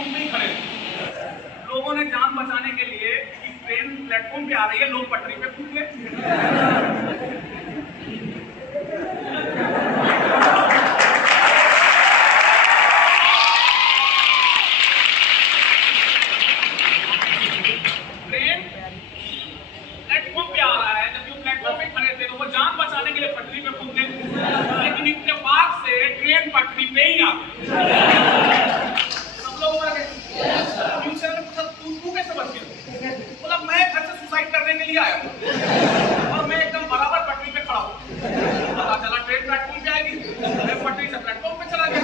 Platform पे ही खड़े थे। लोगों ने जान बचाने के लिए कि ट्रेन प्लेटफॉर्म पे आ रही है, लोग पटरी पे कूद गए। लेकिन इत्तेफाक से ट्रेन पटरी पे ही आ सब लोग फ्यूचर में तू कैसे बच गया? बोला मैं घर से सुसाइड करने के लिए आया हूँ और मैं एकदम बराबर पटरी पे खड़ा हूँ। पता चला ट्रेन प्लेटफॉर्म पे आएगी, मैं पटरी से प्लेटफॉर्म पे चला गया।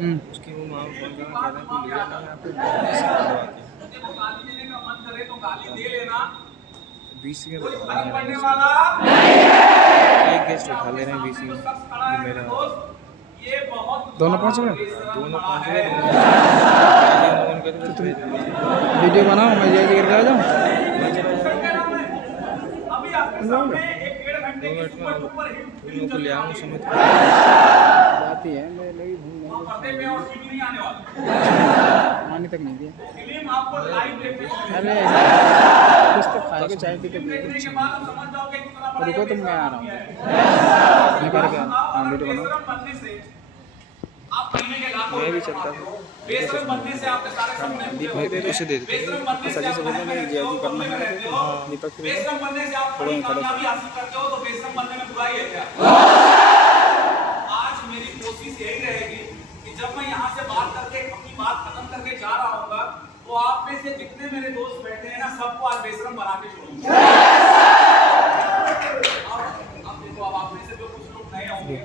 उसकी वो माँ फोन करना कह रहा है ले लेना यहाँ पे 20 के एक गेस्ट उठा ले रहे हैं 20 में मेरा दोनों पहुँच गए। दोनों पहुँच गए। वीडियो बनाओ, मैं ये करके आ जाऊँ। को ले आऊँ समेत जाती है मैं लगी आने तक नहीं दिया। अरे कुछ तो खा के चाय पी के रुको तुम, मैं आ रहा हूँ। मैं करके हाँ वीडियो बनाओ। मैं भी चलता हूँ दीप भाई दे उसे दे देते सजी से बोलते हैं जी करना है दीपक फिर थोड़ा खड़ा आज मेरी कोशिश यही रहेगी कि जब मैं यहाँ से बात करके अपनी बात खत्म करके जा रहा हूँगा तो आप में से जितने मेरे दोस्त बैठे हैं ना सबको आज बेशरम बना के छोड़ूंगा। अब देखो, अब आप में से जो कुछ लोग नए होंगे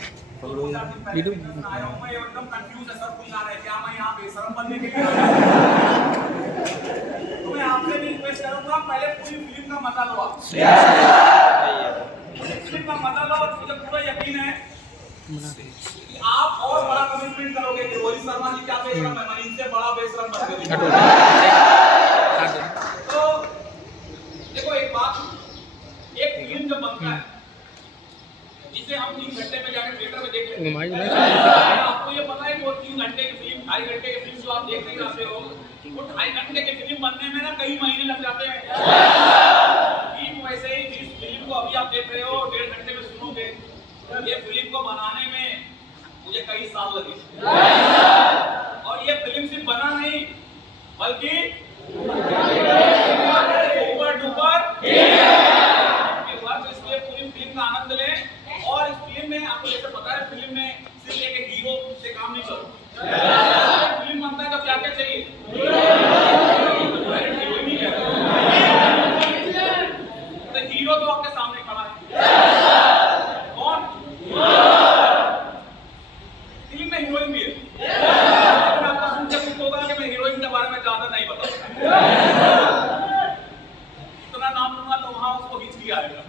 एकदम कंफ्यूज है, सब पूछ रहे हैं क्या मैं यहाँ बेशरम बनने के लिए तो मैं आपसे भी रिक्वेस्ट करूंगा पहले पूरी फिल्म का मजा लो। आप फिल्म का मजा लो और मुझे पूरा यकीन है कि आप और बड़ा कमिटमेंट करोगे कि रोहित शर्मा जी क्या बेशरम है, मैं इनसे बड़ा बेशरम बन गया। तो देखो एक बात, एक फिल्म जब बनता है जिसे हम 3 घंटे में जाके थिएटर में देख लेते हैं, आपको ये पता है कि वो 3 घंटे की फिल्म, 2.5 घंटे की फिल्म जो आप देख नहीं जाते हो, वो 2.5 घंटे की फिल्म बनने में ना कई महीने लग जाते हैं। ठीक वैसे ही जिस फिल्म को अभी आप देख रहे हो 1.5 घंटे में सुनोगे, ये फिल्म को बनाने में मुझे कई साल लगे और ये फिल्म सिर्फ बना नहीं बल्कि सुपर डुपर इसलिए पूरी फिल्म का आनंद लें। और इस फिल्म में आपको जैसे पता है, फिल्म में सिर्फ एक हीरो से काम नहीं चलता। फिल्म बनता है तो क्या क्या चाहिए, तो हीरो तो आपके सामने खड़ा है, कौन? फिल्म में हीरोइन भी है। लेकिन आपका सुन के कुछ होगा कि मैं हीरोइन के बारे में ज्यादा नहीं बताऊंगा, इतना नाम लूंगा तो वहां उसको हिचकी आएगा।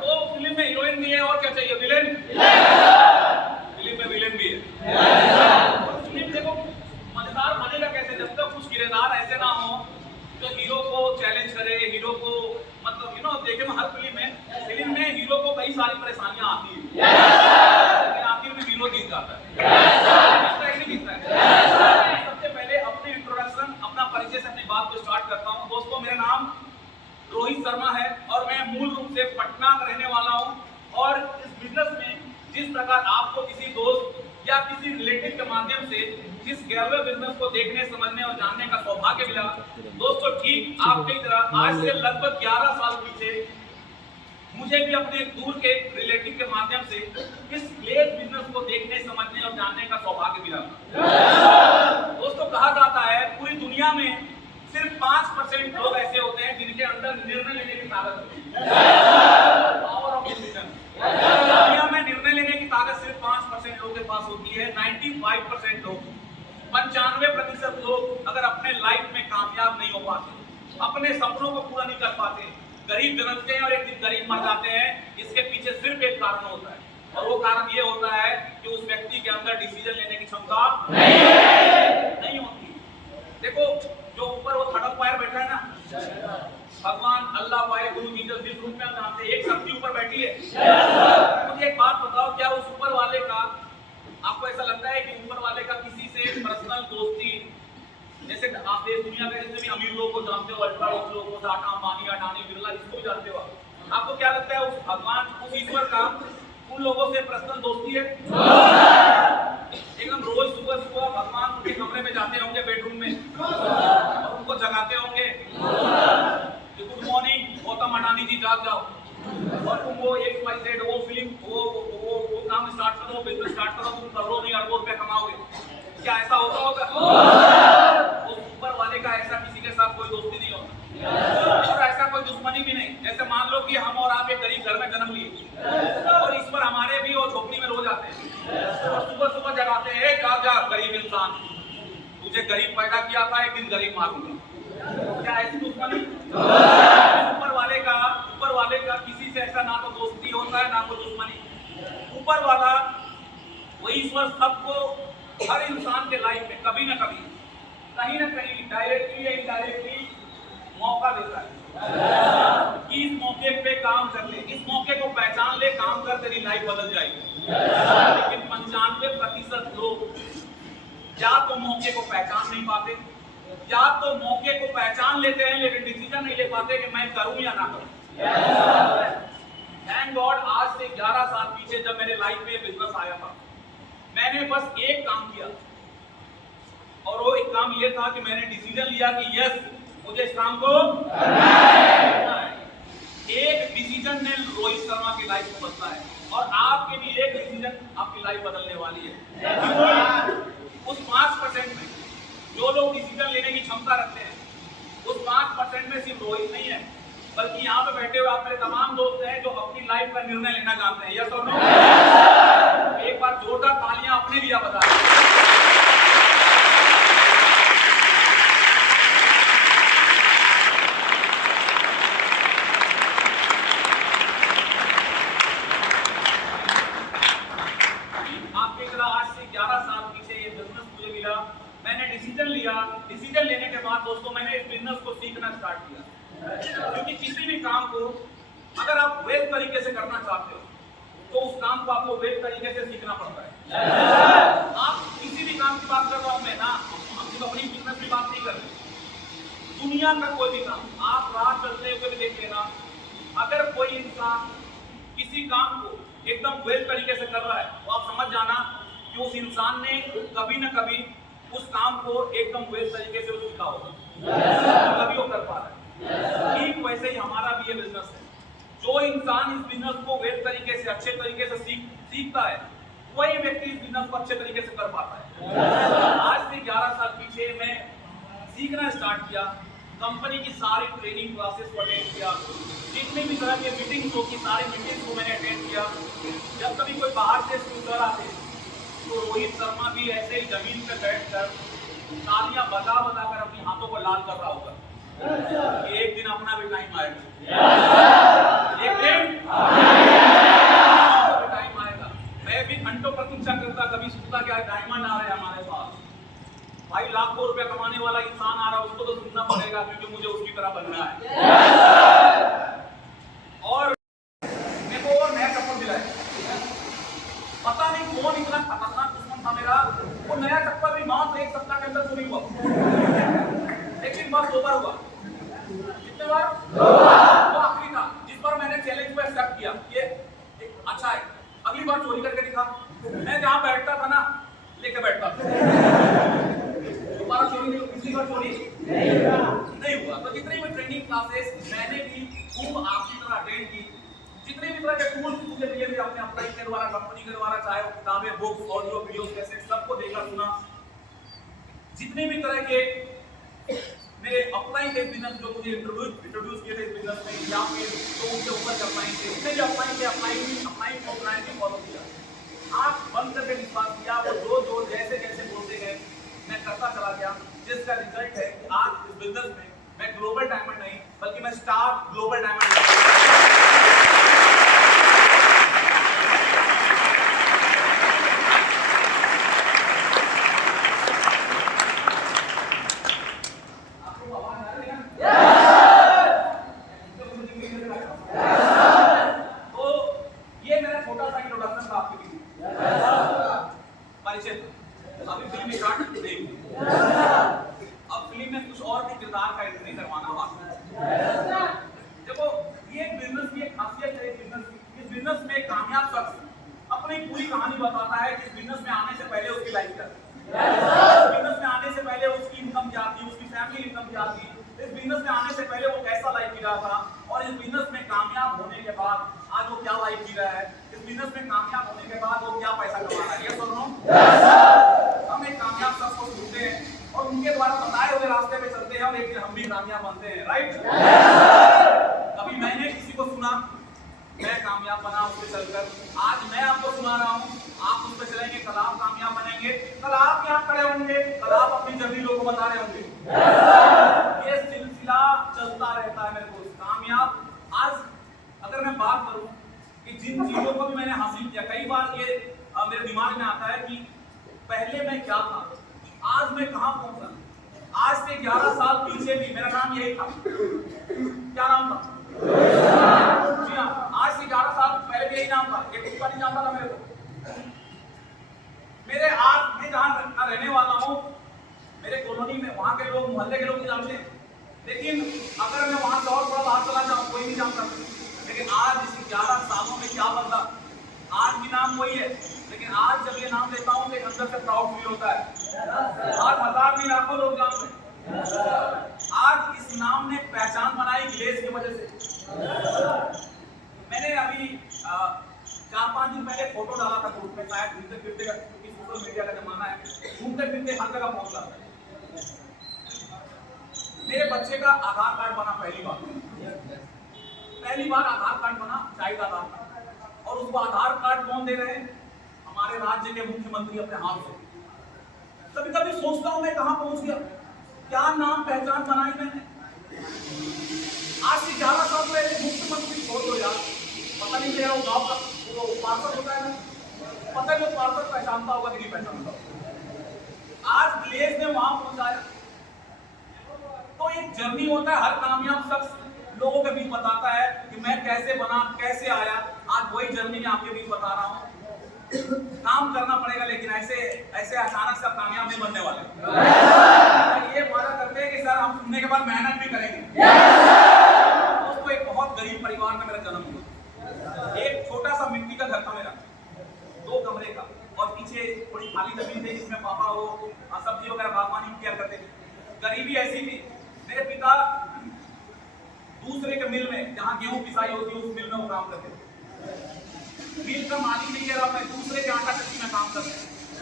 तो फिल्म में हीरोइन भी है और क्या चाहिए, विलेन। फिल्म में विलेन भी है। और फिल्म देखो मजेदार बनेगा कैसे, जब तक कुछ किरदार ऐसे ना हो जो हीरो को चैलेंज करे, हीरो को मतलब देखे में हर फिल्म में हीरो को कई सारी परेशानियां आती है, लेकिन आखिर का रहने वाला हूँ और इस बिजनेस में जिस प्रकार आपको किसी दोस्त या किसी रिलेटिव के माध्यम से जिस गैरवे बिजनेस को देखने, समझने और जानने का सौभाग्य मिला, दोस्तों ठीक आपकी तरह आज से लगभग 11 साल पीछे मुझे भी अपने दूर के रिलेटिव के माध्यम से इस ग्लेज बिजनेस को देखने, समझने और जानने का सौभाग्य मिला। दोस्तों कहा जाता है पूरी दुनिया में सिर्फ 5% लोग ऐसे होते हैं जिनके अंदर निर्णय लेने की ताकत होती है। Power of decision. दुनिया में निर्णय लेने की ताकत सिर्फ 5% लोगों के पास होती है। 95% लोग, 95% लोग अगर अपने लाइफ में कामयाब नहीं हो पाते, अपने सपनों को पूरा नहीं कर पाते, गरीब जन्मते हैं और एक दिन गरीब मर जाते हैं, इसके पीछे सिर्फ एक कारण होता है और वो कारण ये होता है कि उस व्यक्ति के अंदर डिसीजन लेने की क्षमता नहीं होती। देखो जो ऊपर वो थर्ड फायर बैठा है ना, भगवान अल्लाह वाहे गुरु जीसस जिस रूप में हम जानते हैं, एक शक्ति ऊपर बैठी है। मुझे एक बात बताओ, क्या उस ऊपर वाले का आपको ऐसा लगता है कि ऊपर वाले का किसी से पर्सनल दोस्ती, जैसे आप देश दुनिया के जितने भी अमीर लोगों को जानते हो, अल्ट्रा रिच लोगों को, टाटा अंबानी, अडानी, बिरला, इसको भी जानते हो, आपको क्या लगता है उस भगवान, उस ईश्वर का उन लोगों से पर्सनल दोस्ती है? एकदम रोज सुबह सुबह भगवान उनके कमरे में जाते होंगे, बेडरूम में, और उनको जगाते होंगे कि गुड मॉर्निंग गौतम अडानी जी, जाग जाओ और तुम वो XYZ वो फिल्म वो काम स्टार्ट करो, बिजनेस स्टार्ट करो, तुम करोड़ों नहीं अरबों रुपए कमाओगे। क्या ऐसा होता होगा? उस ऊपर वाले का ऐसा किसी के साथ कोई दोस्ती नहीं होता और ऐसा कोई दुश्मनी भी नहीं। जैसे मान लो कि हम और आप एक गरीब घर में जन्म लिए और ईश्वर हमारे भी और झोपड़ी में रोज आते हैं और सुबह सुबह जगाते हैं, जाग जा गरीब इंसान, तुझे गरीब पैदा किया था, एक दिन गरीब मारूंगा। क्या ऐसी दुश्मनी? ऊपर वाले का किसी से ऐसा ना तो दोस्ती होता है ना कोई दुश्मनी। ऊपर वाला वो ईश्वर सबको, हर इंसान के लाइफ में कभी ना कहीं, कहीं ना कहीं डायरेक्टली या इनडायरेक्टली मौका देता है कि इस मौके पे काम कर ले, इस मौके को पहचान ले, काम कर, तेरी लाइफ बदल जाएगी। लेकिन 95% लोग या तो मौके को पहचान नहीं पाते, या तो मौके को पहचान लेते हैं लेकिन डिसीजन नहीं ले पाते कि मैं करूं या ना करूं। थैंक गॉड आज से 11 साल पीछे जब मेरे लाइफ में बिजनेस आया था, मैंने बस एक काम किया और वो एक काम ये था कि मैंने डिसीजन लिया कि यस मुझे इस काम को करना है। एक डिसीजन ने रोहित शर्मा की लाइफ को बदला है और आपके भी एक डिसीजन आपकी लाइफ बदलने वाली है। उस 5% में जो लोग डिसीजन लेने की क्षमता रखते हैं, उस 5% में सिर्फ रोहित नहीं है, बल्कि यहाँ पे बैठे हुए आप मेरे तमाम दोस्त हैं जो अपनी लाइफ का निर्णय लेना जानते हैं। यस और नो? एक बार जोरदार तालियां अपने लिए बता दें। आपकी तरह आज से 11 साल पीछे ये बिजनेस मुझे मिला, मैंने डिसीजन लिया। डिसीजन लेने के बाद दोस्तों मैंने इस बिजनेस को सीखना स्टार्ट किया, क्योंकि किसी भी काम को अगर आप वेल तरीके से करना चाहते हो तो उस काम को आपको वेल तरीके से सीखना पड़ता है। आप किसी भी काम की बात कर रहा हूं मैं ना, हम सिर्फ अपनी बिजनेस की बात नहीं कर रहे, दुनिया का कोई भी काम आप राह चलते हुए भी देख लेना, अगर कोई इंसान किसी काम को एकदम वेल तरीके से कर रहा है तो आप समझ जाना कि उस इंसान ने कभी ना कभी उस काम को एकदम वेल तरीके से सीखा होगा, तभी वो कर पा रहा है। ठीक वैसे ही हमारा भी ये बिजनेस है, जो इंसान इस बिजनेस को वेल तरीके से, अच्छे तरीके से सीखता है, वही व्यक्ति इस बिजनेस को अच्छे तरीके से कर पाता है। आज से 11 साल पीछे मैं सीखना स्टार्ट किया, कंपनी की सारी ट्रेनिंग क्लासेस को अटेंड किया, जितनी भी तरह की मीटिंग्स होगी सारी मीटिंग्स को मैंने अटेंड किया। जब कभी कोई बाहर से स्पीकर आते तो रोहित शर्मा भी ऐसे ही जमीन पर बैठकर तालियां बजा कर अपने हाथों को लाल कर रहा होगा कि एक दिन अपना भी टाइम आएगा, एक दिन टाइम आएगा। मैं भी घंटों प्रतीक्षा करता, कभी सोचता कि डायमंड आ रहे हैं हमारे पास, भाई लाखों रुपया कमाने वाला इंसान आ रहा है, उसको तो सुनना पड़ेगा क्योंकि मुझे उसकी तरह बनना है। और मेरे को नया चप्पल मिला है, पता नहीं कौन इतना खतरनाक दुश्मन था मेरा, वो नया चप्पल भी मात्र 1 सप्ताह के अंदर चोरी हुआ, लेकिन बस 2 बार हुआ। कितने बार? वो आखिरी था जिस पर मैंने चैलेंज पे एक्सेप्ट किया ये अच्छा है, अगली बार चोरी करके दिखा। मैं जहाँ बैठता था ना लेके बैठता था, दोबारा चोरी नहीं, पिछली बार चोरी नहीं हुआ। तो जितनी भी ट्रेनिंग क्लासेस मैंने भी खूब आपकी तरह अटेंड की, जितने भी तरह के टूल्स मुझे मिले थे अपने अप्लाई के द्वारा, कंपनी के द्वारा, चाहे वो किताबें, बुक्स, ऑडियो, वीडियोस, कैसे सबको देखा सुना। जितने भी तरह के मेरे अप्लाई के बिजनेस जो मुझे इंट्रोड्यूस किए थे इस बिजनेस में, या फिर तो उनके ऊपर के अप्लाई थे, उसने भी अप्लाई को फॉलो किया। आप बंद करके विश्वास किया, वो जो जैसे जैसे बोलते गए मैं करता चला गया, जिसका रिजल्ट है कि आज इस बिजनेस में मैं ग्लोबल डायमंड नहीं बल्कि मैं स्टार ग्लोबल डायमंड। अपनी पूरी कहानी बताता है कि इस बिजनेस में आने से पहले उसकी लाइफ क्या थी, इस बिजनेस में आने से पहले उसकी इनकम क्या थी, उसकी फैमिली इनकम क्या थी, इस बिजनेस में आने से पहले वो कैसा लाइफ जी रहा था, और इस बिजनेस में कामयाब होने के बाद आज वो क्या लाइफ जी रहा है, इस बिजनेस में कामयाब होने के बाद वो क्या पैसा कमा रहा है। ये सुनो, हम एक कामयाब शख्स को ढूंढते हैं और उनके द्वारा बताए हुए रास्ते पे चलते हैं और एक दिन हम भी कामयाब बनते हैं, राइट। कभी मैंने किसी को सुना, मैं कामयाब बना उससे चलकर, आज मैं आपको सुना रहा हूँ, आप उस पर चलेंगे, कल आप कामयाब बनेंगे, कल आप यहाँ खड़े होंगे, कल आप अपनी जर्नी लोगों को बता रहे होंगे। ये सिलसिला चलता रहता है मेरे दोस्त। कामयाब आज अगर मैं बात करूँ कि जिन चीजों को भी मैंने हासिल किया, कई बार ये मेरे दिमाग में आता है कि पहले मैं क्या था, आज मैं कहाँ पहुंचा। आज से 11 साल पीछे भी मेरा नाम यही था। क्या नाम था? जी हाँ, आज से 11 साल पहले भी यही नाम था। ये कुछ नहीं जानता था मेरे को। मेरे आज मैं जहाँ रहने वाला हूँ, मेरे कॉलोनी में वहाँ के लोग, मोहल्ले के लोग नहीं जानते, लेकिन अगर मैं वहाँ से और थोड़ा बाहर चला जाऊँ कोई नहीं जानता। लेकिन आज इस 11 सालों में क्या बदला, आज भी नाम वही है, लेकिन आज जब ये नाम लेता हूँ तो एक अंदर से प्राउड फील होता है। आज हजार नहीं लाखों लोग जानते हैं। आज इस नाम ने पहचान बनाई ग्लेज की वजह से। मैंने अभी 4-5 दिन पहले फोटो डाला था ग्रुप में, शायद घूमते फिरते का, क्योंकि सोशल मीडिया का जमाना है, घूमते फिरते हर जगह पहुंच जाता है। मेरे बच्चे का आधार कार्ड बना पहली बार आधार कार्ड बना, चाइल्ड आधार कार्ड, और उसको आधार कार्ड कौन दे रहे हैं? हमारे राज्य के मुख्यमंत्री अपने हाथ से। कभी कभी सोचता हूं मैं कहां पहुंच गया, क्या नाम पहचान बनाई मैंने। आज से 11 साल पहले मुख्यमंत्री छोड़ दो यार, पता नहीं मेरा वो गाँव का वो पार्षद होता है ना, पता नहीं वो पार्षद पहचानता होगा कि नहीं पहचानता होगा। आज ग्लेज ने वहां पहुंचाया। तो एक जर्नी होता है, हर कामयाब शख्स लोगों के बीच बताता है कि मैं कैसे बना, कैसे आया। आज वही जर्नी में आपके बीच बता रहा हूँ। काम करना पड़ेगा, लेकिन ऐसे अचानक से कामयाब नहीं बनने वाले। ये वादा करते हैं कि सर हम सुनने के बाद मेहनत भी करेंगे। दोस्तों, एक बहुत गरीब परिवार में मेरा जन्म हुआ। एक छोटा सा मिट्टी का घर था मेरा, 2 कमरे का, और पीछे थोड़ी खाली जमीन थी जिसमें पापा वो सब्जी वगैरह बागवानी किया करते थे। गरीबी ऐसी थी, मेरे पिता दूसरे के मिल में, जहाँ गेहूं पिसाई होती है उस मिल में वो काम करते थे। मिल का मालिक नहीं रहा, मैं दूसरे के आटा चक्की में काम करता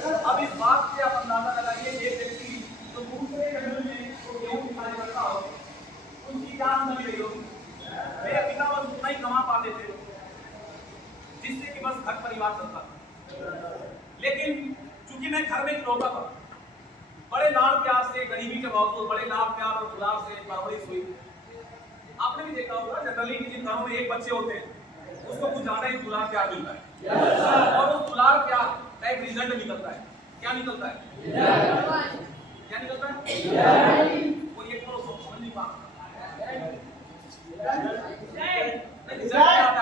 हूं। अब इस बात से आप अंदाजा लगाइए, एक व्यक्ति तो दूसरे के मिल में तो गेहूं पिसाई करता हो, उनकी क्या आमदनी रही होगी। मेरे पिता बस उतना ही कमा पाते थे जिससे कि बस घर परिवार चलता था। लेकिन चूंकि मैं घर में इकलौता था, बड़े लाड प्यार से, गरीबी के बावजूद बड़े लाड प्यार और दुलार से परवरिश हुई। आपने भी देखा होगा जनरली कि जिन घरों में एक बच्चे होते हैं उसको कुछ ज्यादा ही दुलार प्यार मिलता है, और उस दुलार प्यार का एक रिजल्ट निकलता है। क्या निकलता है? क्या निकलता है? वो ये को समझ नहीं पा रहा।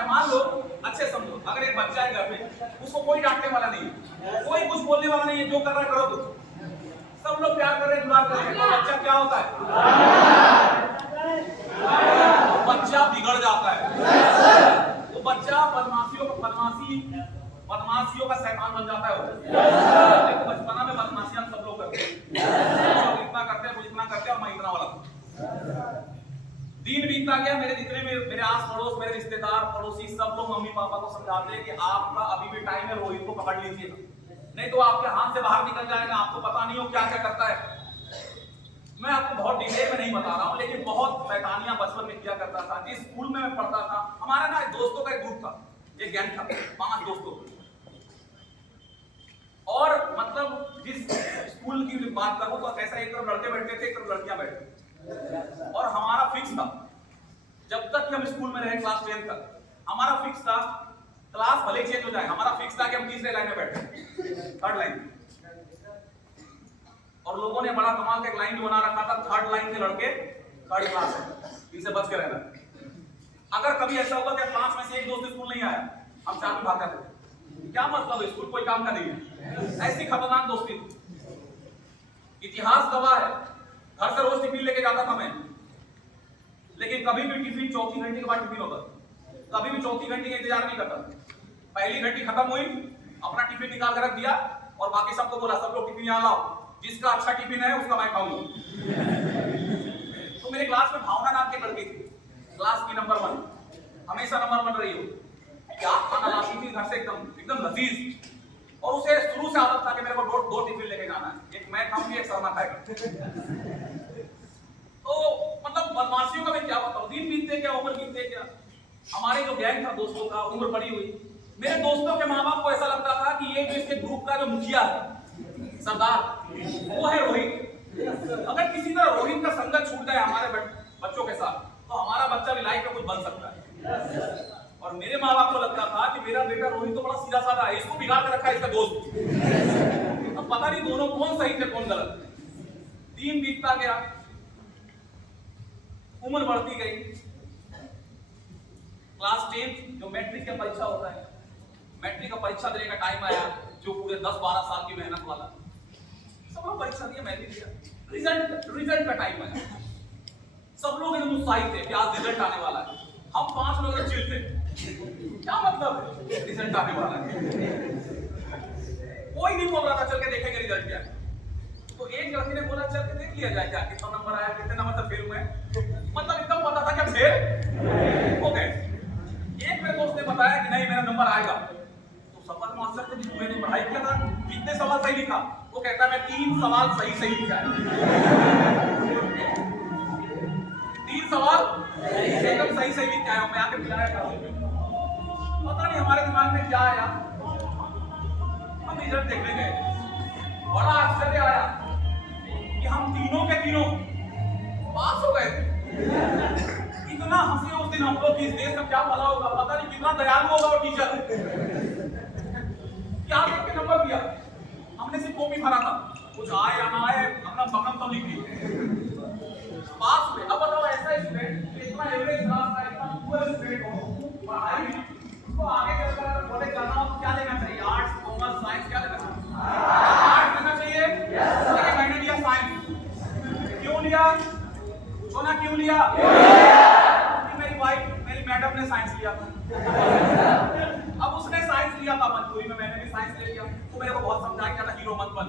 मान लो, अच्छे समझो, अगर एक बच्चा है घर में, उसको कोई डांटने वाला नहीं है, कोई कुछ बोलने वाला नहीं है, जो कर रहा है करो तो, सब लोग प्यार कर रहे हैं, दुलार कर रहे हैं, तो बच्चा क्या होता है? बच्चा बिगड़ जाता है। वो बच्चा बदमाशियों का शैतान बन जाता है। देखो बचपना में बदमाशी हम सब लोग करते हैं, इतना करते हैं, इतना करते हैं, और मैं इतना वाला था। दिन बीतता गया, मेरे जितने मेरे आस पड़ोस, मेरे रिश्तेदार, पड़ोसी, सब लोग मम्मी पापा को समझाते हैं कि आपका अभी भी टाइम है, रोहित को पकड़ लीजिए, नहीं तो आपके हाथ से बाहर निकल जाएगा, आपको पता नहीं हो क्या क्या करता है। मैं आपको बहुत डिटेल में नहीं बता रहा हूँ, लेकिन बहुत शैतानियां बचपन में किया करता था। जिस स्कूल में मैं पढ़ता था, हमारा ना दोस्तों का एक ग्रुप था, एक गैंग था, 5 दोस्तों। और मतलब जिस स्कूल की बात करूं तो ऐसा एक तरफ लड़के बैठते थे, एक तरफ लड़कियां बैठती, और हमारा फिक्स था, जब तक कि हम स्कूल में रहे क्लास 10 तक, हमारा फिक्स था, क्लास भले चेंज हो जाए, हमारा फिक्स था कि हम तीसरे लाइन में बैठे, 3rd लाइन। और लोगों ने बड़ा कमाल का एक लाइन भी बना रखा था, 3rd लाइन के लड़के 3rd क्लास है, इनसे बच के रहना। अगर कभी ऐसा हुआ कि 5 में से एक दोस्त स्कूल नहीं आया, हम 4 में भाग जाते थे। क्या मतलब है, स्कूल कोई काम का नहीं है। ऐसी खतरनाक दोस्ती थी। इतिहास गवाह है, घर से रोज टिफिन लेके जाता था मैं, लेकिन कभी भी टिफिन 4थी घंटे के बाद टिफिन होता, कभी भी 4थी घंटे का इंतजार नहीं करता। पहली घंटी खत्म हुई, अपना टिफिन निकाल कर रख दिया, और बाकी सबको बोला सब लोग टिफिन यहाँ लाओ, जिसका अच्छा टिफिन है उसका मैं खाऊंगा। तो मेरे क्लास में भावना नाम की लड़की थी, क्लास की नंबर 1, हमेशा नंबर 1 रही हो। क्या खाना लाती थी घर से, एकदम लजीज। और उसे शुरू से आदत था कि मेरे को 2 टिफिन लेके जाना है, एक मैं खाऊंगी, एक शर्मा खाएगा। तो मतलब बदमाशियों का भी क्या बताऊं, दिन बीतते क्या, उम्र बीतते क्या। हमारे जो गैंग था दोस्तों का, उम्र बड़ी हुई, मेरे दोस्तों के माँ बाप को ऐसा लगता था कि ये जो इसके ग्रुप का जो मुखिया है, सरदार, वो है रोहित। अगर किसी तरह रोहित का संगत छूट जाए हमारे बच्चों के साथ, तो हमारा बच्चा भी लाइफ में कुछ बन सकता है। और मेरे माँ बाप को लगता था कि मेरा बेटा रोहित तो बड़ा सीधा साधा है, इसको बिगाड़ के रखा है इसका दोस्त। अब पता नहीं दोनों कौन सही थे कौन गलत। दिन बीतता गया, उम्र बढ़ती गई, क्लास 10 जो मैट्रिक का परीक्षा होता है, मैट्रिक का परीक्षा देने का टाइम आया, जो पूरे 10-12 साल की मेहनत वाला। सब लोग परीक्षा दिया, मैं भी दिया, रिजल्ट का टाइम आया। सब लोग एकदम उत्साहित थे कि आज रिजल्ट आने वाला है। हम 5 लोग चिल थे, क्या मतलब है रिजल्ट आने वाला है। कोई नहीं बोल रहा था चल के देखेंगे रिजल्ट क्या है। तो एक लड़की ने बोला चल के देख लिया जाए क्या, कितना नंबर आया, कितने नंबर से फेल हुए। मतलब एकदम पता था क्या फेल हो गए। एक मेरे दोस्त ने बताया कि नहीं मेरा नंबर आएगा। तो समझ मास्टर से मैंने पढ़ाई किया था, कितने सवाल सही लिखा। वो कहता है मैं 3 सवाल सही लिखा है, 3 सवाल एकदम सही लिख के आया हूं। मैं आके पिलाया था, पता नहीं हमारे दिमाग में क्या आया, हम रिजल्ट देखने गए। बड़ा आश्चर्य आया कि हम तीनों के तीनों पास हो गए। इतना हंसे उस दिन हम लोग कि इस देश में क्या भला होगा, पता नहीं कितना दयालु होगा वो टीचर। क्या देख के नंबर दिया, हमने सिर्फ कॉपी भरा था, कुछ आए या ना आए अपना बकम तो लिख ली, पास हुए। अब बताओ ऐसा स्टूडेंट इतना एवरेज क्लास का, इतना पुअर स्टूडेंट हो, पढ़ाई भी उसको आगे चलकर कॉलेज जाना हो तो क्या लेना चाहिए, आर्ट्स, कॉमर्स, साइंस, क्या लेना चाहिए? आर्ट्स लेना चाहिए। लेकिन मैंने लिया साइंस। क्यों लिया? सोना क्यों लिया? मेरी मैडम ने साइंस लिया था। अब उसने साइंस लिया था मजबूरी में, मैंने भी साइंस ले लिया। तो मेरे को बहुत समझाया क्या था, हीरो मत बन,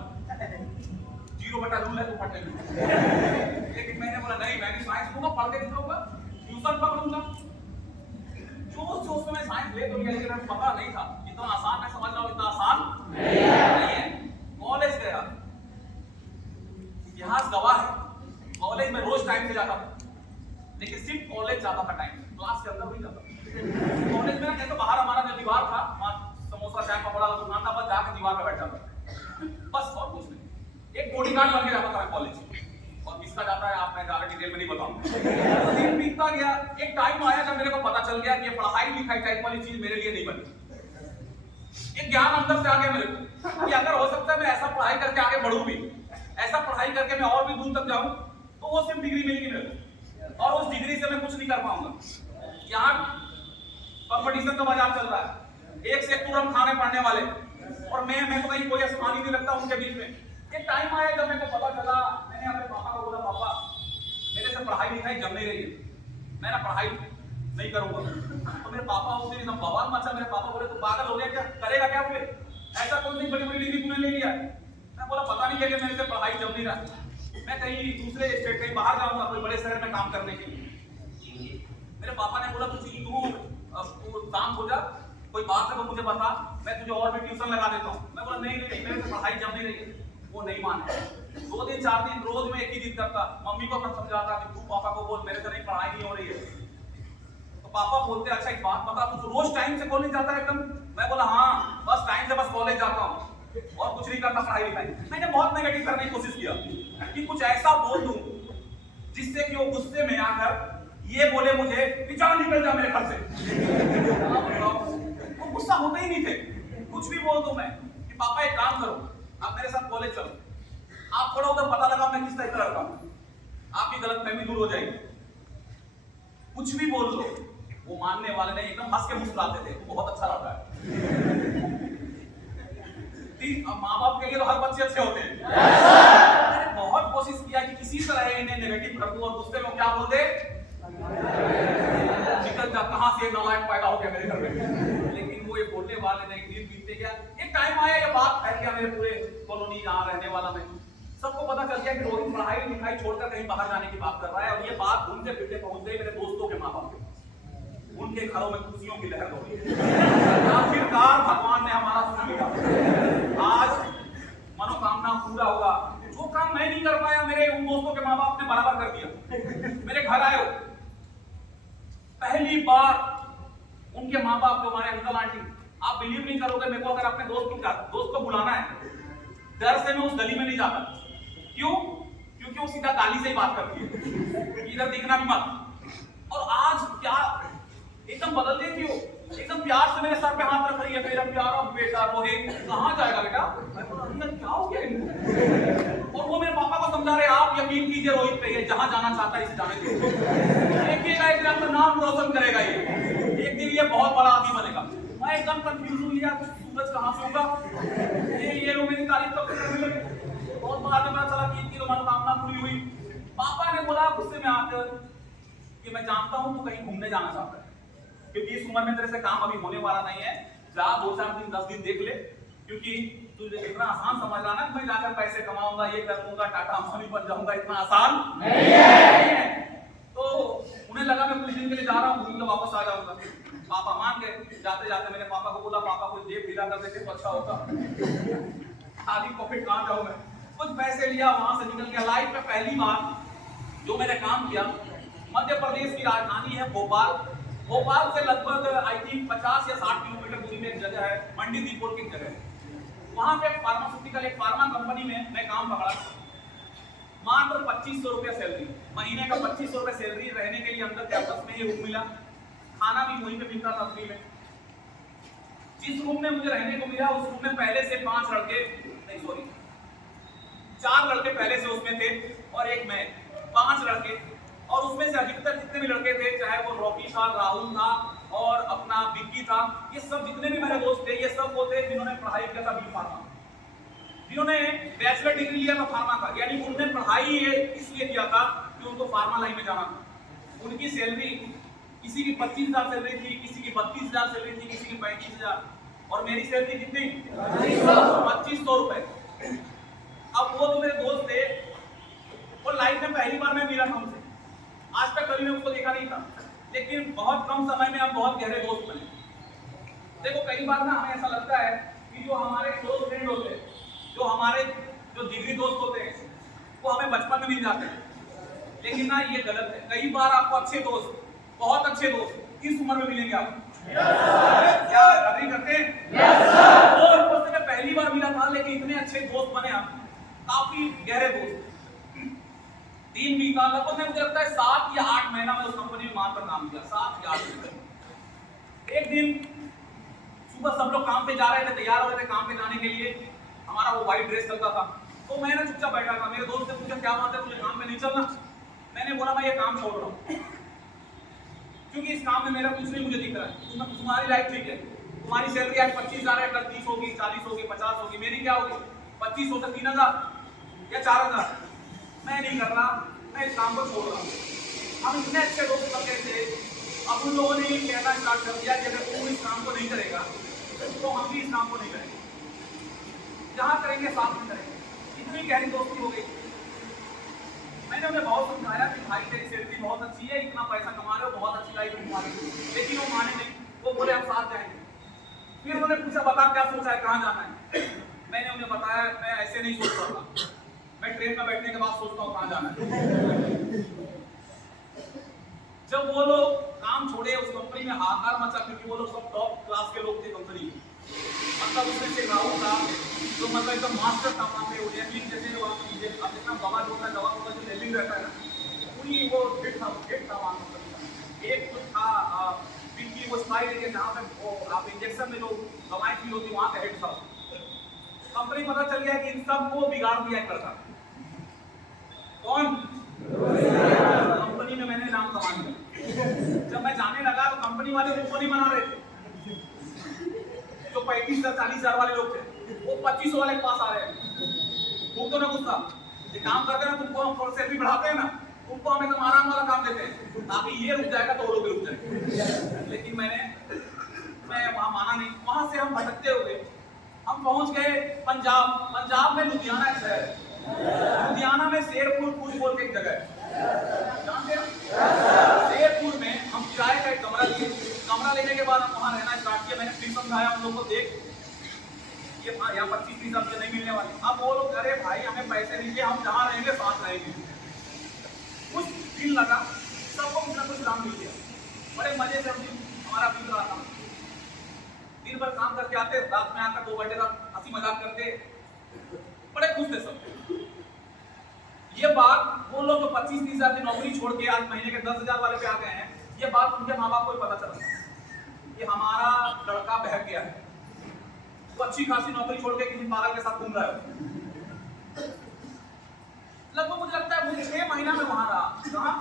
0 बटा रूल है तो पढ़ ले। लेकिन मैंने बोला नहीं, मैं भी साइंस लूंगा, पढ़ के दिखाऊंगा, ट्यूशन पकड़ूंगा। जोश में मैं साइंस ले तो लिया, लेकिन मुझे पता नहीं था इतना आसान, मैं समझ रहा हूँ इतना आसान नहीं है। कॉलेज गया, इतिहास गवाह है, कॉलेज में रोज टाइम से जाता था, लेकिन सिर्फ कॉलेज जाता था टाइम, क्लास के अंदर नहीं जाता। कॉलेज में जैसे बाहर हमारा जो दीवार था, वहाँ समोसा चाय पकौड़ा का दुकान था, बस जाकर दीवार पे बैठ जाता, बस और कुछ नहीं। एक बॉडीगार्ड बन के जाता था मैं कॉलेज, और किसका जाता है आप मैं ज्यादा डिटेल में नहीं बताऊंगा। दिन बीतता गया, एक टाइम आया जब मेरे को पता चल गया कि ये पढ़ाई लिखाई टाइप वाली चीज मेरे लिए नहीं बनी। एक ज्ञान अंदर से आ गया मेरे को कि अगर हो सकता है मैं ऐसा पढ़ाई करके आगे बढ़ूं भी, ऐसा पढ़ाई करके मैं और भी दूर तक जाऊं, तो वो सिर्फ डिग्री मिलेगी मेरे को, और उस डिग्री से मैं कुछ नहीं कर पाऊंगा। यहाँ कंपटीशन का बाजार चल रहा है, एक से एक तुरंत खाने पड़ने वाले, और मैं तो कहीं कोई आसमान ही नहीं लगता उनके बीच में। एक टाइम आया जब मेरे को पता चला, मैंने अपने पापा को बोला पापा मेरे से पढ़ाई लिखाई जम नहीं रही है, मैं ना पढ़ाई नहीं करूंगा। तो मेरे पापा उस दिन एकदम बवाल मचा। मेरे पापा बोले तू पागल हो गया क्या, करेगा क्या बोले, ऐसा कौन सी बड़ी बड़ी डिग्री तूने ले लिया। मैं बोला पता नहीं क्या, मेरे से पढ़ाई जम नहीं रहा, मैं कहीं दूसरे स्टेट कहीं बाहर जाऊंगा कोई बड़े शहर में काम करने के लिए। मेरे पापा ने बोला तू शांत हो जा, कोई बात है तो मुझे बता, मैं तुझे और भी ट्यूशन लगा देता हूँ। मैं बोला नहीं मेरे से पढ़ाई जम नहीं रही। वो नहीं माने। 2 दिन 4 दिन रोज मैं एक ही जिद करता, मम्मी को अपना समझाता कि तू पापा को बोल मेरे से नहीं पढ़ाई नहीं हो रही है। तो पापा बोलते अच्छा एक बात बता, तू रोज टाइम से कॉलेज जाता है एकदम। मैं बोला हाँ बस टाइम से बस कॉलेज जाता हूँ और कुछ नहीं करता पढ़ाई लिखाई। मैंने बहुत नेगेटिव करने की कोशिश किया कि कुछ ऐसा बोल दूं जिससे कि वो गुस्से में आकर ये बोले मुझे कि जा निकल जा मेरे घर से। वो गुस्सा होते ही नहीं थे। कुछ भी बोल दूं मैं कि पापा एक काम करो आप मेरे साथ कॉलेज चलो, आप थोड़ा उधर पता लगा मैं किस टाइप का लड़का हूं, आपकी गलतफहमी दूर हो जाएगी। कुछ भी बोल दो वो मानने वाले नहीं, एकदम हंस के मुस्कुराते थे, बहुत अच्छा लगता है। माँ बाप के लिए तो हर बच्चे अच्छे होते हैं। मैंने बहुत कोशिश किया कि किसी तरह इन्हें नेगेटिव कर दूं और गुस्से में क्या बोल दे निकल जा, कहां से नालायक पैदा हो गया मेरे घर में। लेकिन वो ये बोलने वाले नहीं, दिन बीतते गया, एक टाइम आया ये बात फैल गया मेरे पूरे कॉलोनी जहां रहने वाला मैं, सबको पता चल गया कि रोहित पढ़ाई लिखाई छोड़कर कहीं बाहर जाने की बात कर रहा है। और ये बात घूमते फिरते पहुंच गई मेरे दोस्तों के माँ बाप के, उनके घरों में खुशियों की लहर दौड़ी। आखिरकार भगवान ने हमारा सुन लिया, आज मनोकामना पूरा होगा। जो काम मैं नहीं कर पाया मेरे उन दोस्तों के माँ बाप ने बराबर कर दिया। मेरे घर आए पहली बार उनके माँ बाप जो हमारे अंकल आंटी, आप बिलीव नहीं करोगे, मेरे को अगर अपने दोस्त को बुलाना है डर से मैं उस गली में नहीं जाता। क्यों? क्योंकि वो सीधा गाली से ही बात करती है, इधर दिखना भी मत। और आज क्या एकदम बदल देती हो, एकदम प्यार से मेरे सर पे हाथ रख रही है, मेरा प्यारा बेटा रोहित कहाँ जाएगा बेटा। मैं बोला अंदर क्या हो गया। और वो मेरे पापा को समझा रहे आप यकीन कीजिए रोहित पे, ये जहाँ जाना चाहता है इसे जाने दीजिए, देखिएगा एक दिन अपना नाम रोशन करेगा, ये एक दिन ये बहुत बड़ा आदमी बनेगा। मैं एकदम कंफ्यूज हुई यार, सूरज कहाँ से होगा, ये लोग मेरी तारीफ कब करने लगे। बहुत बाद में पता चला कि इनकी तो मनोकामना पूरी हुई। पापा ने बोला गुस्से में आकर कि मैं जानता हूँ तू कहीं घूमने जाना चाहता है, क्योंकि इस उम्र में तेरे से काम अभी होने वाला नहीं है, जा 2-4 दिन 10 दिन देख ले, क्योंकि तुझे इतना आसान समझ रहा ना मैं जाकर पैसे कमाऊंगा, ये कर लूंगा, टाटा अंबानी बन जाऊंगा, इतना आसान नहीं है। तो उन्हें लगा मैं कुछ दिन के लिए जा रहा हूँ, घूम के वापस आ जाऊंगा। पापा मान गए। जाते जाते मैंने पापा को बोला पापा कोई जेब ढीला कर देते तो अच्छा होता, खाली पॉकेट कहाँ जाऊँ मैं। कुछ पैसे लिया, वहां से निकल गया। लाइफ में पहली बार जो मैंने काम किया, मध्य प्रदेश की राजधानी है भोपाल, भोपाल से लगभग आई थिंक 50 या 60 किलोमीटर दूरी में एक जगह है मंडी दीपोर की जगह, वहां पे फार्मास्यूटिकल एक फार्मा कंपनी में मैं काम पकड़ा। मात्र 2500 रुपया सैलरी, महीने का 2500 रुपया सैलरी, रहने के लिए अंदर कैंपस में ही रूम मिला, खाना भी वहीं पे मिलता था फ्री में। जिस रूम में मुझे रहने को मिला उस रूम में पहले से 4 लड़के पहले से उसमें थे और एक मैं, 5 लड़के। और उसमें से अधिकतर जितने भी लड़के थे, चाहे वो रॉकी था, राहुल था और अपना विक्की था, ये सब जितने भी मेरे दोस्त थे ये सब वो थे जिन्होंने पढ़ाई किया था बी फार्मा, जिन्होंने बैचलर डिग्री लिया था फार्मा का, यानी उन्होंने पढ़ाई इसलिए किया था कि उनको फार्मा लाइन में जाना था। उनकी सैलरी किसी की 25,000 सैलरी थी, किसी की 32,000 सैलरी थी, किसी की 35,000, और मेरी सैलरी कितनी 2500 रुपए। अब वो जो मेरे दोस्त थे वो लाइफ में पहली बार मैं मिला था उनसे, आज तक कभी मैं उसको देखा नहीं था, लेकिन बहुत कम समय में हम बहुत गहरे दोस्त बने। देखो कई बार ना हमें ऐसा लगता है कि जो हमारे क्लोज फ्रेंड होते हैं, जो हमारे जो जिगरी दोस्त होते हैं, वो हमें बचपन में मिल जाते हैं, लेकिन ना ये गलत है। कई बार आपको अच्छे दोस्त, बहुत अच्छे दोस्त इस उम्र में मिलेंगे आप। क्या अग्री करते हैं? और उससे मैं पहली बार मिला था, लेकिन इतने अच्छे दोस्त बने आप, काफी गहरे दोस्त। 3 बीता लगभग मुझे लगता है 7 या 8 महीना में उस कंपनी में मार पर काम किया, 7 या 8 महीना। एक दिन सुबह सब लोग काम पे जा रहे थे, तैयार हो रहे थे काम पे जाने के लिए, हमारा वो व्हाइट ड्रेस चलता था, तो मैं ना चुपचाप बैठा था। मेरे दोस्त ने पूछा क्या बात है तुझे काम पे नहीं चलना? मैंने बोला मैं ये काम छोड़ रहा हूँ, क्योंकि इस काम में मेरा कुछ नहीं मुझे दिख रहा है। तुम्हारी लाइफ ठीक है, तुम्हारी सैलरी आज 25,000 है, कल 30 होगी, 40 होगी, 50 होगी, मेरी क्या होगी 25 हो तो 3,000 या 4,000। मैं नहीं कर रहा, मैं इस काम को छोड़ रहा हूँ। हम इतने अच्छे दोस्त लगे थे अब उन लोगों ने ये कहना स्टार्ट कर दिया कि अगर तू इस काम को नहीं करेगा तो हम भी इस काम को नहीं करेंगे, जहाँ करेंगे साथ में करेंगे। इतनी गहरी दोस्ती हो गई। मैंने उन्हें बहुत समझाया कि भाई तेरी सैलरी बहुत अच्छी है, इतना पैसा कमा रहे हो, बहुत अच्छी लाइफ कमा रहे हो, लेकिन वो माने नहीं। वो बोले हम साथ जाएंगे। फिर उन्होंने पूछा बता क्या सोचा है, कहाँ जाना है। मैंने उन्हें बताया मैं ऐसे नहीं सोच रहा, मैं ट्रेन में बैठने के बाद सोचता हूँ कहाँ जाना है। जब वो लोग काम छोड़े उस कंपनी में हाहाकार मचा, क्योंकि वो लोग सब टॉप क्लास के लोग थे कंपनी में। मतलब उसमें से राहुल था जो मतलब एकदम मास्टर था वहाँ पे, लेवलिंग जैसे अब जितना दवा जो होता है, दवा का जो लेवलिंग रहता है ना, पूरी वो हिट था वहाँ कंपनी का। एक तो था पिंकी, वो स्माइल एरिया जहाँ पे वो आप इंजेक्शन में जो दवाएं फील होती वहाँ का हेड था। कंपनी पता चल गया कि इन सबको बिगाड़ दिया एक लड़का। कौन? कंपनी में मैंने नाम कमा लिया। जब मैं जाने लगा तो कंपनी वाले मुझको नहीं मना रहे थे। जो 35,000-40,000 वाले लोग थे वो 2500 वाले के पास आ रहे हैं। तुम तो ना गुस्सा ये काम करते हैं ना, तुमको हम थोड़ा सैलरी बढ़ाते हैं ना, तुमको हम एकदम आराम वाला काम देते हैं ताकि ये रुक जाएगा तो वो लोग भी रुक जाएंगे। लेकिन मैं वहाँ माना नहीं। वहाँ से हम भटकते हुए हम पहुँच गए पंजाब में लुधियाना एक शहर है। लुधियाना में शेरपुर बोल के एक जगह है, जानते हो? शेरपुर में हम किराए का एक कमरा लिए। कमरा लेने के बाद हम वहाँ रहना स्टार्ट किया। मैंने फिर समझाया उन लोगों को, देख ये यहाँ 25-30 हमसे नहीं मिलने वाली। अब वो लोग अरे भाई हमें पैसे दीजिए, हम जहाँ रहेंगे साथ रहेंगे। कुछ दिन लगा, सबको कुछ ना कुछ काम मिल गया। बड़े मजे से हमारा बीत रहा था। दिन भर काम करके आते, रात में आकर 2 बजे तक हंसी मजाक करते, बड़े खुश थे सब। ये बात वो लोग जो 25-30 हजार की नौकरी छोड़ के आज महीने के 10,000 वाले पे आ गए हैं, ये बात उनके माँ बाप को भी पता चला कि हमारा लड़का बहक गया है। वो अच्छी खासी नौकरी छोड़ के किसी पागल के साथ घूम रहा है। लगभग मुझे लगता है मुझे 6 महीना में वहां रहा,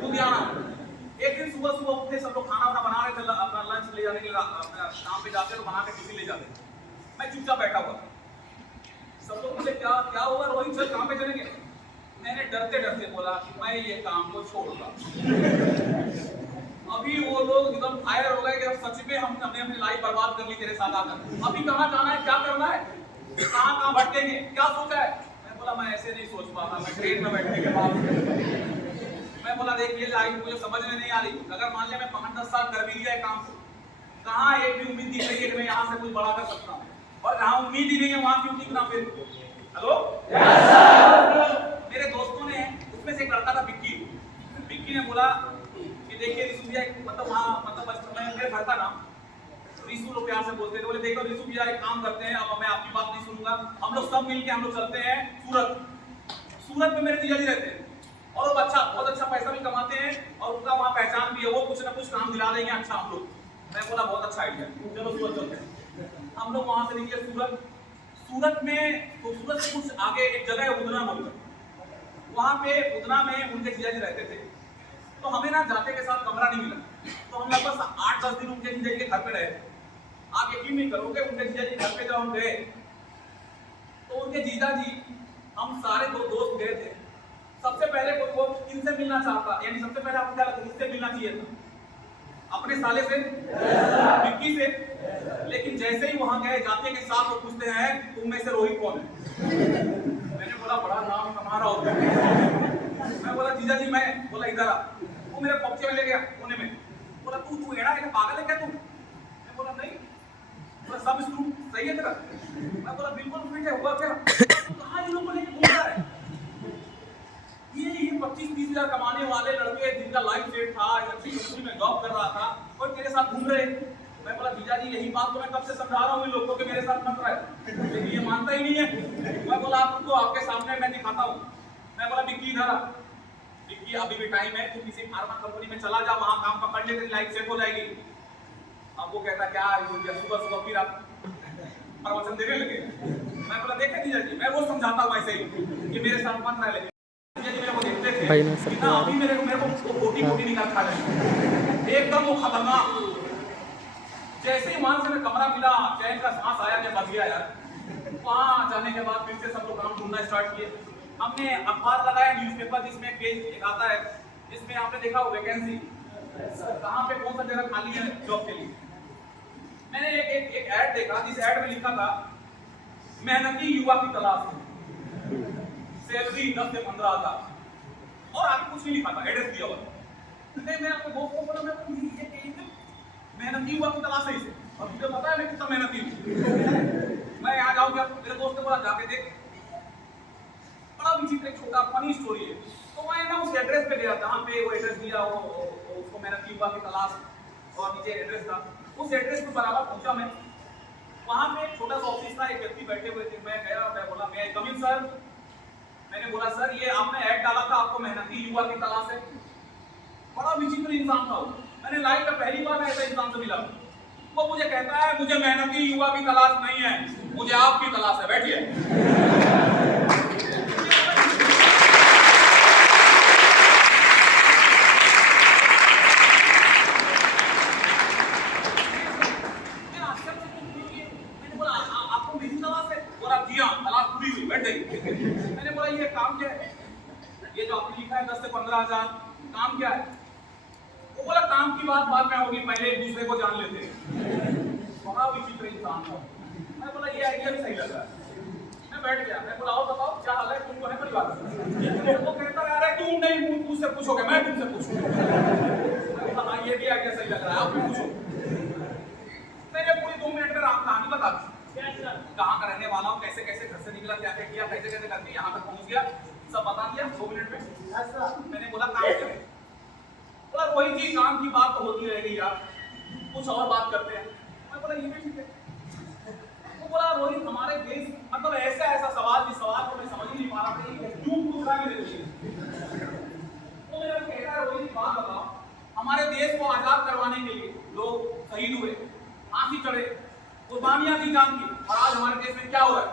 लुधियाना। एक दिन सुबह उठे, सब लोग खाना बना रहे थे, अपना लंच ले जाने के लिए काम पे जाते तो बना के टिफिन ले जाते। मैं चुपचाप बैठा हुआ। सब लोग मुझे क्या होगा रोहित सर काम पे चलेंगे। मैंने डरते डरते बोला कि मैं ये काम को छोड़ूंगा। अभी वो लोग एकदम फायर हो गए कि अब सच में हमने अपनी लाइफ बर्बाद कर ली तेरे साथ आकर। अभी कहाँ जाना है, क्या करना है, कहाँ भटकेंगे, क्या सोचा है। मैं बोला मैं ऐसे नहीं सोच पाता। मैं ट्रेन में बैठने के बाद मैं बोला देख ये लाइफ मुझे समझ में नहीं आ रही। अगर मान लिया मैं 5-10 साल कर भी लिया काम को, कहाँ एक भी उम्मीद दिख रही है कि मैं यहाँ से कुछ बड़ा कर सकता हूँ। और जहाँ उम्मीद ही नहीं है वहाँ क्यों टिकना फिर। हेलो मेरे दोस्तों ने, उसमें से एक लड़का था विक्की ने बोला कि देखिए रिशु भैया, मतलब वहाँ मतलब मैं मेरे घर का नाम रिशु लोग प्यार से बोलते थे। बोले देखो रिशु भैया एक काम करते हैं, अब मैं आपकी बात नहीं सुनूंगा, हम लोग सब मिलके हम लोग चलते हैं सूरत में मेरे जीजा जी रहते हैं और वो बहुत अच्छा पैसा भी कमाते हैं और उनका वहाँ पहचान भी है, वो कुछ ना कुछ काम दिला देंगे अच्छा हम लोग। मैं बोला बहुत अच्छा आइडिया, चलो सूरत चलते हैं। हम लोग वहाँ से निकले सूरत में, तो सूरत से कुछ आगे एक जगह है उदना बोलकर, वहाँ पे उदना में उनके जीजा जी रहते थे। तो हमें ना जाते के साथ कमरा नहीं मिला, तो हम लगभग 8-10 दिन उनके जीजा जी के घर पे रहे। आप यकीन नहीं करोगे, उनके जीजा जी घर पे जब हम गए तो उनके जीजा जी, हम सारे 2 दोस्त गए थे। सबसे पहले वो इनसे मिलना चाहता, यानी सबसे पहले आपको क्या लगता है इससे मिलना चाहिए था, अपने साले से, विक्की से। लेकिन जैसे ही वहां गए, जाते के साथ वो पूछते हैं तुम में से रोहित कौन है। मैंने बोला बड़ा नाम कमा रहा होता है। मैं बोला जीजा जी मैं। बोला इधर आ। वो मेरे पक्के में ले गया कोने में। बोला तू एड़ा है, पागल है क्या तू। मैं बोला नहीं। बोला सब स्क्रू सही है तेरा। मैं बोला बिल्कुल फिट है, हुआ क्या। कहाँ इन लोगों को लेके घूम रहा है। ये 25-30 हजार कमाने वाले लड़के जिनका लाइफ सेट था, अच्छी कंपनी में जॉब कर रहा था, और तेरे साथ घूम रहे। मैं बोला जीजा जी यही बात तो मैं कब से समझा रहा हूँ इन लोगों के मेरे साथ मत रहे, लेकिन ये मानता ही नहीं है। मैं बोला आपको आपके सामने मैं दिखाता हूँ। मैं बोला विक्की इधर आ। विक्की अभी भी टाइम है, तू किसी फार्मा कंपनी में चला जा, वहाँ काम पकड़ ले, तेरी लाइफ सेट हो जाएगी। अब वो कहता क्या सुबह फिर आप प्रवचन देने लगे। मैं बोला देखे जीजा जी मैं वो समझाता हूँ ऐसे ही कि मेरे साथ मत रहे। भाई ने सब अभी मेरे को बोटी निकाल खा जाए एकदम वो खतरनाक। जैसे ही वहां से मैं कमरा मिला, चैन का सांस आया, मैं बच गया यार। वहां जाने के बाद फिर से सब लोग काम ढूंढना स्टार्ट किए। हमने अखबार लगाया, न्यूज़पेपर जिसमें पेज एक आता है जिसमें आपने देखा हो वैकेंसी, कहाँ पे कौन सा जगह खाली है जॉब के लिए। मैंने एक ऐड देखा, जिस ऐड में लिखा था मेहनती युवा की तलाश है, सैलरी 10 से 15 हज़ार, और आगे कुछ नहीं लिखा था, एड्रेस दिया हुआ। मैं अपने दोस्त को बोला, मैं मेहनती युवा की तलाश है इसे, और तुझे पता है मैं कितना मेहनती हूँ, मैं यहाँ जाऊँ क्या? मेरे दोस्त ने बोला जाके देख। बड़ा विचित्र एक छोटा फनी स्टोरी है। तो मैं ना उस एड्रेस पे गया जहाँ पे वो एड्रेस दिया, वो उसको मेहनती युवा की तलाश, और नीचे एड्रेस था। उस एड्रेस पे बराबर पहुंचा मैं, वहाँ पे एक छोटा सा ऑफिस था, एक व्यक्ति बैठे हुए थे। मैं गया, मैं बोला मैं कम इन सर। मैंने बोला सर ये आपने ऐड डाला था, आपको मेहनती युवा की तलाश है। बड़ा विचित्र इंसान था वो, मैंने लाइफ में पहली बार ऐसा इंसान से मिला। वो मुझे कहता है मुझे मेहनती युवा की तलाश नहीं है, मुझे आपकी तलाश है, बैठिए। मैंने बोला ये काम क्या है? ये जो आपने लिखा है 10 से 15 हज़ार, काम क्या है? वो बोला काम की बात बाद में होगी, पहले एक दूसरे को जान लेते हैं। बड़ा विचित्र इंसान था। मैं बोला ये आइडिया भी सही लगा। मैं बैठ गया, मैं बोला और बताओ क्या हाल है, तुमको है परिवार? वो कहता है अरे तुम नहीं मुझसे पूछोगे, मैं तुमसे पूछूंगा। हाँ ये भी आइडिया सही लग रहा है, आप भी पूछो। मैंने पूरी 2 मिनट में राम कहानी बता दी, कहाँ का रहने वाला हूँ, कैसे कैसे घर से निकला, क्या क्या किया, कैसे कैसे करके यहाँ तक पहुँच गया, सब बता दिया 2 मिनट में। मैंने बोला काम करें। बोला वही चीज, काम की बात तो होती रहेगी यार, कुछ और बात करते हैं। मैं बोला ये भी ठीक है। वो बोला रोहित हमारे देश, मतलब ऐसा ऐसा सवाल, जिस सवाल को मैं समझ ही नहीं पा रहा था, क्यों पूछ रहा है मेरे लिए। वो मेरा कहता है रोहित बात बताओ, हमारे देश को आजाद करवाने के लिए लोग शहीद हुए, फांसी चढ़े, कुर्बानियां दी जान की, और आज हमारे देश में क्या हो रहा है?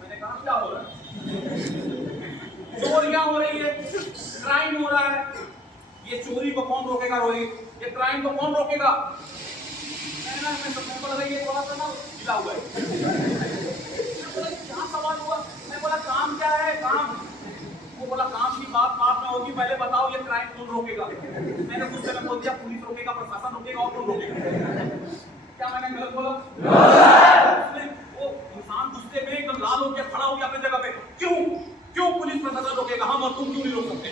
मैंने कहा क्या हो रहा है? चोरियां हो रही है, क्राइम हो रहा है। ये चोरी को कौन रोकेगा रोहित? ये क्राइम को कौन रोकेगा? मैं सबको बोला ये थोड़ा सा ना गिला हुआ है। क्या सवाल हुआ? मैं बोला काम क्या है? काम। वो बोला काम की बात बाद में होगी, पहले बताओ ये क्राइम कौन रोकेगा? मैंने गुस्से में बोल दिया पुलिस रोकेगा, प्रशासन रोकेगा, और कौन रोकेगा? क्या मैंने गलत बोला? वो इंसान गुस्से में एकदम लाल हो गया, खड़ा हो गया अपनी जगह पे। क्यों पुलिस प्रशासन रोकेगा हम, और तुम क्यों नहीं रोक सकते?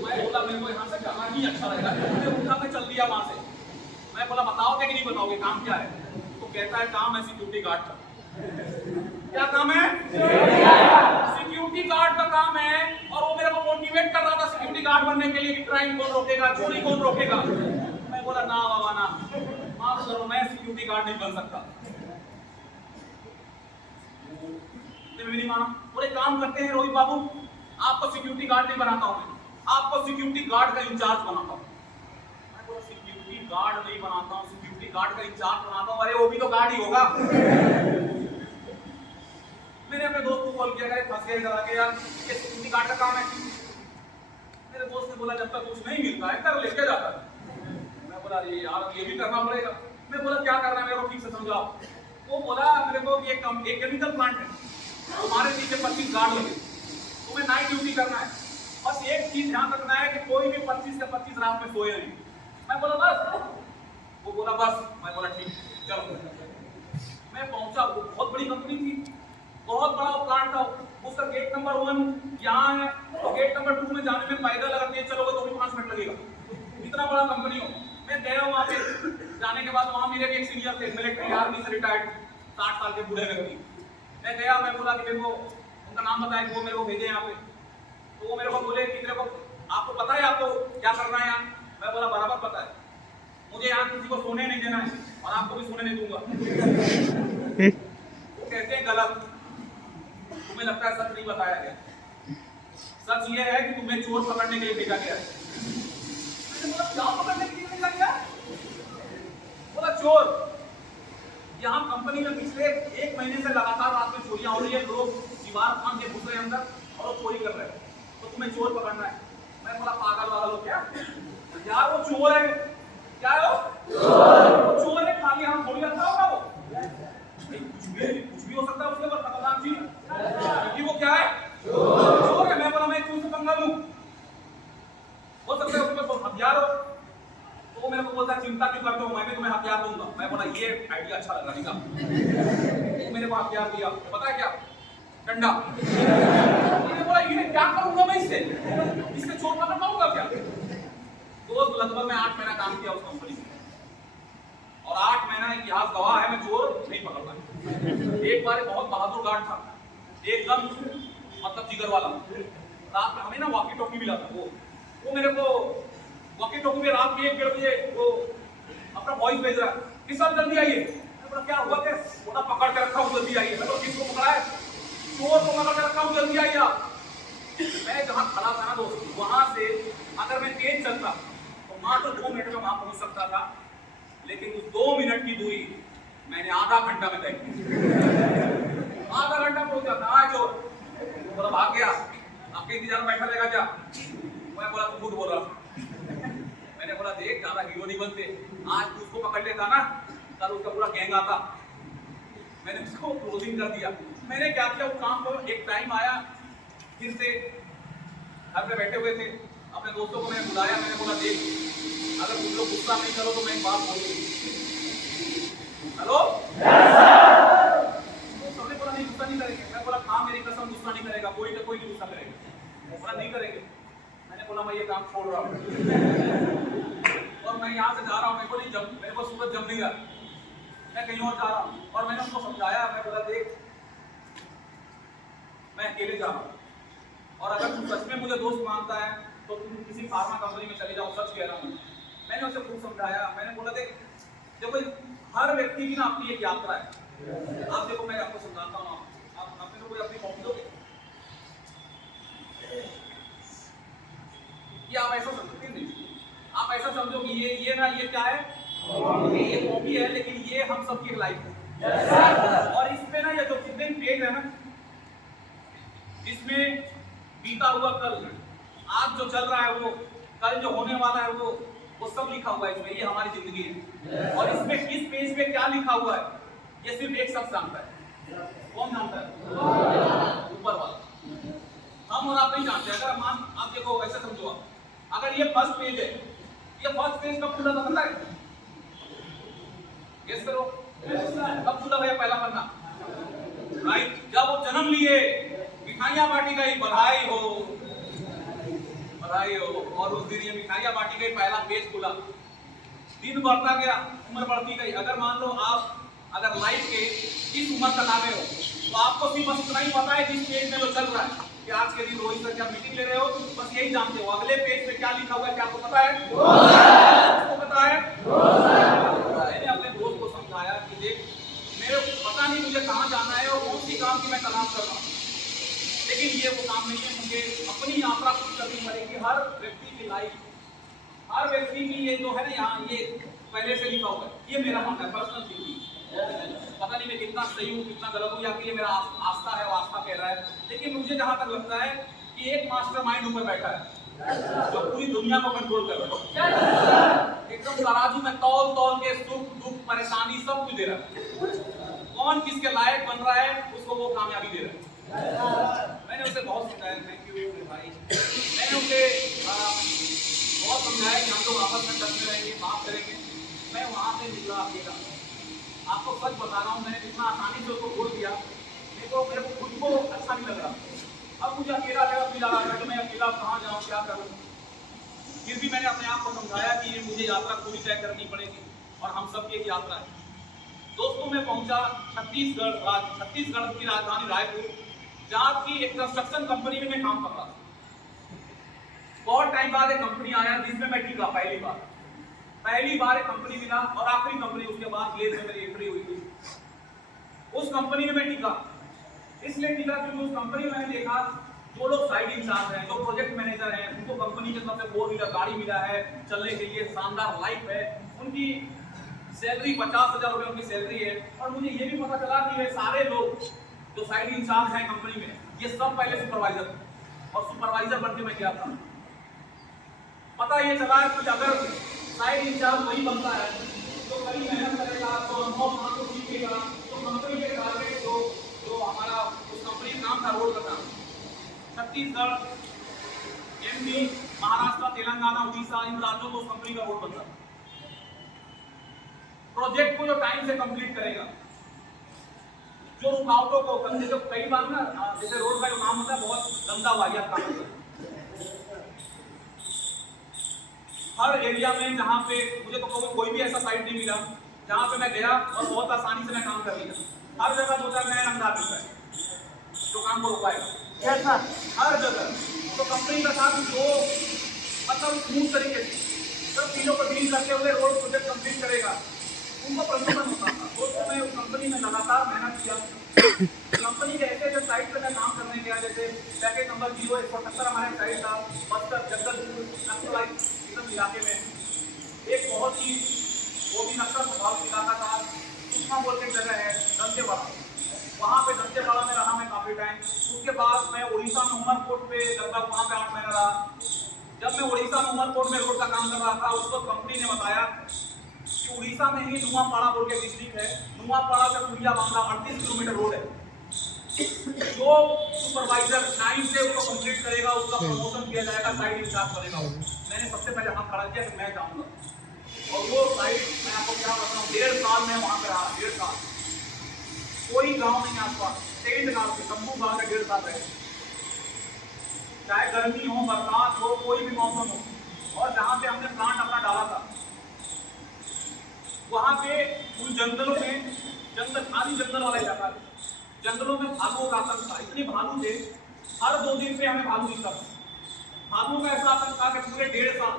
मैं बोला मेरे को यहाँ से जाना ही अच्छा रहेगा। मैं उठा, मैं चल दिया वहां से। मैं बोला बताओगे कि नहीं बताओगे, काम क्या है? तो कहता है काम है सिक्योरिटी गार्ड का। क्या काम है? सिक्योरिटी गार्ड का काम है। और वो मेरे को मोटिवेट कर रहा था सिक्योरिटी गार्ड बनने के लिए कि क्राइम कौन रोकेगा, चोरी कौन रोकेगा। मैं बोला ना बाबा ना, माफ करो मैं सिक्योरिटी गार्ड नहीं बन सकता। नहीं माना। बोले काम करते हैं रोहित बाबू, आपको सिक्योरिटी गार्ड नहीं बनाता हूं, आपको सिक्योरिटी गार्ड का इंचार्ज बनाता हूं। मैं बोला सिक्योरिटी गार्ड नहीं बनाता हूं, सिक्योरिटी गार्ड का इंचार्ज बनाता हूं। अरे वो भी तो गार्ड ही होगा। मैंने अपने दोस्त को कॉल किया, फंस गया इधर आके यार, ये सिक्योरिटी गार्ड का काम है। मेरे दोस्त ने बोला जब तक कुछ नहीं मिलता है कर लेके जाता है। मैं बोला ये यार ये भी करना पड़ेगा। मैं बोला क्या करना है मेरे को ठीक से समझाओ। वो बोला मेरे को एक केमिकल प्लांट है, हमारे नीचे 25 गार्ड लगे, तुम्हें नाइट ड्यूटी करना है। बस एक चीज ध्यान रखना है कि कोई भी 25 से 25 रात में सोए नहीं। मैं बोला बस। वो बोला बस। मैं बोला ठीक चलो। मैं पहुंचा, वो बहुत बड़ी कंपनी थी, बहुत बड़ा प्लांट था। उसका गेट नंबर 1 यहाँ है, और गेट नंबर 2 में जाने में पैदल अगर तेज चलोगे तो भी 5 मिनट लगेगा। इतना बड़ा कंपनी हो। मैं गया वहां पे, जाने के बाद वहां मेरे भी एक सीनियर थे, मिलिट्री आर्मी से रिटायर्ड 60 साल के बूढ़े व्यक्ति। मैं गया, मैं बोला कि मेरे को उनका नाम बताया कि वो मेरे को भेजे यहाँ पे। तो वो मेरे को बोले कि तेरे को आपको पता है आपको क्या करना है यहाँ? मैं बोला बराबर पता है, मुझे यहाँ किसी को सोने नहीं देना है, और आपको भी सोने नहीं दूंगा। वो कहते हैं गलत, तुम्हें लगता है सच नहीं बताया गया। सच ये है कि तुम्हें चोर पकड़ने के लिए भेजा गया है। मैंने बोला क्या पकड़ने के लिए भेजा गया? बोला चोर। यहाँ कंपनी में पिछले 1 महीने से लगातार रात में चोरियां हो रही है, लोग दीवार फांद के घुस रहे हैं अंदर और चोरी कर रहे हैं, तो तुम्हें चोर पकड़ना है। मैं बोला पागल वाला लोग क्या यार, वो चोर है। क्या है वो चोर है, खाली हाथ थोड़ी रखता होगा वो। कुछ भी हो सकता है उसके ऊपर, खतरनाक चीज, क्योंकि वो क्या है चोर है। मैं बोला मैं चोर से पंगा लूं, हो सकता है उसके पास हथियार हो, आइडिया अच्छा लगा निका। तो मेरे पास क्या दिया पता है क्या, डंडा। मैंने बोला ये क्या करूंगा मैं इससे चोर पकड़ पाऊंगा क्या। दोस्त लगभग मैं 8 महीना काम किया उस कंपनी में, और 8 महीना इतिहास गवाह है मैं चोर नहीं पकड़ पाया। एक बार बहुत बहादुर गार्ड था, एकदम मतलब जिगर वाला। रात में हमें ना वॉकी टॉकी मिला था, वो मेरे को वॉकी टॉकी में रात में 1-1:30 बजे वो अपना वॉइस भेज रहा है कि सब जल्दी आइए। मैं बोला क्या हुआ क्या, बोला पकड़ के रखा हूँ जल्दी आइए। मैं बोला किसको पकड़ा है, चोर को पकड़ के रखा हूँ जल्दी आइए आप। मैं जहाँ खड़ा था ना दोस्त, वहां से अगर मैं तेज चलता तो मात्र 2 मिनट में वहां पहुंच सकता था, लेकिन उस 2 मिनट की दूरी मैंने आधा घंटा में तय की। आधा घंटा पहुंचा था चोर, बोला भाग गया, आपके इंतजार में बैठा रहेगा क्या। मैं बोला तू झूठ बोल रहा। मैंने बोला देख ज्यादा हीरो नहीं बनते, आज तू उसको पकड़ लेता ना कल उसका पूरा गैंग आता। मैंने उसको क्लोजिंग कर दिया। मैंने क्या किया, वो काम को एक टाइम आया, फिर से घर पे बैठे हुए थे, अपने दोस्तों को मैंने बुलाया। मैंने बोला देख अगर तुम लोग गुस्सा नहीं करो तो मैं एक बात बोलूंगी। हेलो सबने बोला नहीं गुस्सा नहीं करेंगे। मैं बोला हाँ मेरी कसम गुस्सा नहीं करेगा, कोई तो कोई नहीं गुस्सा करेगा। बोला नहीं करेंगे। मैंने बोला मैं ये काम छोड़ रहा हूँ और मैं यहाँ से जा रहा हूँ। मेरे को सूरज जम नहीं रहा, मैं कहीं और जा रहा हूँ। और मैंने उसको समझाया, मैं बोला देख मैं अकेले जा रहा हूँ, और अगर तू सच में मुझे दोस्त मानता है तो तुम किसी फार्मा कंपनी में चले जाओ, सच कह रहा हूँ। मैंने उसे खूब समझाया। मैंने बोला देख देखो हर व्यक्ति की ना अपनी एक यात्रा है। आप देखो मैं आपको समझाता हूँ, आप अपने को अपनी कॉपी दोगे, ये आप ऐसा समझते नहीं, आप ऐसा समझो कि ये ना ये क्या है, ये कॉपी है, लेकिन ये हम सबकी लाइफ है। और इस पे ना ये जो जितने पेज है ना, इसमें बीता हुआ कल, आज जो चल रहा है वो, कल जो होने वाला है वो सब लिखा हुआ है इसमें। ये हमारी जिंदगी है, और इसमें किस पेज पे क्या लिखा हुआ है ये सिर्फ एक शख्स जानता है। कौन जानता है, ऊपर वाला। हम और आप नहीं जानते। अगर आप देखो ऐसे समझो, अगर ये फर्स्ट पेज है, ये फर्स्ट पेज कब खुला था पता है, गेस करो कब खुला था पहला पन्ना, राइट, जब वो जन्म लिए, मिठाइयां बांटी गई, बधाई हो बधाई हो। और उस दिन ये मिठाइयां बांटी गई, पहला पेज खुला। दिन बढ़ता गया, उम्र बढ़ती गई। अगर मान लो आप अगर लाइफ के इस उम्र तक आ गए हो तो आपको सिर्फ बस इतना ही पता है जिस पेज में जो चल रहा है कि आज के दिन रोहित सर क्या मीटिंग ले रहे हो, बस यही जानते हो। अगले पेज पे क्या लिखा हुआ है क्या आपको पता है, आपको पता है। मैंने अपने दोस्त को समझाया कि देख मेरे पता नहीं मुझे कहाँ जाना है और कौन सी काम की मैं तलाश कर रहा हूँ, लेकिन ये वो काम नहीं है, मुझे अपनी यात्रा खुद करनी पड़ेगी। हर व्यक्ति की लाइफ, हर व्यक्ति की ये जो है ना यहाँ ये पहले से लिखा हुआ है, ये मेरा मानना है, पर्सनल थिंकिंग। पता नहीं मैं कितना सही हूँ कितना गलत हूँ, या कि ये मेरा आस्था है, वो आस्था कह रहा है, लेकिन मुझे जहाँ तक लगता है कि एक मास्टरमाइंड ऊपर बैठा है जो पूरी दुनिया को कंट्रोल कर रहा है। एकदम तराजू में तौल तौल के सुख दुख परेशानी सब कुछ दे रहा है। कौन किसके लायक बन रहा है उसको वो कामयाबी दे रहा है। मैंने उसे बहुत समझाया, थैंक यू भाई, मैंने उसे बहुत समझाया कि हम लोग आपस में टच में रहेंगे, बात करेंगे। मैं वहाँ से निकला अकेला, आपको सच बता रहा हूँ, मैंने जितना आसानी से उसको बोल दिया, मेरे को खुद को अच्छा नहीं लग रहा। अब मुझे अकेला फील आ रहा है कि मैं अकेला कहाँ जाऊँ, क्या करूँ। फिर भी मैंने अपने आप को समझाया कि ये मुझे यात्रा पूरी तय करनी पड़ेगी और हम सबकी एक यात्रा है। दोस्तों मैं पहुंचा छत्तीसगढ़ की राजधानी रायपुर, जहाँ की एक कंस्ट्रक्शन कंपनी में मैं काम कर रहा था। बहुत टाइम बाद एक कंपनी आया जिसमें मैं टिका, पहली बार एक कंपनी मिला और आखिरी कंपनी, उसके बाद ग्लेज में मेरी एंट्री हुई थी। उस कंपनी में मैं टिका, इसलिए टिका क्योंकि उस कंपनी में मैंने देखा जो लोग साइड इंचार्ज हैं, जो प्रोजेक्ट मैनेजर हैं, उनको कंपनी के तरफ से 4 व्हीलर गाड़ी मिला है चलने के लिए, शानदार लाइफ है, उनकी सैलरी 50,000 रुपये उनकी सैलरी है। और मुझे ये भी पता चला कि ये सारे लोग जो साइड इंचार्ज हैं कंपनी में, ये सब पहले सुपरवाइजर थे और सुपरवाइजर बनके मैं गया था। पता ये चला कि अगर साइड इंचार्ज वही बनता है तो कड़ी मेहनत करेगा, तो अनुभव वहाँ को सीखेगा, तो कंपनी के टारगेट जो हमारा उस कंपनी का काम था, रोड का काम, छत्तीसगढ़, MP, महाराष्ट्र, तेलंगाना, उड़ीसा, इन राज्यों को उस कंपनी का रोड बनता। प्रोजेक्ट को जो टाइम से कंप्लीट करेगा, जो रुकावटों को करने, जो कई बार ना जैसे रोड का जो काम होता है बहुत गंदा वाहियात काम होता है हर एरिया में, जहाँ पे मुझे तो कोई भी ऐसा साइट नहीं मिला जहाँ पे मैं गया और बहुत आसानी से मैं काम कर लिया। हर जगह 2-4 नया अंदाज मिलता है जो काम को रुकाएगा, हर जगह। तो कंपनी का साथ जो मतलब स्मूथ तरीके से सब चीज़ों को डील करते हुए रोड प्रोजेक्ट कंप्लीट करेगा, उनको प्रमोशन होता था। दोस्तों मैं उस कंपनी में लगातार मेहनत किया। कंपनी के ऐसे ऐसे साइट पे मैं काम करने गया, जैसे पैकेज नंबर 0178 हमारे साइट था बस्तर जगदलपुर नक्सलाइट इस इलाके में। एक बहुत ही वो भी नक्सल प्रभावित इलाका था, सुषमा बोल के जगह है दंतेवाड़ा, वहाँ पे दंतेवाड़ा में रहा मैं काफ़ी टाइम। उसके बाद मैं उड़ीसा में उमरकोट पे लगभग वहाँ पे 8 महीना रहा। जब मैं उड़ीसा में उमरकोट में रोड का काम कर रहा था, उस वक्त कंपनी ने बताया कि उड़ीसा में ही नुआपाड़ा बोल के डिस्ट्रिक्ट है, नुआपाड़ा से पुलिया बांग्ला 38 किलोमीटर रोड है। जो सुपरवाइजर टाइम से उसको कंप्लीट करेगा उसका प्रमोशन किया जाएगा, साइड इंचार्ज बनेगा। मैंने सबसे पहले हाथ खड़ा किया कि मैं जाऊँगा, और वो साइड मैं आपको क्या बताऊँ, 1.5 साल में वहाँ पे रहा। 1.5 साल कोई गांव नहीं आसपास, टेंट गांव के तंबू गांव का 1.5 साल रहे, चाहे गर्मी हो बरसात हो कोई भी मौसम हो। और जहाँ पे हमने प्लांट अपना डाला था वहाँ पे उन जंगलों में, जंगल खाली जंगल वाला इलाका, जंगलों में भालुओं का आतंक था। इतने भालू थे, हर 2 दिन पे हमें भालू दिखता था। भालुओं का ऐसा आतंक था कि पूरे 1.5 साल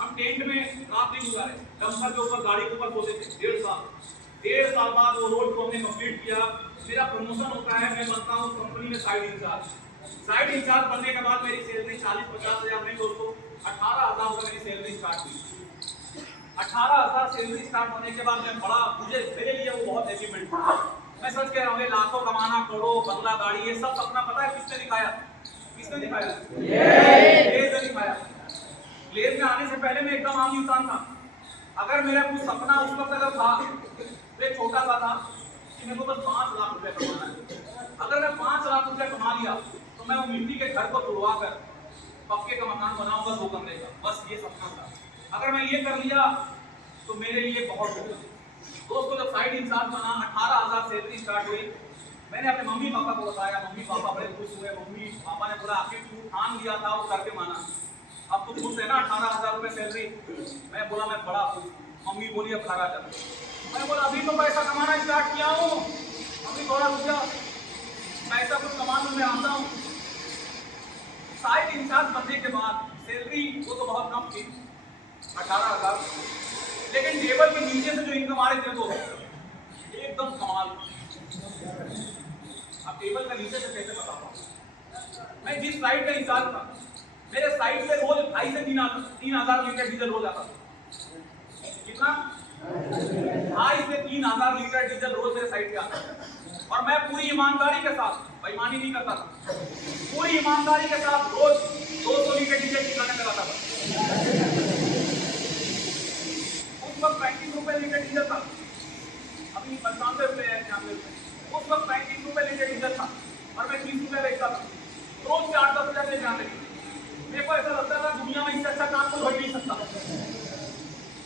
हम टेंट में रात नहीं गुजारे, डंपर के ऊपर गाड़ी के ऊपर सोते थे। 1.5 साल बाद वो रोड को हमने कंप्लीट किया। मेरा प्रमोशन होता है, मैं बनता हूँ उस कंपनी में साइड इंचार्ज। साइड इंचार्ज बनने के बाद मेरी सैलरी 40-50 हज़ार नहीं दोस्तों, 18,000 रुपये मेरी सैलरी स्टार्ट हुई। 18,000 सैलरी स्टार्ट होने के बाद मैं बड़ा, मुझे मेरे लिए वो बहुत अचीवमेंट था। मैं सच कह रहा हूँ, लाखों कमाना, करोड़ों, बंगला, गाड़ी, ये सब सपना पता है किसने दिखाया? किसने दिखाया? लेज़ ने दिखाया। लेज़ में आने से पहले मैं एकदम आम इंसान था। अगर मेरा कुछ सपना उस वक्त अगर था तो एक छोटा सा था कि मेरे को बस 5 लाख रुपए कमाना है। अगर मैं 5 लाख रुपए कमा लिया तो मैं वो मिट्टी के घर को तोड़वा कर पक्के का मकान बनाऊंगा 2 कमरे का, बस ये सपना था। अगर मैं ये कर लिया तो मेरे लिए बहुत होगा। दोस्तों जब साइड इंचार्ज बना, 18,000 सैलरी स्टार्ट हुई। मैंने अपने मम्मी पापा को बताया, मम्मी पापा बड़े खुश हुए। मम्मी पापा ने बोला आखिर तू ठान लिया था वो करके माना, अब तो खुश है ना 18,000 रुपये सैलरी। मैं बोला मैं बड़ा खुश। मम्मी बोली अब भागा चल। मैं बोला अभी तो पैसा कमाना स्टार्ट किया हूँ, अभी थोड़ा रुक जा, पैसा कुछ कमा लूँ, मैं आता हूँ। साइड इंचार्ज बनने के बाद सैलरी वो तो बहुत कम थी, 18,000, लेकिन टेबल के नीचे से जो इनकम आ रही थी तो एकदम कमाल। अब टेबल का नीचे से कैसे बताता हूँ, मैं जिस साइड का इंचार्ज था मेरे साइड पे रोज 2.5 से 3,000 लीटर डीजल रोज आता था। कितना? 2.5 से 3,000 लीटर डीजल रोज मेरे साइड पे आता था। और मैं पूरी ईमानदारी के साथ, बेईमानी नहीं करता था, पूरी ईमानदारी के साथ रोज 200 लीटर डीजल निकालने लगाता था। उस वक्त 35 रुपए लीटर डीजल था, अभी 95 रुपए है, 96 रुपए। उस वक्त 35 रुपए लीटर डीजल था और मैं 30 रुपए बेचता था। रोज से 8-10 हजार ले जाते। मेरे को ऐसा लगता था दुनिया में इससे अच्छा काम कोई हो ही नहीं सकता।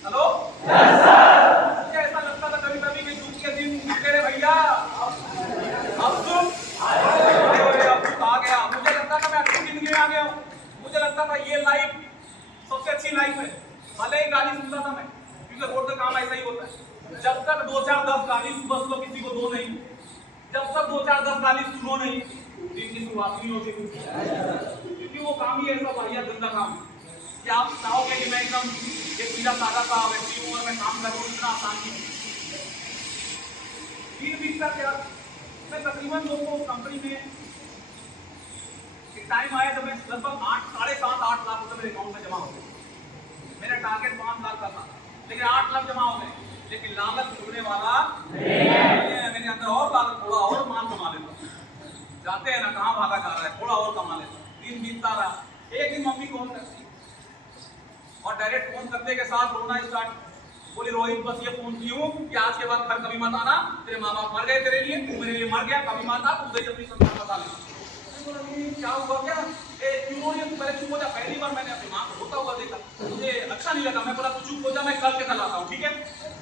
हेलो, मुझे ऐसा लगता था कभी कभी कि दुख के दिन तेरे भैया अब सुन आ गया। मुझे लगता था मैं अच्छी जिंदगी में आ गया हूँ। मुझे लगता था ये लाइफ सबसे अच्छी लाइफ है। भले ही गाली सुनता था मैं, क्योंकि रोड का काम ऐसा ही होता है। जब तक 2-4-10 गाली सुबह सुबह किसी को दो नहीं, जब तक 2-4-10 गाली सुनो नहीं, दिन की शुरुआत नहीं होती। क्योंकि वो काम ही ऐसा बढ़िया गंदा काम है कि आप चाहोगे कि मैं एकदम एक सीधा साधा सा व्यक्ति हूँ और मैं काम करूँ, इतना आसान नहीं। फिर बीतता क्या, मैं तकरीबन दोस्तों कंपनी में एक टाइम आया जब मैं लगभग 7.5-8 लाख रुपए मेरे अकाउंट में जमा हो गए। मेरा टारगेट 5 लाख का था, लेकिन 8 लाख जमा हो गए। लेकिन लालच छूटने वाला मेरे अंदर और लालच, थोड़ा और माल कमा लेता। जाते हैं ना, कहाँ भागा जा रहा है, थोड़ा और कमा लेता। दिन बीतता रहा। एक दिन मम्मी फोन करती और डायरेक्ट फोन करते के साथ रोना स्टार्ट। बोली रोहित बस ये फोन की हूँ कि आज के बाद घर कभी मत आना, तेरे माँ बाप मर गए तेरे लिए, तू मेरे लिए मर गया, कभी मत आ, तू गई अपनी संसार बता ले। क्या हुआ क्या? क्यों हो रही है तू? पहले चुप हो जा। पहली बार मैंने अपनी माँ को रोता हुआ देखा, मुझे अच्छा नहीं लगा। मैं बोला तू चुप हो जा, मैं कल के कल आता हूँ, ठीक है?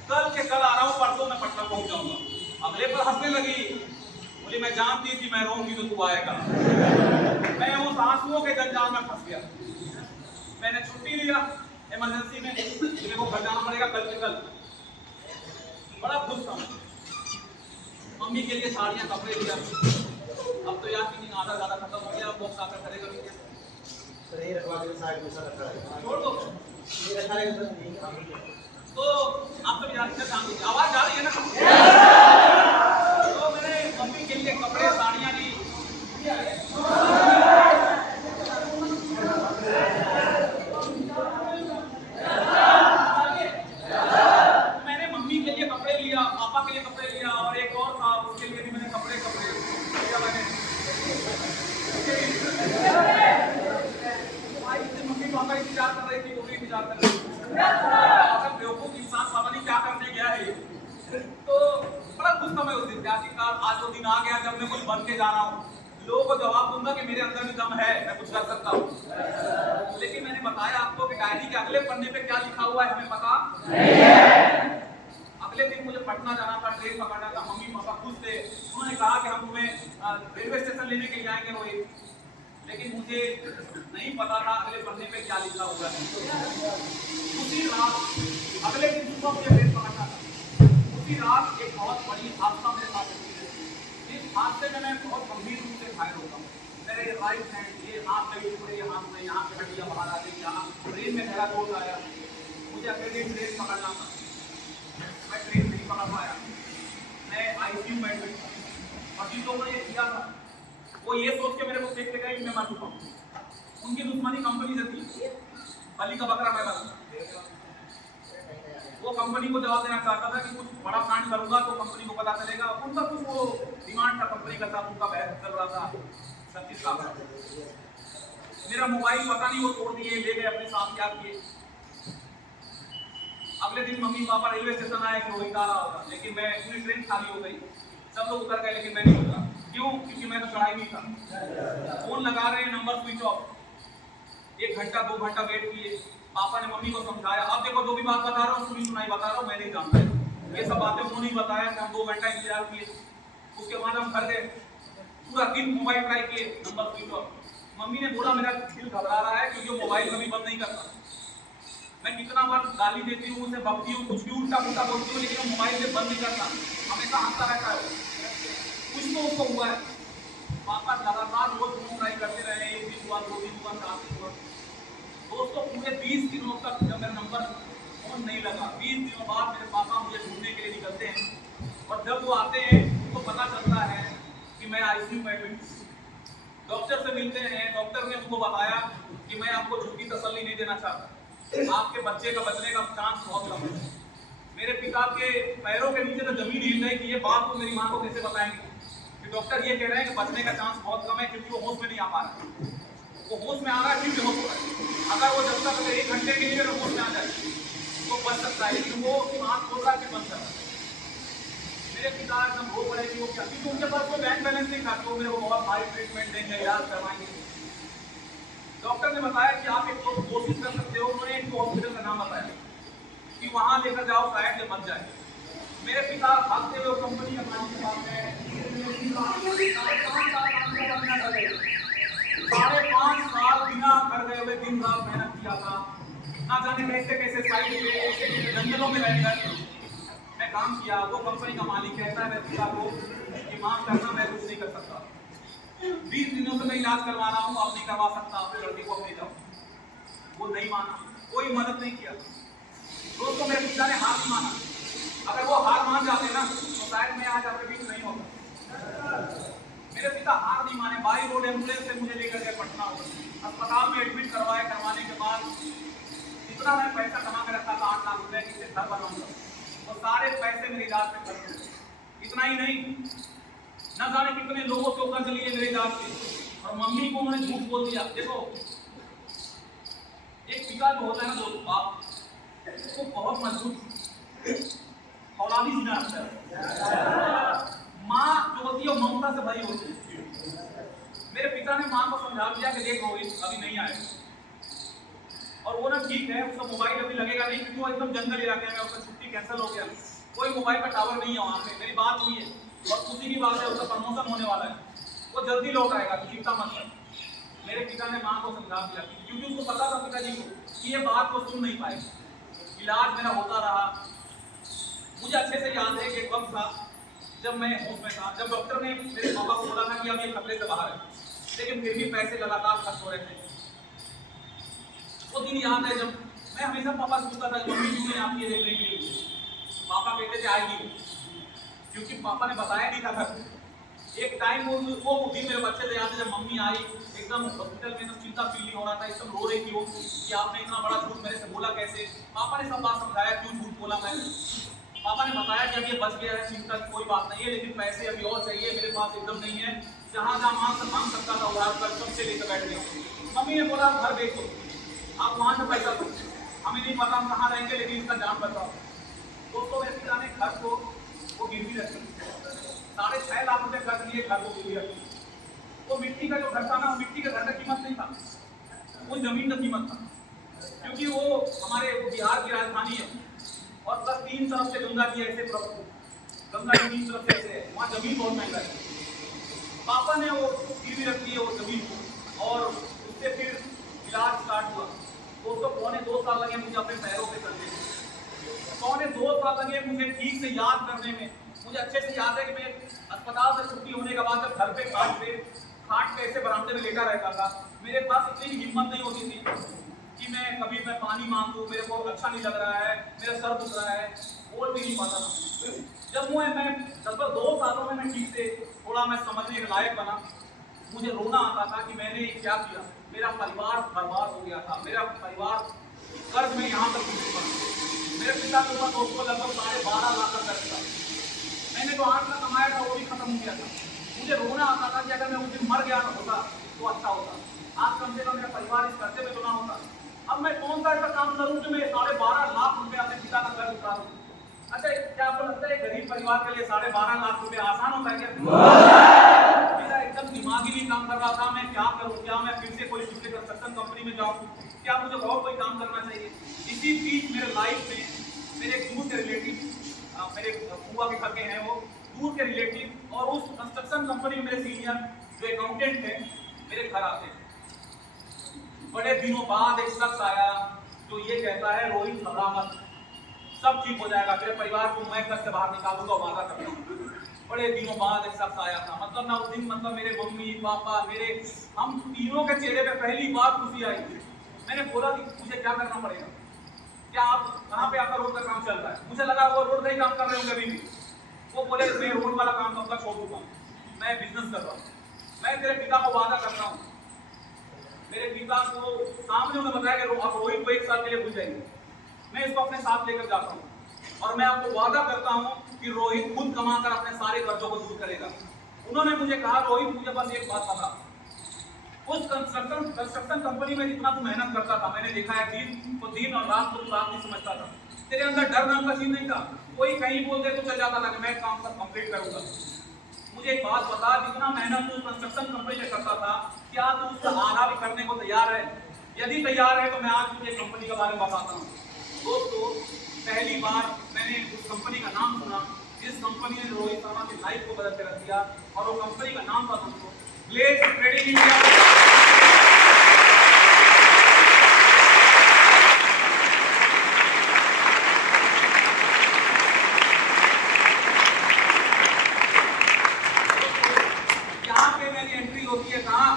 कल के कल आ रहा हूँ, परसों मैं पटना पहुंच जाऊंगा। अगले पर हंसने लगी, बोली मैं जानती थी मैं रहूंगी तो तू आएगा। मैं उस आंसुओं के जंजाल में फंस गया। मैंने छुट्टी लिया इमरजेंसी में, मेरे को घर जाना पड़ेगा कल के कल। बड़ा खुश था, मम्मी के लिए साड़ियां कपड़े लिया। अब तो यार कितनी आधा ज्यादा खत्म हो गया, बॉक्स आकर करेगा भी क्या? छोड़ दो। तो आप तो जानते हैं, आवाज जा रही है ना? तो मैंने मम्मी के लिए कपड़े साड़ियां ली। मैंने मम्मी के लिए कपड़े लिया, पापा के लिए कपड़े लिया, और एक और था उसके लिए भी मैंने कपड़े लिया। मैंने मम्मी पापा इंतजार कर रही थी, वो भी इंतजार कर रही थी। बेवकूफ इंसान पता नहीं क्या करने गया है। तो बड़ा खुश था मैं उस दिन, आखिरकार आज वो दिन आ गया जब मैं कुछ बन के जा रहा हूँ। लोगों को जवाब दूंगा कि मेरे अंदर भी दम है, मैं कुछ कर सकता हूँ। लेकिन मैंने बताया आपको कि डायरी के अगले पन्ने पे क्या लिखा हुआ है हमें पता नहीं है। अगले दिन मुझे पटना जाना था, ट्रेन पकड़ना था। मम्मी पापा खुश थे, उन्होंने कहा कि हम तुम्हें रेलवे स्टेशन लेने के लिए जाएंगे रोहित। लेकिन मुझे नहीं पता था अगले पन्ने पे क्या लिखा हुआ है। उसी रात अगले दिन सुबह मुझे ट्रेन पकड़ना था। उसी रात एक बहुत बड़ी हादसा मेरे साथ हुई है। इस हादसे में मैं बहुत गंभीर रूप से घायल होता हूँ। मेरे राइट हैंड, ये हाथ में टुकड़े, हाथ में यहाँ पे हड्डियाँ बाहर आ गई, यहाँ ट्रेन में गहरा चोट आया। मुझे अगले दिन ट्रेन पकड़ना था, मैं ट्रेन नहीं पकड़ पाया। मैं ICU में एडमिट था और जिन लोगों ने ये किया था वो ये सोच के मेरे को देख के गए कि मैं मर चुका हूँ। उनकी दुश्मनी कंपनी से थी, बलि का बकरा मैं बना। वो कंपनी को जवाब देना चाहता था कि कुछ बड़ा कांड करूंगा तो कंपनी को पता चलेगा। उनका कुछ वो डिमांड था कंपनी का, साथ उनका बहस चल रहा था सब चीज का। मेरा मोबाइल पता नहीं वो तोड़ दिए, ले गए अपने साथ, क्या किए। अगले दिन मम्मी पापा रेलवे स्टेशन आए कि रोहित आ रहा होगा, लेकिन मैं पूरी ट्रेन खाली हो गई, सब लोग उतर गए लेकिन मैं नहीं उतरा। क्यों? क्योंकि मैं तो चढ़ाई नहीं था। फोन लगा रहे हैं, नंबर स्विच ऑफ। 1 घंटा 2 घंटा वेट किए। पापा ने मम्मी को समझाया, अब देखो जो भी बात बता रहा हूँ सुनी सुनाई बता रहा हूँ, मैं नहीं जानता। ये सब बातें उन्होंने ही बताया कि हम 2 घंटा इंतजार किए। उसके बाद हम घर गए, पूरा दिन मोबाइल ट्राई किए, नंबर स्विच ऑफ। मम्मी ने बोला मेरा दिल घबरा रहा है क्योंकि वो मोबाइल कभी बंद नहीं करता। मैं कितना बार गाली देती हूँ, उसे बकती हूँ, कुछ भी उल्टा पुल्टा बोलती हूँ, लेकिन वो मोबाइल से बंद नहीं करता, हमेशा हंसता रहता है। कुछ तो उसको हुआ है। पापा लगातार रोज फोन ट्राई करते रहे, 1 दिन हुआ, 2 दिन हुआ, 4 दिन हुआ। दोस्तों पूरे 20 दिनों तक जब मेरा नंबर फोन नहीं लगा, 20 दिनों बाद मेरे पापा मुझे ढूंढने के लिए निकलते हैं। और जब वो आते हैं उनको पता चलता है कि मैं ICU में एडमिट हूँ। डॉक्टर से मिलते हैं, डॉक्टर ने उनको बताया कि मैं आपको झूठी तसल्ली नहीं देना चाहता, आपके बच्चे का बचने का चांस बहुत कम है। मेरे पिता के पैरों के नीचे तो जमीन हिल गई कि ये बात तो मेरी माँ को कैसे बताएंगे कि डॉक्टर ये कह रहे हैं कि बचने का चांस बहुत कम है क्योंकि वो होश में नहीं आ पा रहा। वो होश में आ रहा है फिर बेहोश हो रहा है। अगर वो जब तक 1 घंटे के लिए होश में आ जाए तो बच सकता है, लेकिन वो आँख खोल रहा है फिर बंद कर रहा है। मेरे पिता एकदम रो पड़े कि वो क्या, क्योंकि उनके पास कोई बैंक बैलेंस नहीं था कि वो मेरे को बहुत भारी ट्रीटमेंट देंगे, इलाज करवाएंगे। डॉक्टर ने बताया कि आप एक कोशिश कर सकते हो। उन्होंने एक हॉस्पिटल का नाम बताया कि वहां लेकर जाओ, शायद ये मर जाए। मेरे पिता भागते हुए कंपनी के मालिक के पास गए। 5.5 साल बिना घर गए हुए दिन रात मेहनत किया था, ना जाने कैसे कैसे साइड पे ऐसे जंगलों में रह गए मैं काम किया। वो कंपनी का मालिक कहता है मेरे पिता को कि माफ करना, मैं कुछ नहीं कर सकता, 20 दिनों से मैं इलाज करवा रहा हूँ, आप नहीं करवा सकता, अपने लड़के को अपने जाओ। वो नहीं माना, कोई मदद नहीं किया। दोस्तों मेरे पिता ने हार नहीं माना। अगर वो हार मान जाते ना तो शायद मैं आज आपके बीच नहीं होता। मेरे पिता हार नहीं माने, बाई रोड एम्बुलेंस से मुझे लेकर गए पटना, अस्पताल में एडमिट करवाने के बाद जितना मैं पैसा कमा के रखा था 8 लाख रुपए की, घर बनाऊंगा, वो सारे पैसे मेरे इलाज में खर्च हुए। इतना ही नहीं, न जाने कितने लोगों से कर्ज लिए मेरे इलाज के, और मम्मी को उन्होंने झूठ बोल दिया। देखो एक पिता जो होता है ना दोस्त, बाप, वो बहुत मजबूत औलादी सीना रखता है। माँ जो होती है वो ममता से भरी होती है। मेरे पिता ने माँ को समझा दिया कि देख रोहित अभी नहीं आए, और वो ना ठीक है, उसका मोबाइल अभी लगेगा नहीं क्योंकि वो एकदम जंगल इलाके में, उसका छुट्टी कैंसिल हो गया, कोई मोबाइल का टावर नहीं है वहाँ पे। मेरी बात हुई है और खुशी की बात है, उसका प्रमोशन होने वाला है, वो जल्दी लौट आएगा, चिंता मत कर। मेरे पिता ने माँ को समझा दिया क्योंकि उनको पता था पिताजी को कि ये बात को सुन नहीं पाएगी। इलाज मेरा होता रहा। मुझे अच्छे से याद है कि एक वक्त था जब मैं होश में था, जब डॉक्टर ने मेरे पापा को बोला था कि अब ये खतरे से बाहर है, लेकिन फिर भी पैसे लगातार खर्च हो रहे थे। वो दिन याद है जब मैं हमेशा पापा से पूछता था मम्मी क्यों नहीं आती है देखने के लिए। पापा कहते थे आएगी, क्योंकि पापा ने बताया नहीं था घर। एक टाइम वो दिन मेरे बच्चे से याद है जब मम्मी आई, एकदम हॉस्पिटल में एकदम चिंता फील नहीं हो रहा था, एकदम रो रही थी वो कि आपने इतना बड़ा झूठ मेरे से बोला कैसे। पापा ने सब बात समझाया क्यों झूठ बोला मैं। पापा ने बताया कि अब ये बच गया है, चिंता की कोई बात नहीं है, लेकिन पैसे अभी और चाहिए, मेरे पास एकदम नहीं है, जहाँ जहाँ मांग सकता था उधार कर सबसे लेकर बैठ गए। मम्मी ने बोला घर देखो, आप वहाँ से पैसा दो, हमें नहीं पता हम कहाँ रहेंगे, लेकिन इसका जान बचाओ। दोस्तों मेरे पिता ने घर को वो गिरवी रखी, 6.5 लाख रुपए खर्च लिए घर को गिरवी रखी। वो मिट्टी का जो घर था ना, वो मिट्टी के घर का कीमत नहीं था, वो जमीन का कीमत था, क्योंकि वो हमारे बिहार की राजधानी है और बस 3 तरफ से गंगा की ऐसे गंगा की 3 तरफ से ऐसे है, वहाँ जमीन बहुत महंगा है। पापा ने वो गिरवी रखी है वो जमीन को, और उससे फिर इलाज स्टार्ट हुआ। दोस्तों 2.25 साल लगे मुझे अपने पैरों पे करने में, 2.25 साल लगे मुझे ठीक से याद करने में। मुझे अच्छे से याद है कि मैं अस्पताल से छुट्टी होने के बाद जब घर पे खाट पे ऐसे बरामदे में लेटा रहता था, मेरे पास इतनी हिम्मत नहीं होती थी कि मैं पानी मांगूं, मेरे को अच्छा नहीं लग रहा है, मेरा सर दुख रहा है, बोल भी नहीं पाता था। जब मैं लगभग 2 सालों में मैं ठीक से थोड़ा मैं समझने के लायक बना, मुझे रोना आता था कि मैंने क्या किया, मेरा परिवार बर्बाद हो गया था, मेरा परिवार कर्ज में यहाँ तक पहुंच चुका। मेरे पिता के ऊपर दोस्तों लगभग 12.5 लाख का कर्ज था, मैंने जो 8 लाख कमाया था वो भी खत्म हो गया था। मुझे रोना आता था कि अगर मैं उस दिन मर गया होता तो अच्छा होता, आज कम से कम मेरा परिवार इस कर्जे में तो ना होता। अब मैं कौन सा ऐसा काम करूं कि मैं 12.5 लाख रुपए अपने पिता का कर्ज उतारूं। अच्छा क्या आपको लगता है गरीब परिवार के लिए 12.5 लाख रुपए आसान होता है क्या? मेरा एकदम दिमाग ही नहीं काम कर रहा था, मैं क्या करूं, क्या मैं फिर से कोई दूसरे कंस्ट्रक्शन कंपनी में जाऊं, क्या मुझे और कोई काम करना चाहिए। इसी बीच मेरे लाइफ में मेरे दूर के रिलेटिव, मेरे बुआ के घर के हैं वो दूर के रिलेटिव, और उस कंस्ट्रक्शन कंपनी में मेरे सीनियर जो अकाउंटेंट थे मेरे घर आते हैं। बड़े दिनों बाद एक शख्स आया जो ये कहता है रोहित घबरा मत, सब ठीक हो जाएगा, तेरे परिवार को मैं घर से बाहर निकालूंगा, वादा करता हूँ। बड़े दिनों बाद एक शख्स आया था, मतलब ना उस दिन मतलब मेरे मम्मी पापा हम तीनों के चेहरे पे पहली बार खुशी आई। मैंने बोला कि मुझे क्या करना पड़ेगा, क्या आप कहाँ पे आपका रोड का काम चल रहा है? मुझे लगा वो रोड का ही काम कर रहे होंगे अभी भी। वो बोले मैं रोड वाला काम कब तक छोड़ दूंगा, मैं बिजनेस कर रहा हूँ, मैं तेरे पिता को वादा करता हूँ। मेरे पिता को सामने उन्होंने बताया कि आप रोहित को 1 साल के लिए भूल जाएंगे, मैं इसको अपने साथ लेकर जाता हूँ और मैं आपको वादा करता हूँ कि रोहित खुद कमाकर अपने सारे कर्जों को दूर करेगा। उन्होंने मुझे कहा रोहित मुझे बस एक बात बता, उस कंस्ट्रक्शन कंपनी में जितना तू मेहनत करता था, मैंने देखा है दिन और रात को रात नहीं समझता था, तेरे अंदर डर नाम का चीज नहीं था। कोई कहीं बोल दे तो चल जाता था कि मैं काम कंप्लीट करूंगा। मुझे एक बात बता, जितना मेहनत तू कंस्ट्रक्शन कंपनी में करता था, क्या तू उसका आधा भी करने को तैयार है? यदि तैयार है तो मैं आज तुझे कंपनी के बारे में बताता हूँ। दोस्तों पहली बार मैंने उस कंपनी का नाम सुना जिस कंपनी ने रोहित शर्मा की लाइफ को बदल के रख दिया, और वो कंपनी का नाम था दोस्तों ब्लेज ट्रेडिंग इंडिया। यहाँ पे मेरी एंट्री होती है कहाँ?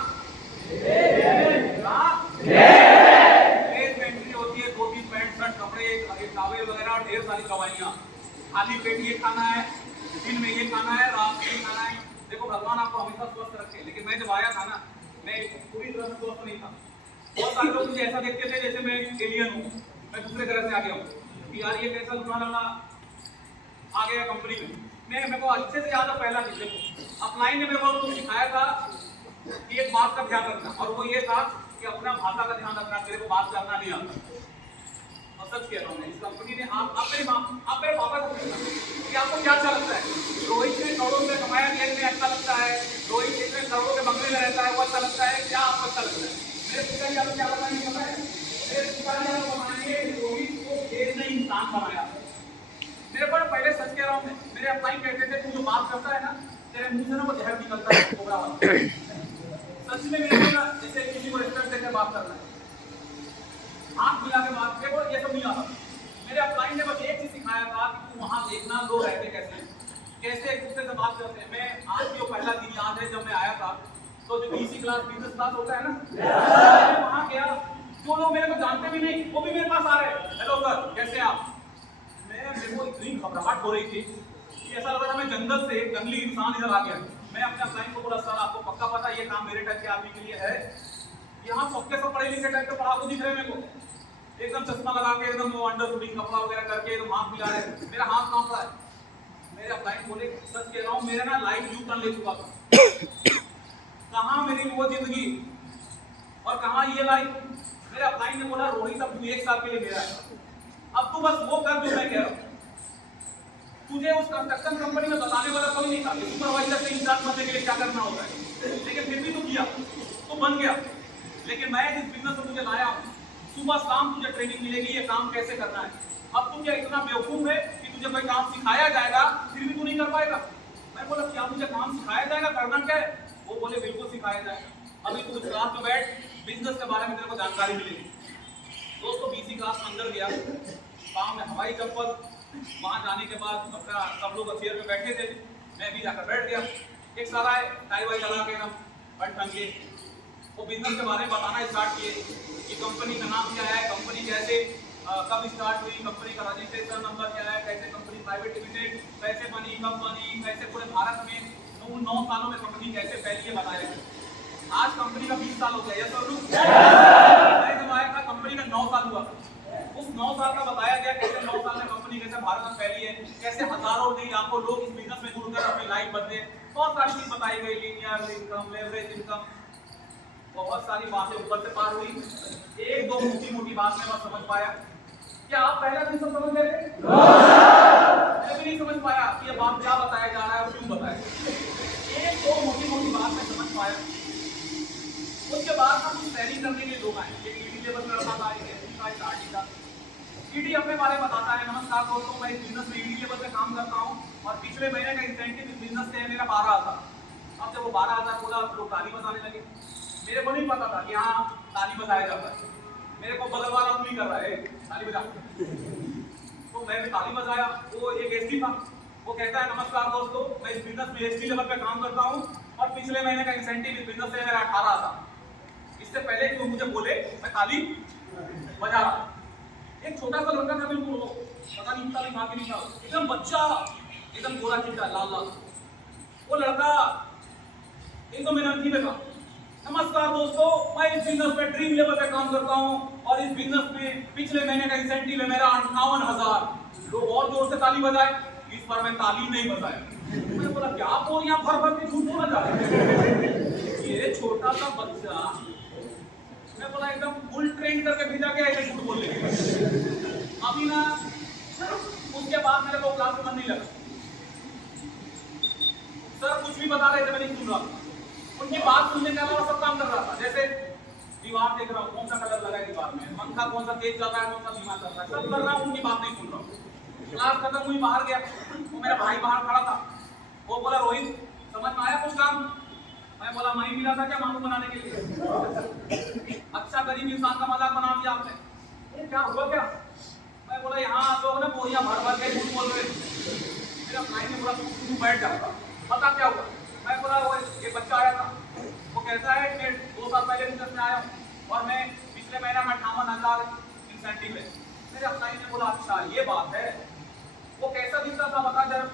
एंट्री होती है 2-3 पैंट शर्ट कपड़े, टॉवेल वगैरह और ढेर सारी दवाइयाँ। खाली पेट ये खाना है, दिन में ये खाना है, रात में ये खाना है। देखो भगवान आपको हमेशा स्वस्थ रखे, लेकिन मैं जब आया था ना, मैं पूरी तरह से स्वस्थ नहीं था। बहुत सारे लोग मुझे ऐसा देखते थे जैसे मैं एलियन हूँ, मैं दूसरे तरह से आ गया हूँ कि यार ये कैसा लुना आ गया कंपनी में। मेरे को अच्छे से याद है पहला चीज, देखो अपलाइन ने मेरे को कुछ सिखाया था कि एक बात का ध्यान रखना, और वो ये था कि अपना भाषा का ध्यान रखना, तेरे को बात करना नहीं आता। और सच कह रहा हूँ मैं, इस कंपनी ने आप मेरे पापा को पूछना कि आपको क्या अच्छा लगता है? रोहित ने करोड़ों रुपए कमाया कि में अच्छा लगता है? रोहित इतने करोड़ों के बंगले में रहता है वो अच्छा लगता है? क्या आपको अच्छा लगता है? मेरे पिता जी आपको क्या बताएंगे पता है? मेरे पिताजी आपको बताएंगे कि रोहित को खेल ने इंसान बनाया। मेरे पर पहले सच कह रहा हूँ मैं, मेरे अपना ही कहते थे तू जो बात करता है ना तेरे मुंह से ना वो जहर निकलता है कोबरा वाला। सच में मेरे को ना जैसे किसी को रिस्पेक्ट देकर बात करना है, हाथ मिला के बात देखो ये सब नहीं आता। मेरे अपलाइन ने बस एक चीज सिखाया था कि तू वहां देखना लोग रहते कैसे एक दूसरे से बात करते हैं। मैं आज भी वो पहला दिन याद है जब मैं आया था तो जो बीसी क्लास बिजनेस क्लास होता है ना, मैं वहां गया, जो लोग मेरे को जानते भी नहीं वो भी मेरे पास आ रहे हैं, हेलो सर कैसे आप। मेरे को इतनी घबराहट हो रही थी कि ऐसा लग रहा था मैं जंगल से एक जंगली इंसान इधर आ गया। मैं अपने अपलाइन को बोला सर आपको पक्का पता ये काम मेरे टाइप के आदमी के लिए है? यहाँ सबके सब पढ़े लिखे टाइप के पढ़ाकू दिख रहे हैं मेरे को, एकदम चश्मा लगा के एकदम वो अंडर शूटिंग कपड़ा वगैरह करके एकदम हाथ मिला रहे, मेरा हाथ कांप रहा है। मेरे अपलाइन बोले सच कह रहा हूँ मेरा ना लाइफ यू टर्न ले चुका था। कहाँ मेरी वो जिंदगी और कहाँ ये लाइफ। मेरे अपलाइन ने बोला रोहित अब तू 1 साल के लिए मेरा है, अब तू बस वो कर जो मैं कह रहा हूँ। तुझे उस कंस्ट्रक्शन कंपनी में बताने वाला कोई नहीं था कि सुपरवाइजर से इंचार्ज बनने के लिए क्या करना होता है, लेकिन फिर भी तू किया, तू बन गया। लेकिन मैं जिस बिजनेस में तुझे लाया हूँ सुबह शाम तुझे ट्रेनिंग मिलेगी ये काम कैसे करना है। अब तू क्या इतना बेवकूफ है कि तुझे कोई काम सिखाया जाएगा फिर भी तू नहीं कर पाएगा? मैं बोला क्या मुझे काम सिखाया जाएगा, करना क्या है? वो बोले बिल्कुल सिखाया जाएगा, अभी तू क्लास में बैठ, बिजनेस के बारे में तेरे को जानकारी मिलेगी। दोस्तों बीसी क्लास में अंदर गया, पाँव में हवाई चप्पल, वहाँ जाने के बाद अपना सब लोग चेयर में बैठे थे, मैं भी जाकर बैठ गया। एक सारा टाई वाई लगा के एकदम बट टंग के वो बिजनेस के बारे में बताना स्टार्ट किए कि कंपनी का नाम क्या है, कंपनी कैसे कब स्टार्ट हुई, कंपनी का रजिस्ट्रेशन नंबर क्या है, कैसे कंपनी प्राइवेट लिमिटेड कैसे बनी, कब बनी, कैसे पूरे भारत में 9 सालों में कंपनी कैसे फैली है बताया। आज कंपनी का 20 साल हो गया, मैं जब आया था कंपनी का 9 साल हुआ। उस 9 साल का बताया गया कैसे 9 साल में कंपनी कैसे भारत में फैली है, कैसे हजारों नहीं लाखों लोग इस बिजनेस में जुड़कर अपनी लाइफ बदले। बहुत सारी चीज बताई गई, लीनियर इनकम, लेवरेज इनकम, बहुत सारी बातें ऊपर से पार हुई। एक दो मोटी मोटी बात मैं समझ पाया। क्या आप पहला दिन सब समझ गए थे? मैं भी नहीं समझ पाया कि ये बात क्या बताया जा रहा है और क्यों बताया। एक दो मोटी मोटी बात मैं समझ पाया। उसके बाद हम कुछ ट्रेनिंग करने के लिए लोग आए, एक ईडी लेवल में रखा था, ईडी अपने बारे में बताता है। नमस्कार दोस्तों, मैं इस बिजनेस में ईडी लेवल पे काम करता हूँ और पिछले महीने का इंसेंटिव इस बिजनेस से है मेरा 12,000। अब जब वो 12,000 बोला लोग ताली बजाने लगे। मेरे को नहीं पता था कि हाँ ताली बजाया जाता है। मेरे को बगल वाला उंगली कर रहा है ताली बजा, तो मैं भी ताली बजाया। वो एक एसडी था, वो कहता है नमस्कार दोस्तों, मैं इस बिजनेस में एसडी लेवल पे काम करता हूँ और पिछले महीने का इंसेंटिव इस बिजनेस से मेरा 18,000। इससे पहले कि वो मुझे बोले मैं ताली बजा रहा। एक छोटा सा लड़का था, बिल्कुल पता नहीं इतना भी भागी नहीं था, एकदम बच्चा, एकदम गोरा चिट्टा लाल लाल। वो लड़का एकदम एनर्जी में था। नमस्कार दोस्तों, मैं इस बिजनेस में ड्रीम लेवल पे काम करता हूँ और इस बिजनेस में पिछले महीने का इंसेंटिव है मेरा 58,000। लोग और जोर से ताली बजाए, इस पर मैं ताली नहीं बजाया। मैंने बोला क्या आप और यहाँ भर भर के झूठ बोला जा रहा है? ये छोटा सा बच्चा, मैं बोला एकदम फुल ट्रेन करके भेजा गया ऐसे झूठ बोलने के लिए। अभी ना उसके बाद मेरे को क्लास में मन नहीं लगा। सर कुछ भी बता रहे थे मैं नहीं सुन रहा, उनकी बात सुनने के अलावा सब काम कर रहा था। जैसे दीवार देख रहा हूँ, कौन सा कलर लगा है दीवार में, पंखा कौन सा तेज चल रहा है, कौन सा धीमा चल रहा है, सब कर रहा हूँ, उनकी बात नहीं सुन रहा हूँ। क्लास खत्म हुई, बाहर गया, वो मेरा भाई बाहर खड़ा था। वो बोला रोहित समझ में आया कुछ काम? मैं बोला मैं मिला था क्या मालूम बनाने के लिए? अच्छा गरीब इंसान का मजाक बना दिया आपने, क्या हुआ क्या? मैं बोला यहाँ लोग ना बोरियां भर भर के झूठ बोल रहे। मेरा भाई ने बोला तू बैठ जा, पता क्या हुआ? मैं बोला वो एक बच्चा आया था, वो कहता है कि 2 साल पहले बिजनेस में आया हूँ और मैं पिछले महीना में 58,000 इंसेंटिव है। मेरे भाई ने बोला अच्छा ये बात है, वो कैसा दिखता था बता जरा।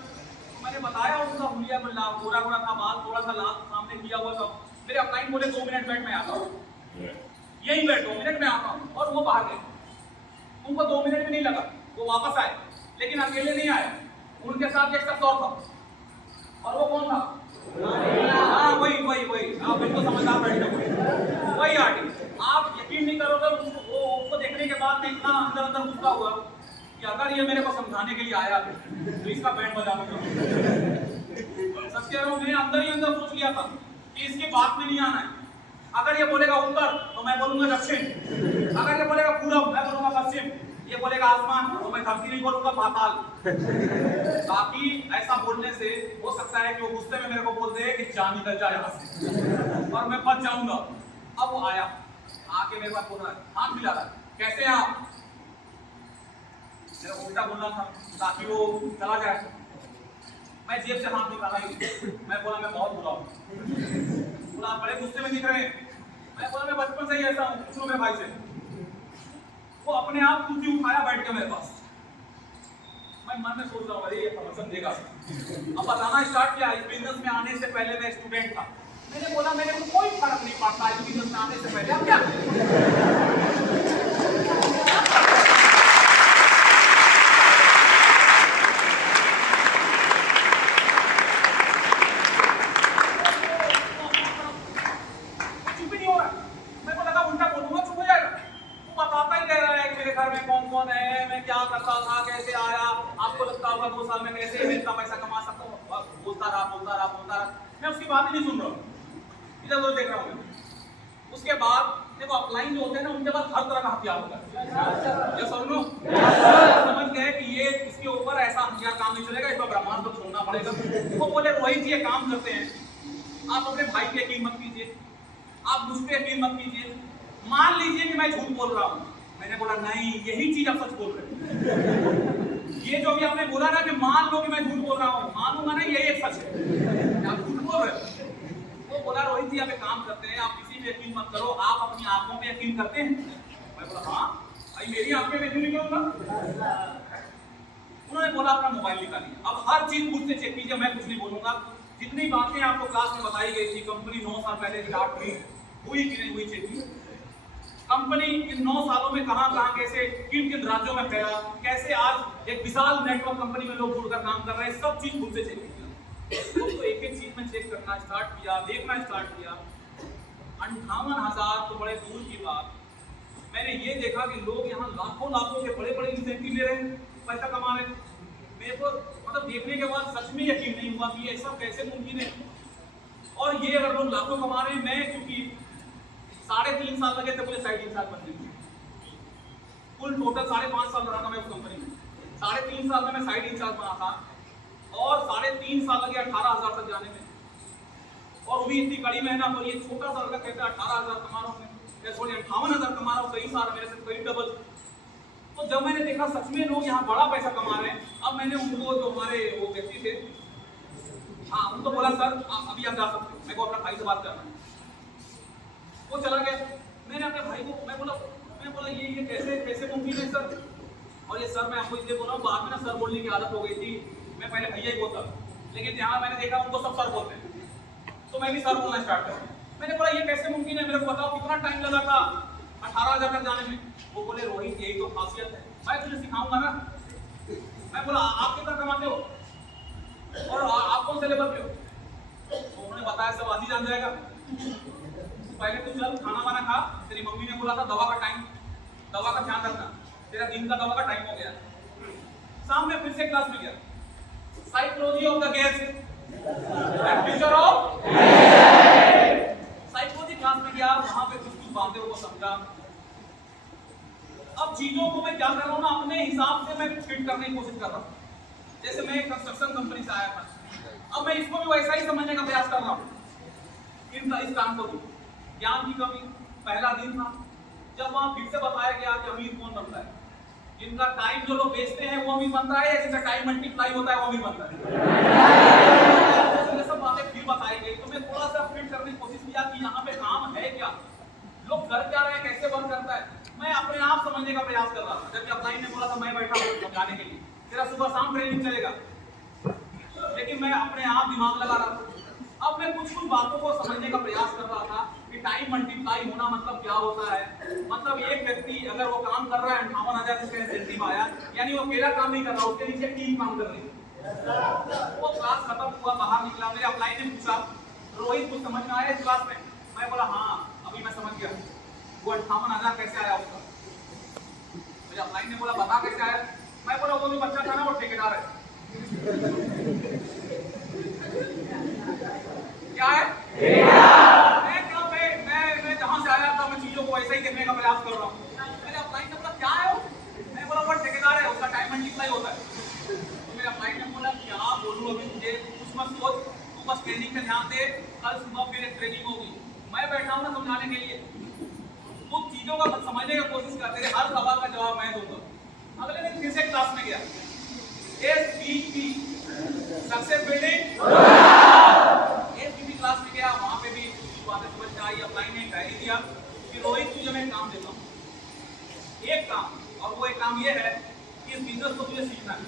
मैंने बताया उनका हुलिया में गोरा गोरा था, बाल थोड़ा सा लाल सामने किया हुआ था। मेरे अपलाइन बोले 2 मिनट बैठ मैं आता हूँ, यही बैठ 2 मिनट में आता हूँ। और वो बाहर गए, उनको 2 मिनट भी नहीं लगा, वो वापस आए। लेकिन अकेले नहीं आए, उनके साथ एक शख्स और था। और वो कौन था? हाँ वही आप बिल्कुल समझदार बैठे, वही आंटी। आप यकीन नहीं करोगे, उसको देखने के बाद मैं इतना अंदर गुस्सा हुआ कि अगर ये मेरे को समझाने के लिए आया तो इसका बैंड बजा दूंगा। सच कह रहा हूँ, मैंने अंदर ही अंदर सोच लिया था कि इसकी बात में नहीं आना है। अगर ये बोलेगा उत्तर तो मैं बोलूंगा दक्षिण, अगर ये बोलेगा पूरब मैं बोलूंगा पश्चिम, ये बोलेगा आसमान तो मैं धरती नहीं बोलूंगा पाताल। ताकि ऐसा बोलने से हो सकता है कि वो गुस्से में मेरे को बोल दे कि जान निकल जाए यहाँ से और मैं बच जाऊंगा। अब वो आया, आके मेरे पास बोल रहा है, हाथ मिला रहा है, कैसे हैं आप? मेरा उल्टा बोलना था ताकि वो चला जाए। मैं जेब से हाथ निकाला ही, मैं बोला मैं बहुत बुरा हूँ। बोला बड़े गुस्से में दिख रहे हैं। मैं बोला मैं बचपन से ही ऐसा हूँ, पूछो मेरे भाई से। वो अपने आप कुर्सी उठाया, बैठ गया मेरे पास। मैं मन में सोच रहा हूँ अरे ये प्रमोशन देगा। अब बताना स्टार्ट किया। इस बिजनेस में आने से पहले मैं स्टूडेंट था। मैंने बोला मेरे को कोई फर्क नहीं पड़ता इस बिजनेस में आने से पहले, अब क्या करता था, कैसे आया, आपको लगता होगा 2 साल में कैसे मैं इतना पैसा कमा सकता हूँ। बोलता रहा। मैं उसकी बात ही नहीं सुन रहा हूँ, इधर उधर देख रहा हूँ। उसके बाद देखो अपलाइन जो होते हैं ना, उनके पास हर तरह का हथियार होता है। ये सुन लो, समझ गए कि ये इसके ऊपर ऐसा हथियार काम नहीं चलेगा, इसको ब्रह्मांड को छोड़ना पड़ेगा। वो बोले रोहित ये काम करते हैं, आप अपने भाई पे यकीन मत कीजिए, आप मुझ पे यकीन मत कीजिए, मान लीजिए कि मैं झूठ बोल रहा हूँ। मैंने बोला नहीं, यही चीज आप सच बोल रहे हैं। ये जो भी आपने बोला ना कि मान लो कि मैं झूठ बोल रहा हूँ, मानूंगा नहीं, यही एक सच है, आप झूठ बोल रहे हो। वो बोला रोहित जी आप एक काम करते हैं, आप किसी पे यकीन मत करो, आप अपनी आंखों पे यकीन करते हैं? मैं बोला हाँ भाई, मेरी आंखें पे क्यों नहीं करूंगा। उन्होंने बोला अपना मोबाइल निकालिए, अब हर चीज मुझसे चेक कीजिए, मैं कुछ नहीं बोलूंगा। जितनी बातें आपको क्लास में बताई गई थी, कंपनी 9 साल पहले स्टार्ट हुई कि नहीं हुई, चेक कीजिए। कंपनी इन 9 सालों में कहां कैसे किन किन राज्यों में फैला, कैसे आज एक विशाल नेटवर्क कंपनी में लोग जुड़कर काम कर रहे हैं, सब चीज खुद से चेक किया। तो एक एक चीज में चेक करना स्टार्ट किया, देखना स्टार्ट किया। 58,000 तो बड़े दूर की बात। मैंने ये देखा कि लोग यहाँ लाखों के बड़े बड़े इंसेंटिव ले रहे हैं, पैसा कमा रहे हैं। मेरे को मतलब देखने के बाद सच में यकीन नहीं हुआ कि ये सब कैसे मुमकिन है। और ये अगर लोग लाखों कमा रहे हैं, मैं क्योंकि 3.5 साल लगे थे मुझे साइड इंचार्ज बनने में, कुल टोटल 5.5 साल रहा था मैं उस कंपनी में। 3.5 साल में मैं साइड इंचार्ज बना था और 3.5 साल लगे 18,000 तक जाने में, और वो भी इतनी कड़ी मेहनत। और ये छोटा सा लड़का कहता है 18,000 कमा रहा हूँ मैं, सॉरी 58,000 कमा रहा हूँ, कई साल मेरे से करीब डबल। तो जब मैंने देखा सच में लोग यहाँ बड़ा पैसा कमा रहे हैं, अब मैंने उनको जो हमारे वो व्यक्ति थे, हाँ उनको बोला सर अभी आप जा सकते हो, मेरे को अपना भाई से बात करना है। वो चला गया। मैंने अपने भाई को मैं बोला ये कैसे मुमकिन है सर। और ये सर मैं आपको इसलिए बोल रहा हूँ, बाद में ना सर बोलने की आदत हो गई थी, मैं पहले भैया ही बोलता, लेकिन यहाँ मैंने देखा उनको सब सर बोलते हैं, तो मैं भी सर बोलना स्टार्ट कर। मैंने बोला ये कैसे मुमकिन है, मेरे को बताओ कितना टाइम लगा था 18,000 तक जाने में। वो बोले रोहित यही तो खासियत है, मैं तुझे सिखाऊंगा ना। मैं बोला आप कितना कमाते हो और आप कौन से लेवल पे हो? तो उन्होंने बताया सब आज ही जान जाएगा, पहले तू चल खाना वाना खा, तेरी मम्मी ने बोला था दवा का ध्यान रखना, तेरा दिन का दवा का टाइम हो गया। शाम में फिर से क्लास में गया, psychology of the gas and future of psychology class में गया, वहां पे कुछ बातें को समझा। अब चीजों को मैं क्या कर रहा हूँ ना, अपने हिसाब से मैं फिट करने की कोशिश कर रहा हूँ। जैसे मैं एक कंस्ट्रक्शन कंपनी से आया था, अब मैं इसको भी वैसा ही समझने का प्रयास कर रहा हूँ। इस काम को ज्ञान की कमी, पहला दिन था जब वहां फिर से बताया गया कि अमीर कौन बनता है, जिनका टाइम जो लोग बेचते हैं वो अमीर बनता है, या जिनका टाइम मल्टीप्लाई होता है वो अमीर बनता है। ये सब बातें फिर बताई गई, तो मैं थोड़ा सा फिट करने की कोशिश किया कि यहाँ पे काम है क्या, लोग कर क्या रहे हैं, कैसे वर्क करता है। मैं अपने आप समझने का प्रयास कर रहा था। जबकि अपलाइन ने बोला था मैं बैठा हूँ समझाने के लिए, तेरा सुबह शाम ट्रेनिंग चलेगा, लेकिन मैं अपने आप दिमाग लगा रहा था। अब मैं कुछ बातों को समझने का प्रयास कर रहा था कि टाइम मल्टीप्लाई होना मतलब क्या होता है। मतलब एक व्यक्ति अगर वो काम कर रहा है 58,000 जिसका इंसेंटिव आया, यानी वो अकेला काम नहीं कर रहा, उसके नीचे टीम काम कर रही है। वो क्लास खत्म हुआ, बाहर निकला, मेरे अपलाइन ने पूछा रोहित कुछ समझ में आया इस क्लास में? मैं बोला हाँ अभी मैं समझ गया। वो 58,000 कैसे आया उसका? मेरे अपलाइन ने बोला बता कैसे आया? मैं बोला वो जो बच्चा था ना वो ठेकेदार है। क्या है? मैं ट्रेनिंग पे ध्यान दे, कल सुबह फिर एक ट्रेनिंग होगी, मैं बैठा हूँ ना समझाने के लिए, कुछ चीजों का समझने की कोशिश करते हैं, हर सवाल का जवाब मैं दूंगा। अगले दिन फिर से क्लास में गया, SBP success building, SBP class में गया, वहां पे भी बातें समझ में आई, अपलाइन में डायरी दिया कि रोहित तुझे मैं काम देता हूँ, एक काम, और वो एक काम ये है कि इस बिजनेस को तुझे सीखना है।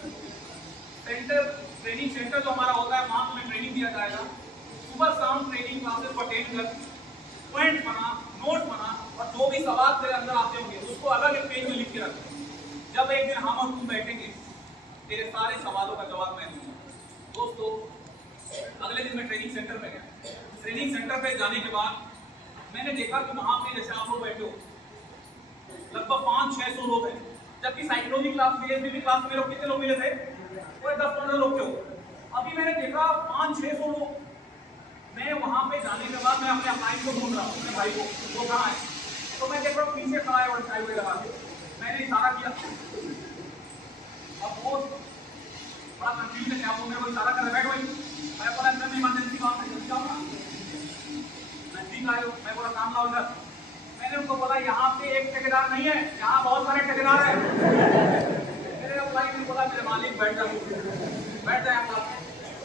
सेंटर, ट्रेनिंग सेंटर जो हमारा होता है, वहां तुम्हें ट्रेनिंग दिया जाएगा, सुबह शाम ट्रेनिंग क्लासेस को अटेंड कर, पॉइंट बना, नोट बना, और जो भी सवाल तेरे अंदर आते होंगे उसको अलग एक पेज में लिख के रख। जब एक दिन हम और तुम बैठेंगे, तेरे सारे सवालों का जवाब मैं दूंगा। दोस्तों, अगले दिन मैं ट्रेनिंग सेंटर में गया। ट्रेनिंग सेंटर पे जाने के बाद मैंने देखा कि वहां पे जैसे आप लोग बैठे हो, लगभग 500-600 लोग हैं, जबकि साइकोलॉजी क्लास में, SBP क्लास में लोग कितने लोग मिले थे? कोई 10-15 लोग थे। अभी मैंने देखा 500-600 लोग। मैं वहां पे जाने के बाद मैं अपने अपलाइन को ढूंढ रहा हूँ, अपने भाई को, वो कहाँ है? तो मैं देख रहा हूँ पीछे खड़ा है और टाई हुए लगा के। मैंने इशारा किया, अब वो बड़ा कंफ्यूज है, क्या वो मेरे को इशारा कर रहा है, बैठ भाई। मैं बोला इतना इमरजेंसी काम है, जल्दी जाओ ना। नजदीक आए हो, मैं बोला काम लाओ इधर। मैंने उनको बोला यहाँ पे एक ठेकेदार नहीं है, यहाँ बहुत सारे ठेकेदार हैं। मेरे अपलाइन ने बोला मेरे मालिक बैठ जाओ, बैठ जाए आप।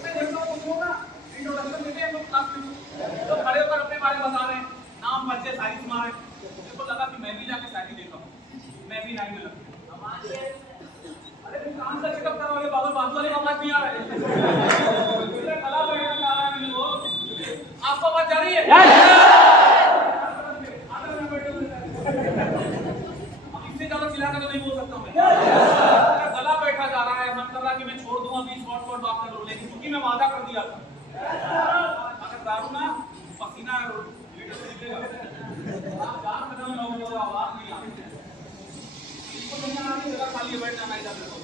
मैं देखता हूँ उसको ना इंट्रोडक्शन देते हैं लोग क्लास में, तो खड़े होकर अपने बारे में बता रहे हैं, नाम परिचय सारी सुना रहे हैं। मेरे को लगा कि मैं भी जाके शायरी देता हूँ, मैं भी लाइन में लगता हूँ। अरे तुम कहाँ से चेकअप करवाओगे बाबा, बात वाले आवाज नहीं आ रहा है, गला बैठा जा रहा है मेरे को, आपको आवाज जा रही है? अब इससे ज्यादा चिल्लाना तो नहीं बोल सकता मैं, गला बैठा जा रहा है, मन कर रहा है कि मैं छोड़ दूं, अभी शॉर्ट बात कर लूं, लेकिन क्योंकि मैं वादा कर दिया था, अगर दारू ना पसीना निकलेगा, आप जान खत्म लोगों को आवाज नहीं आती है, इसको दुनिया में जगह खाली बैठ जाना है, जाते हो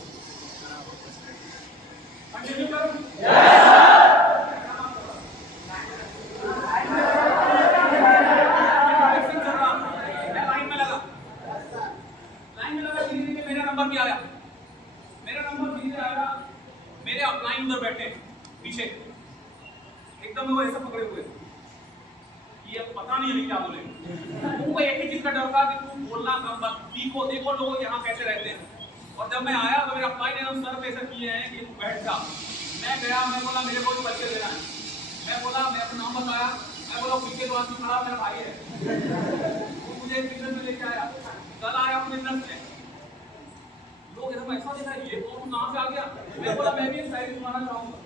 कंटिन्यू करो। मेरे अपलाइन उधर बैठे पीछे, एकदम वो ऐसे पकड़े हुए, ये पता नहीं अभी क्या बोलेंगे। उनको एक ही चीज का डर था कि तू बोलना कम, बस देखो देखो लोग यहाँ कैसे रहते हैं। और जब मैं आया तो मेरे अपलाइन ने सर पे ऐसे किए हैं कि तू बैठ जा। मैं गया, मैं बोला मेरे को बच्चे देना है, मैं बोला, मैं अपना नाम बताया, मैं बोला पीछे तो आदमी खड़ा मेरा भाई है, वो मुझे बिजनेस में लेके आया, कल आया बिजनेस में, लोग एकदम ऐसा देखा ये कौन कहाँ से आ गया। मैं बोला मैं भी शायरी सुनाना चाहूंगा।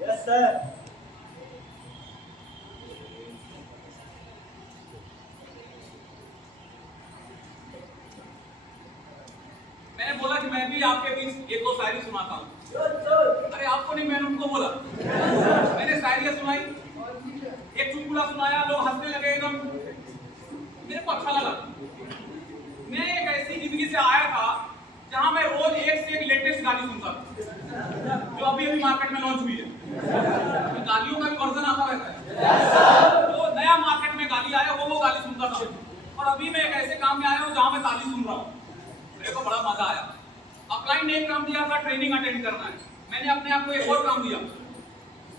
Yes sir. मैंने बोला कि मैं भी आपके बीच एक दो शायरी सुनाता हूँ। अरे आपको नहीं, मैंने उनको बोला। मैंने शायरी सुनाई, एक चुटकुला सुनाया, लोग हंसने लगे एकदम, मेरे को अच्छा लगा। मैं एक ऐसी जिंदगी से आया था जहां मैं रोज एक से एक लेटेस्ट गाली सुनता था, जो अभी अभी मार्केट में लॉन्च हुई है। तो गालियों का भी वर्जन आता रहता है, तो नया मार्केट में गाली आया वो गाली सुनता था। और अभी मैं एक ऐसे काम में आया हूँ जहां मैं गाली सुन रहा हूँ, मेरे को बड़ा मजा आया। अपलाइन ने एक काम दिया था, ट्रेनिंग अटेंड करना है। मैंने अपने आप को एक और काम दिया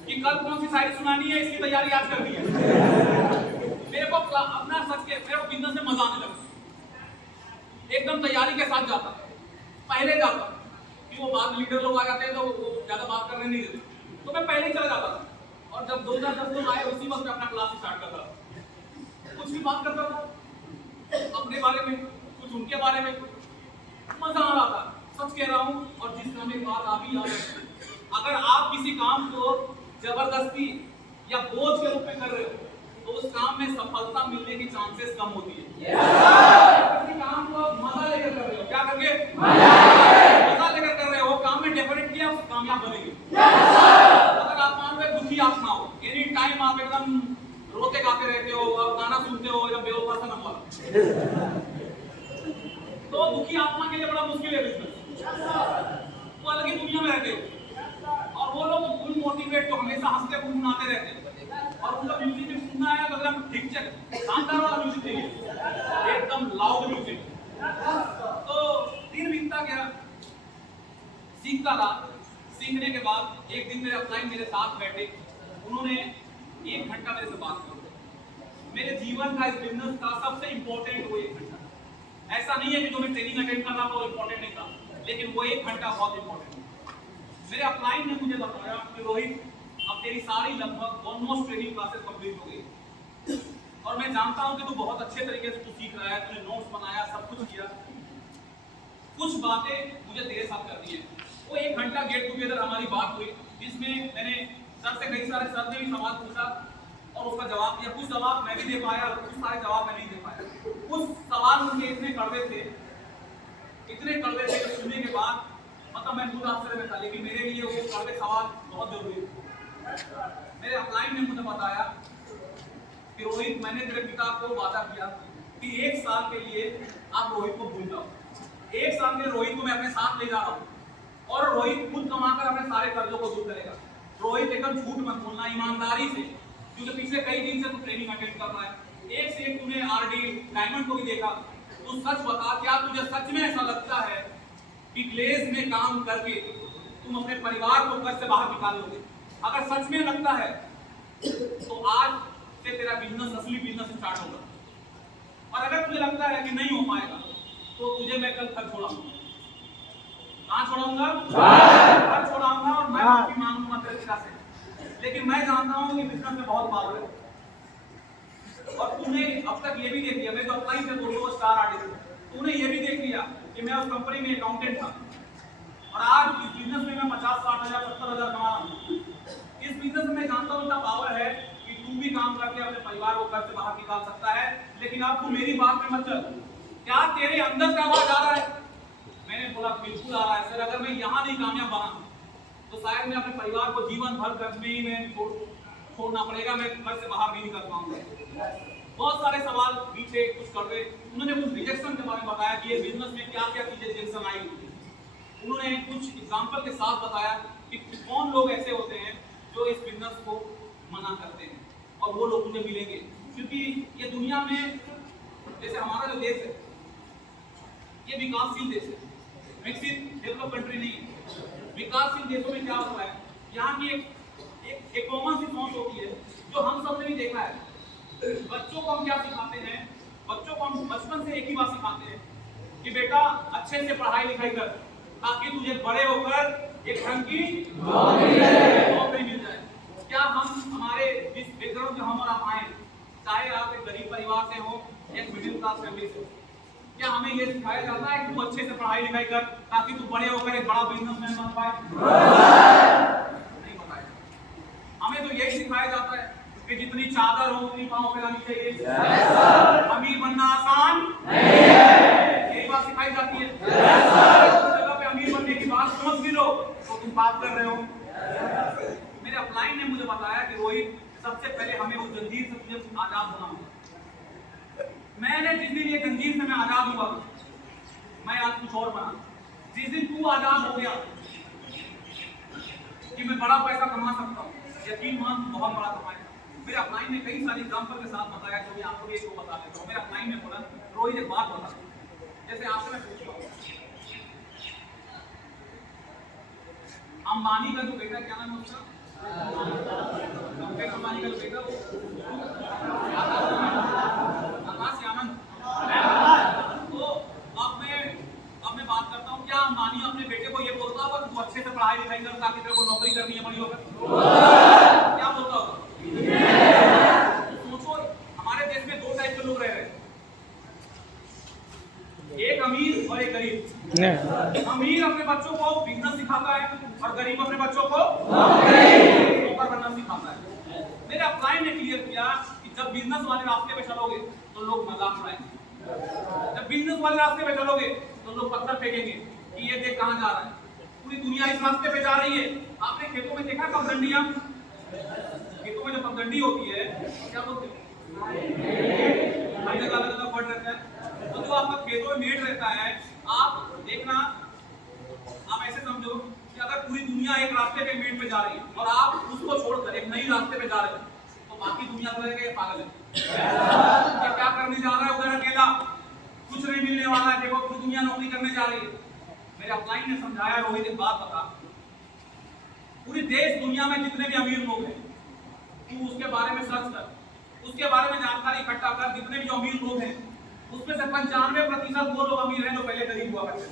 कि कल कौन सी शायरी सुनानी है, इसकी तैयारी आज कर दी है। मेरे को अपना सच के मेरे को बिजनेस में मजा आने लगा, एकदम तैयारी के साथ जाता, पहले जाता, कि वो बाद लीडर लोग आ जाते हैं तो वो ज्यादा बात करने नहीं देते, तो मैं पहले ही चला जाता था। और जब 2010 लोग आए उसी वक्त मैं अपना क्लास स्टार्ट करता था, कुछ भी बात करता था, अपने बारे में कुछ उनके बारे में, मजा आ रहा था। सच कह रहा हूँ, और जिस काम में बात आप ही याद रखें, अगर आप किसी काम को जबरदस्ती या बोझ के रूप में कर रहे हो तो उस काम में सफलता मिलने की चांसेस कम होती है। किसी काम को मजा लेकर कर रहे हो, क्या करके मजा लेकर कर रहे हो, काम में डेफिनेटली आप कामयाब बनेंगे। अगर आप मान रहे दुखी आप ना हो, एनी टाइम आप एकदम रोते गाते रहते हो, आप गाना सुनते हो या बेवफा सा नंबर, तो दुखी आत्मा के लिए बड़ा मुश्किल है बिजनेस, वो अलग ही दुनिया में रहते हो। और वो लोग फुल मोटिवेट, तो हमेशा हंसते गुनगुनाते रहते हैं, और उनका म्यूजिक भी सुनना है तो एकदम ठीक चक शानदार वाला म्यूजिक चाहिए, एकदम लाउड म्यूजिक। तो दिन बीतता गया, सीखता रहा। सीखने के बाद एक दिन मेरे अपना अपलाइन मेरे साथ बैठे, उन्होंने 1 घंटा मेरे से बात की। मेरे जीवन का इस बिजनेस का सबसे इंपॉर्टेंट वो 1 घंटा। ऐसा नहीं है कि जो मैं ट्रेनिंग अटेंड कर रहा था वो इंपॉर्टेंट नहीं था, लेकिन वो 1 घंटा बहुत इंपॉर्टेंट है। मेरे अपलाइन ने मुझे बताया कि रोहित, अब तेरी सारी लगभग ऑलमोस्ट ट्रेनिंग क्लासेस कंप्लीट हो गई और मैं जानता हूं कि तू बहुत अच्छे तरीके से तू सीख रहा है, तूने नोट्स बनाया, सब कुछ किया। कुछ बातें मुझे तेरे साथ करनी है। वो 1 घंटा गेट टुगेदर हमारी बात हुई, जिसमें मैंने सर से कई सारे सर ने भी सवाल पूछा और उसका जवाब दिया। कुछ जवाब मैं भी दे पाया और कुछ सारे जवाब मैं नहीं दे पाया। कुछ सवाल मुझे इतने कड़वे थे कि सुनने के बाद मतलब मैं खुद आश्चर्य में था, लेकिन मेरे लिए वो कड़वे सवाल बहुत जरूरी थे। मेरे अपलाइन ने मुझे बताया कि रोहित, मैंने तेरे पिता को वादा किया कि 1 साल के लिए आप रोहित को भूल जाओ। 1 साल के रोहित को मैं अपने साथ ले जा रहा हूँ और रोहित खुद कमाकर अपने सारे कर्जों को दूर करेगा। रोहित एकदम झूठ मत बोलना, ईमानदारी से, क्योंकि पिछले कई दिन से तू ट्रेनिंग अटेंड कर रहा है। एक से एक तूने आरडी डायमंड को भी देखा। तू सच बता, क्या तुझे सच में ऐसा लगता है कि ग्लेज में काम करके तुम अपने परिवार को घर से बाहर निकाल लोगे? अगर सच में लगता है तो आज से तेरा बिजनेस, असली बिजनेस स्टार्ट होगा। और अगर तुझे लगता है कि नहीं हो पाएगा तो तुझे मैं कल घर छोड़ाऊंगा। कहाँ छोड़ाऊंगा? घर छोड़ाऊंगा और मैं माफी मांगूंगा तेरे पिता से। लेकिन मैं जानता हूँ कि बिजनेस में बहुत पावर है और तूने अब तक ये भी देख लिया, मैं तो अपना ही से बोल रहा हूँ स्टार आर्टिस्ट, तूने ये भी देख लिया कि मैं उस कंपनी में अकाउंटेंट था और आज इस बिजनेस में मैं 50-60 हजार 70 हजार कमा रहा हूँ। इस बिजनेस में जानता हूँ इतना पावर है कि तू भी काम करके अपने परिवार को घर से बाहर निकाल सकता है। लेकिन अब तू मेरी बात में मत चल। क्या तेरे अंदर से आवाज आ रहा है? मैंने बोला बिल्कुल आ रहा है सर। अगर मैं यहाँ नहीं कामयाब बना तो शायद मैं अपने परिवार को जीवन भर घर में ही मैं छोड़ना पड़ेगा, मैं घर से बाहर भी नहीं कर पाऊंगा। बहुत सारे सवाल पीछे, कुछ कड़वे, उन्होंने कुछ रिजेक्शन के बारे में बताया कि ये बिजनेस में क्या क्या चीजें रिजेक्शन आई हुई। उन्होंने कुछ एग्जाम्पल के साथ बताया कि कौन लोग ऐसे होते हैं जो इस बिजनेस को मना करते हैं और वो लोग मुझे मिलेंगे। क्योंकि ये दुनिया में, जैसे हमारा जो देश है ये विकासशील देश है, विकसित डेवलप कंट्री नहीं है। विकासशील देशों में क्या होता है, यहाँ की एक कॉमन सी सोच होती है जो हम सब ने भी देखा है। बच्चों को हम क्या सिखाते हैं? बच्चों को हम बचपन से एक ही बात सिखाते हैं कि बेटा अच्छे से पढ़ाई लिखाई कर ताकि तुझे बड़े होकर एक ढंग की नौकरी मिल जाए। क्या हम हमारे जिस बैकग्राउंड से हम और आप आए, चाहे आप एक गरीब परिवार से हो, एक मिडिल क्लास फैमिली से हो, क्या हमें ये सिखाया जाता है कि तू अच्छे से पढ़ाई लिखाई कर ताकि तू बड़े होकर एक बड़ा बिजनेसमैन बन पाए? नहीं बताया। हमें तो यही सिखाया जाता है कि जितनी चादर हो उतनी पांव फैलानी चाहिए। अमीर बनना आसान नहीं है, यही बात सिखाई जाती है। जगह पे अमीर बनने की बात समझ भी लो तो तुम बात कर रहे हो। मेरे अपलाइन ने मुझे बताया कि रोहित, सबसे पहले हमें उस जंजीर से तुझे आजाद होना होगा। मैंने जिस दिन ये जंजीर से मैं आजाद हुआ, मैं आज कुछ और बना। जिस दिन तू आजाद हो गया कि मैं बड़ा पैसा कमा सकता हूँ, यकीन मान बहुत बड़ा कमाएगा। मेरे अपलाइन ने कई सारे एग्जांपल के साथ बताया, जो मैं आपको एक को बता देता हूँ। मेरे अपलाइन ने बोला, रोहित एक बात बता, जैसे आपसे मैं पूछ रहा हूँ, अंबानी का जो बेटा, क्या नाम है उसका? अंबानी का जो बेटा, आकाश यामन। तो अब मैं बात करता हूँ, क्या अंबानी अपने बेटे को ये बोलता होगा तू अच्छे से पढ़ाई लिखाई कर ताकि तेरे को नौकरी करनी है बड़ी होकर? क्या बोलता होगा? सोचो, हमारे देश में 2 टाइप के लोग रह रहे हैं, एक अमीर और एक गरीब। अमीर अपने बच्चों को बिजनेस सिखाता है और गरीब अपने बच्चों को नौकर बनना सिखाता है। मेरे अपलाइन ने क्लियर किया कि जब बिजनेस वाले रास्ते पे चलोगे तो लोग मजाक उड़ाएंगे, जब बिजनेस वाले रास्ते पे चलोगे तो लोग पत्थर फेंकेंगे कि ये देख कहां जा रहा है, पूरी दुनिया इस रास्ते पे जा रही है। आपने खेतों में देखा पगडंडियां? खेतों में जो पगडंडी होती है क्या बोलते हैं? हर जगह अलग अलग वर्ड रहता है। तो जो आपका खेतों में मेड़ रहता है, आप देखना, आप ऐसे समझो कि अगर पूरी दुनिया एक रास्ते पे मेड़ पे जा रही है और आप उसको छोड़कर एक नई रास्ते पे जा रहे हैं तो बाकी दुनिया को लगेगा ये पागल है, क्या करने जा रहा है उधर अकेला, कुछ नहीं मिलने वाला है, देखो पूरी दुनिया नौकरी करने जा रही है। मेरे अपलाइन ने समझाया, रोहित एक बात बता, पूरी देश दुनिया में जितने भी अमीर लोग हैं तू उसके बारे में सर्च कर, उसके बारे में जानकारी इकट्ठा कर। जितने भी जो अमीर लोग हैं उसमें से 95% वो लोग अमीर हैं जो पहले गरीब हुआ करते।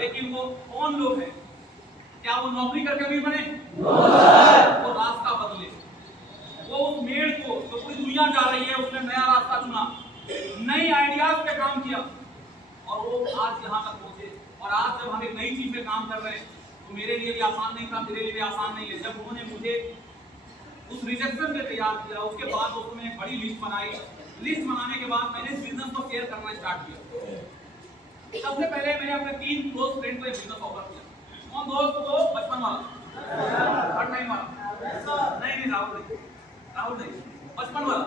लेकिन वो कौन लोग हैं? क्या वो नौकरी करके अमीर बने? वो रास्ता बदले। वो उस मेड़ को जो पूरी दुनिया जा रही है उसने नया रास्ता चुना, नई आइडियाज पे काम किया और वो आज यहाँ तक पहुंचे। और आज जब हम एक नई चीज पे काम कर रहे हैं तो मेरे लिए भी आसान नहीं था, तेरे लिए भी आसान नहीं है। जब उन्होंने मुझे उस रिजेक्शन पे तैयार किया, उसके बाद उसने एक बड़ी लिस्ट बनाई। लिस्ट बनाने के बाद मैंने इस बिजनेस को शेयर करना स्टार्ट किया। सबसे पहले मैंने अपने 3 क्लोज फ्रेंड को एक बिजनेस ऑफर किया। कौन दोस्त? वो बचपन वाला, हर टाइम वाला, नहीं राहुल नहीं, बचपन वाला,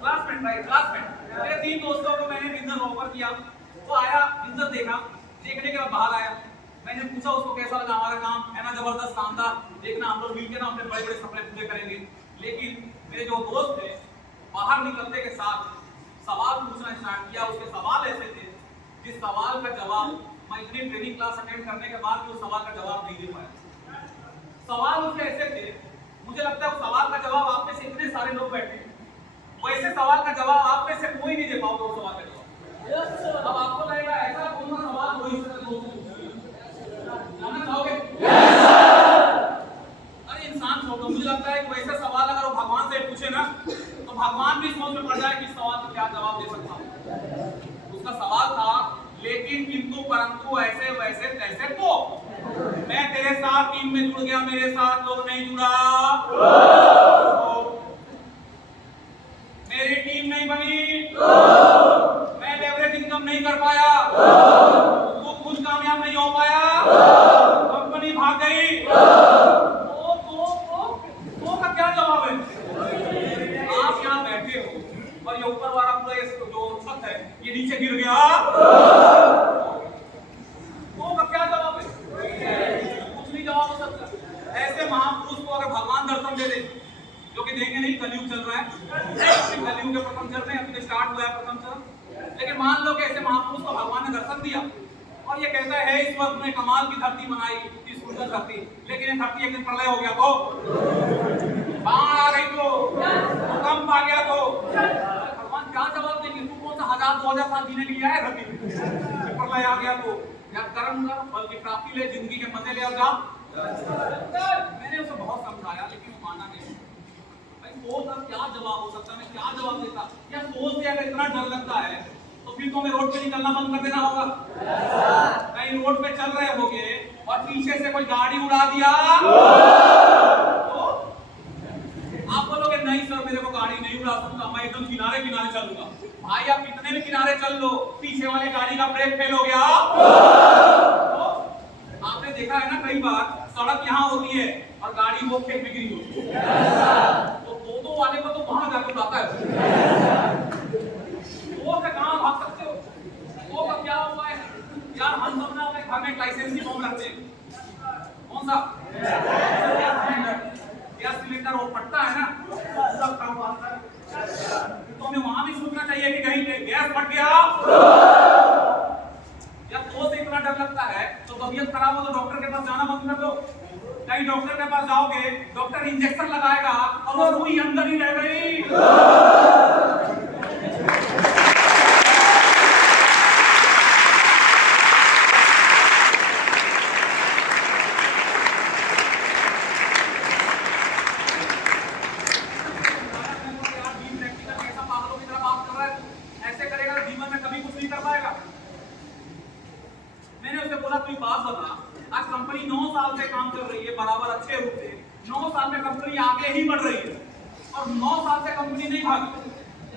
क्लासमेट, राइट, क्लासमेट। मेरे 3 दोस्तों को मैंने बिजनेस ऑफर किया। वो आया, बिजनेस देखा, देखने के बाद बाहर आया। मैंने पूछा उसको कैसा लगा हमारा काम, है ना जबरदस्त, शानदार, देखना हम लोग मिलकर ना अपने बड़े बड़े सपने पूरे करेंगे। लेकिन मेरे जो दोस्त थे बाहर निकलने के साथ सवाल पूछना स्टार्ट किया। उसके सवाल ऐसे थे जिस सवाल का जवाब मैं इतनी ट्रेनिंग क्लास अटेंड करने के बाद भी उस सवाल का जवाब नहीं दे पाया। सवाल उसके ऐसे थे, मुझे लगता है उस सवाल का जवाब आप में से इतने सारे लोग बैठे, वैसे सवाल का जवाब आप में से कोई नहीं दे पाओगे उस सवाल का जवाब। अब आपको लगेगा ऐसा कौन सा सवाल वही जानना चाहोगे? अरे इंसान छोड़ो, मुझे लगता है कि वैसे सवाल अगर वो भगवान से पूछे ना तो भगवान भी सोच में पड़ जाए कि इस सवाल का क्या जवाब दे सकता हूं। उसका सवाल था लेकिन किंतु परंतु ऐसे वैसे तैसे तो मैं तेरे साथ टीम में जुड़ गया, मेरे साथ लोग नहीं जुड़ा, मेरी टीम नहीं बनी, मैं लेवरेज इनकम नहीं कर पाया, वो खुद कामयाब नहीं हो पाया, कंपनी भाग गई। तो का क्या जवाब है? आप यहाँ बैठे हो और ये ऊपर वाला पूरा ये जो छत है ये नीचे गिर गया, तो का क्या जवाब है? कुछ नहीं जवाब हो सकता। ऐसे महापुरुष को अगर भगवान दर्शन दे दे, जो कि देंगे नहीं, कलयुग चल रहा है, कलयुग के प्रथम चरण में अभी तो स्टार्ट हुआ है प्रथम चरण। लेकिन मान लो कि ऐसे महापुरुष को भगवान ने दर्शन दिया और ये कहता है इस वक्त में कमाल की धरती बनाई, इतनी सुंदर धरती, लेकिन ये धरती एक दिन प्रलय हो गया तो बाढ़ आ गई तो भूकंप आ गया तो भगवान क्या जवाब देंगे? तू कौन सा 1000-2000 साल जीने के लिए आया धरती में? प्रलय आ गया तो या कर्म का बल्कि प्राप्ति ले, जिंदगी के मजे ले और जा। मैंने उसे बहुत समझाया लेकिन वो माना नहीं। तो क्या जवाब हो सकता है? मैं क्या जवाब देता? या सोच से अगर इतना डर लगता है तो फिर तो हमें रोड पे निकलना बंद कर देना होगा। कहीं रोड पे चल रहे होगे और पीछे से कोई गाड़ी उड़ा दिया तो आप बोलोगे नहीं सर मेरे को गाड़ी नहीं उड़ा सकता, मैं एकदम किनारे किनारे चलूंगा। भाई आप कितने भी किनारे चल लो, पीछे वाले गाड़ी का ब्रेक फेल हो गया तो आपने देखा है ना कई बार सड़क यहाँ होती है और गाड़ी वो खेत में गिरी होती है, तो वाले को तो वहां जाकर उड़ाता है। वो से कहां भाग सकते हो? वो का क्या उपाय है? यार हम सब ना अपने घर में लाइसेंस की फॉर्म रखते हैं। कौन सा? गैस सिलेंडर वो फटता है ना, सब काम आता है। तो हमें वहां भी सोचना चाहिए कि कहीं गैस फट गया या तो से इतना डर लगता है तो तबीयत खराब हो तो डॉक्टर के पास जाना बंद कर दो। कहीं डॉक्टर के पास जाओगे, डॉक्टर इंजेक्शन लगाएगा और वो सुई अंदर ही रह गई। ऐसा पागलों की तरह बात कर रहा है, ऐसे करेगा जीवन में कभी कुछ नहीं कर पाएगा। मैंने उसे बोला तू बात बता, आज कंपनी 9 साल से काम कर रही है बराबर अच्छे रूप से, 9 साल में कंपनी आगे ही बढ़ रही है और 9 साल से कंपनी नहीं भागी।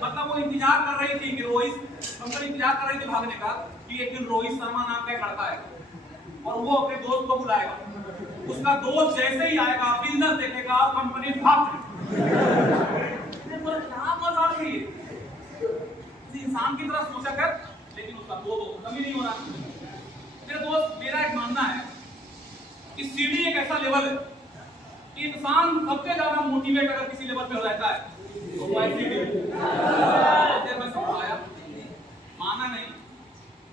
मतलब वो इंतजार कर रही थी कि कंपनी इंतजार कर रही थी भागने का कि एक दिन रोहित शर्मा नाम का एक लड़का है और वो अपने दोस्त को बुलाएगा, उसका दोस्त जैसे ही आएगा बिजनेस देखेगा कंपनी भाग क्या मजाक है इंसान की तरह सोचा कर, लेकिन उसका दोस्त कभी नहीं हो रहा। मेरे दोस्त मेरा एक मानना है कि सीढ़ी एक ऐसा लेवल है कि इंसान सबसे ज्यादा मोटिवेट अगर किसी लेवल पे हो जाता है तो वो सीढ़ी मैं समझाया, माना नहीं,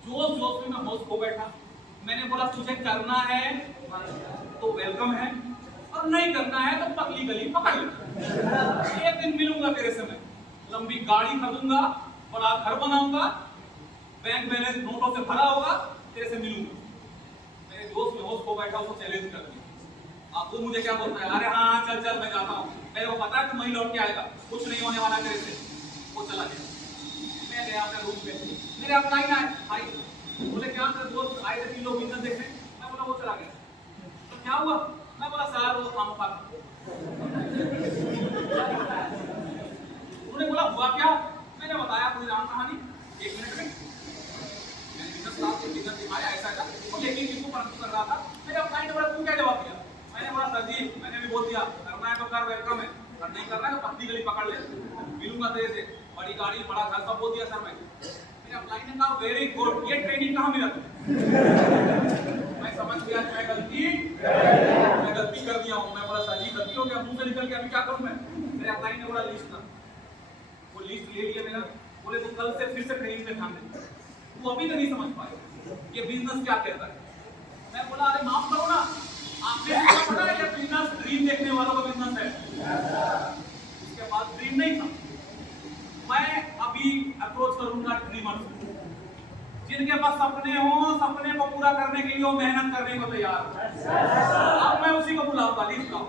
जोश जोश में मैं होश खो बैठा। मैंने बोला तुझे करना है तो वेलकम है, और नहीं करना है तो पतली गली पकड़ ले। एक दिन मिलूंगा तेरे से मैं, लंबी गाड़ी खरीदूंगा, बड़ा घर बनाऊंगा, बैंक बैलेंस नोटों से भरा होगा, तेरे से मिलूंगा। मेरे दोस्त में होस्ट को बैठा उसको चैलेंज कर दिया। अब वो मुझे क्या बोलता है, अरे हाँ चल चल मैं जाता हूँ, मेरे को पता है तू वहीं लौट के आएगा, कुछ नहीं होने वाला तेरे से। वो चला गया। मैं गया अपने रूम पे, मेरे अपना ही ना भाई बोले क्या कर दोस्त आए थे 3 लोग बिजनेस देखने, मैं बोला वो चला गया। तो क्या हुआ, मैं बोला सर वो काम था। उन्होंने बोला हुआ क्या, मैंने बताया पूरी राम कहानी। 1 मिनट में मैंने बिजनेस दिखाया ऐसा था, और लेकिन किसको परंतु कर रहा था। मेरे अपना ने बोला तू क्या जवाब दिया, मैंने बोला सर जी मैंने भी बोल दिया करना है तो कर, वेलकम है, और नहीं करना है तो पतली गली पकड़ ले, मिलूंगा तेरे से, बड़ी गाड़ी बड़ा घर सब बोल दिया सर मैं। मेरे अपना ने कहा वेरी गुड, ये ट्रेनिंग कहाँ मिला तुम्हें। मैं समझ गया मैं गलती कर दिया हूँ। मैं बोला सर जी गलती हो गया, मुंह से निकल के अभी क्या करूँ मैं। मेरे अपना ने बोला लिस्ट कर, वो लिस्ट ले लिया मेरा, बोले तो कल से फिर से ट्रेनिंग में ध्यान दे, तू अभी तक नहीं समझ पाए ये बिजनेस क्या कहता है। मैं बोला अरे माफ करो ना, आपने पता है क्या बिजनेस ड्रीम देखने वालों का बिजनेस है। उसके बाद ड्रीम नहीं था। मैं अभी अप्रोच करूंगा ड्रीमर्स जिनके पास सपने हो, सपने को पूरा करने के लिए वो मेहनत करने को तैयार। अब मैं उसी को बुलाऊंगा, लिस्ट लाओ।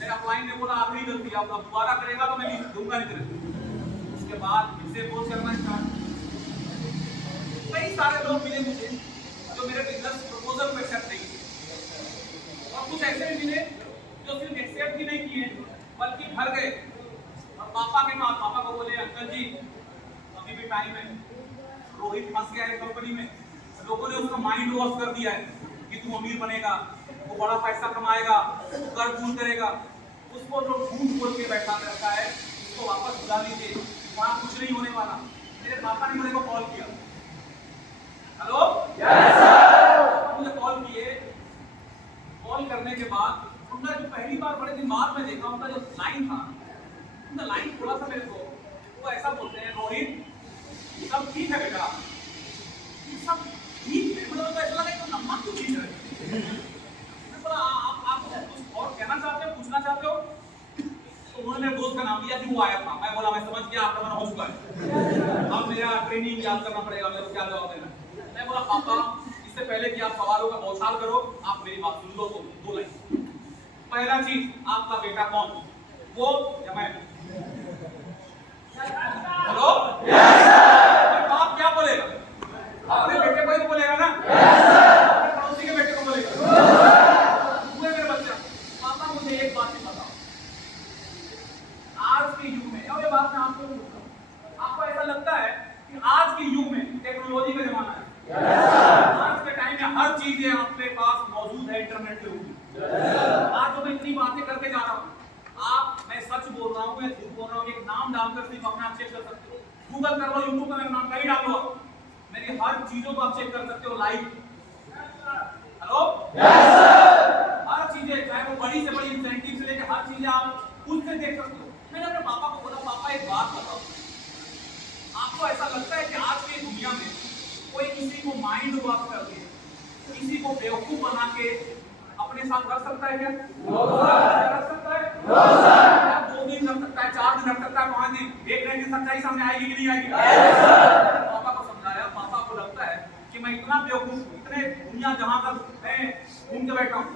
मेरा क्लाइंट ने बोला आखिरी गलती, अब दोबारा करेगा तो मैं लिस्ट दूंगा नहीं तेरे। उसके बाद इनसे अप्रोच करना स्टार्ट। कई सारे लोग मिले मुझे जो मेरे बिजनेस प्रपोजल को एक्सेप्ट नहीं किए, और कुछ ऐसे भी मिले जो सिर्फ एक्सेप्ट ही नहीं किए बल्कि घर गए और पापा के पास, पापा को बोले अंकल जी अभी भी टाइम है, रोहित फंस गया है कंपनी में, लोगों ने उसका माइंड वॉश कर दिया है कि तू अमीर बनेगा, वो बड़ा पैसा कमाएगा, कर पूल करेगा। उसको जो झूठ बोल के बैठा रहता है उसको वापस बुला लीजिए, वहां कुछ नहीं होने वाला। मेरे पापा ने मेरे को कॉल किया, हेलो यस सर, मुझे कॉल किए। कॉल करने के बाद उनका जो पहली बार बड़े दिन बाद में देखा उनका जो लाइन था, उनका लाइन थोड़ा सा मेरे को वो ऐसा बोलते हैं रोहित सब ठीक है बेटा, सब ठीक है, मतलब ऐसा लगा कि नमक क्यों ठीक है। मैं बोला आप कुछ और कहना चाहते हो, पूछना चाहते हो। तो उन्होंने मेरे दोस्त का नाम लिया कि वो आया था। मैं बोला मैं समझ गया आपका मन हो चुका है, अब मेरा ट्रेनिंग याद करना पड़ेगा, मेरे को क्या जवाब देना। मैं बोला पापा इससे पहले कि आप सवालों का बौछार करो आप मेरी बात सुन लो। तो 2 लाइन। पहला चीज आपका बेटा कौन, वो या मैं। Hello yes sir. बाप क्या बोलेगा, अपने बेटे को ही बोलेगा ना, यस सर, पड़ोसी के बेटे को बोलेगा। हुए मेरे बच्चा, पापा मुझे एक बात ही बताओ, आज के युग में, और ये बात मैं आपको पूछता हूं, आपको ऐसा लगता है कि आज के युग में टेक्नोलॉजी का जमाना है, आज के टाइम में हर चीजें आपके पास मौजूद है इंटरनेट पे होगी। आज जो मैं इतनी बातें करके जा रहा हूँ, आप मैं सच बोल रहा हूँ या झूठ बोल रहा हूँ, एक नाम डालकर सिर्फ अपना आप चेक कर सकते हो। गूगल कर लो, यूट्यूब पर मेरा नाम कहीं डाल लो, मेरी हर चीजों को आप चेक कर सकते हो लाइव। Hello yes sir. हर चीजें चाहे वो बड़ी से बड़ी इंसेंटिव से लेकर हर चीजें आप खुद से देख सकते हो। मैंने अपने पापा को बोला पापा एक बात बताओ, आपको ऐसा लगता है कि आज की दुनिया में कोई किसी को माइंड वॉश करके, किसी को बेवकूफ बना के अपने साथ रख सकता है क्या? No sir. रख सकता है? No sir. 2 दिन रख सकता है, 4 दिन रख सकता है, 5 दिन, एक दिन की सच्चाई सामने आएगी कि नहीं आएगी? पापा को समझाया, पापा को लगता है कि मैं इतना बेवकूफ, इतने दुनिया जहां तक मैं घूम के बैठा हूँ,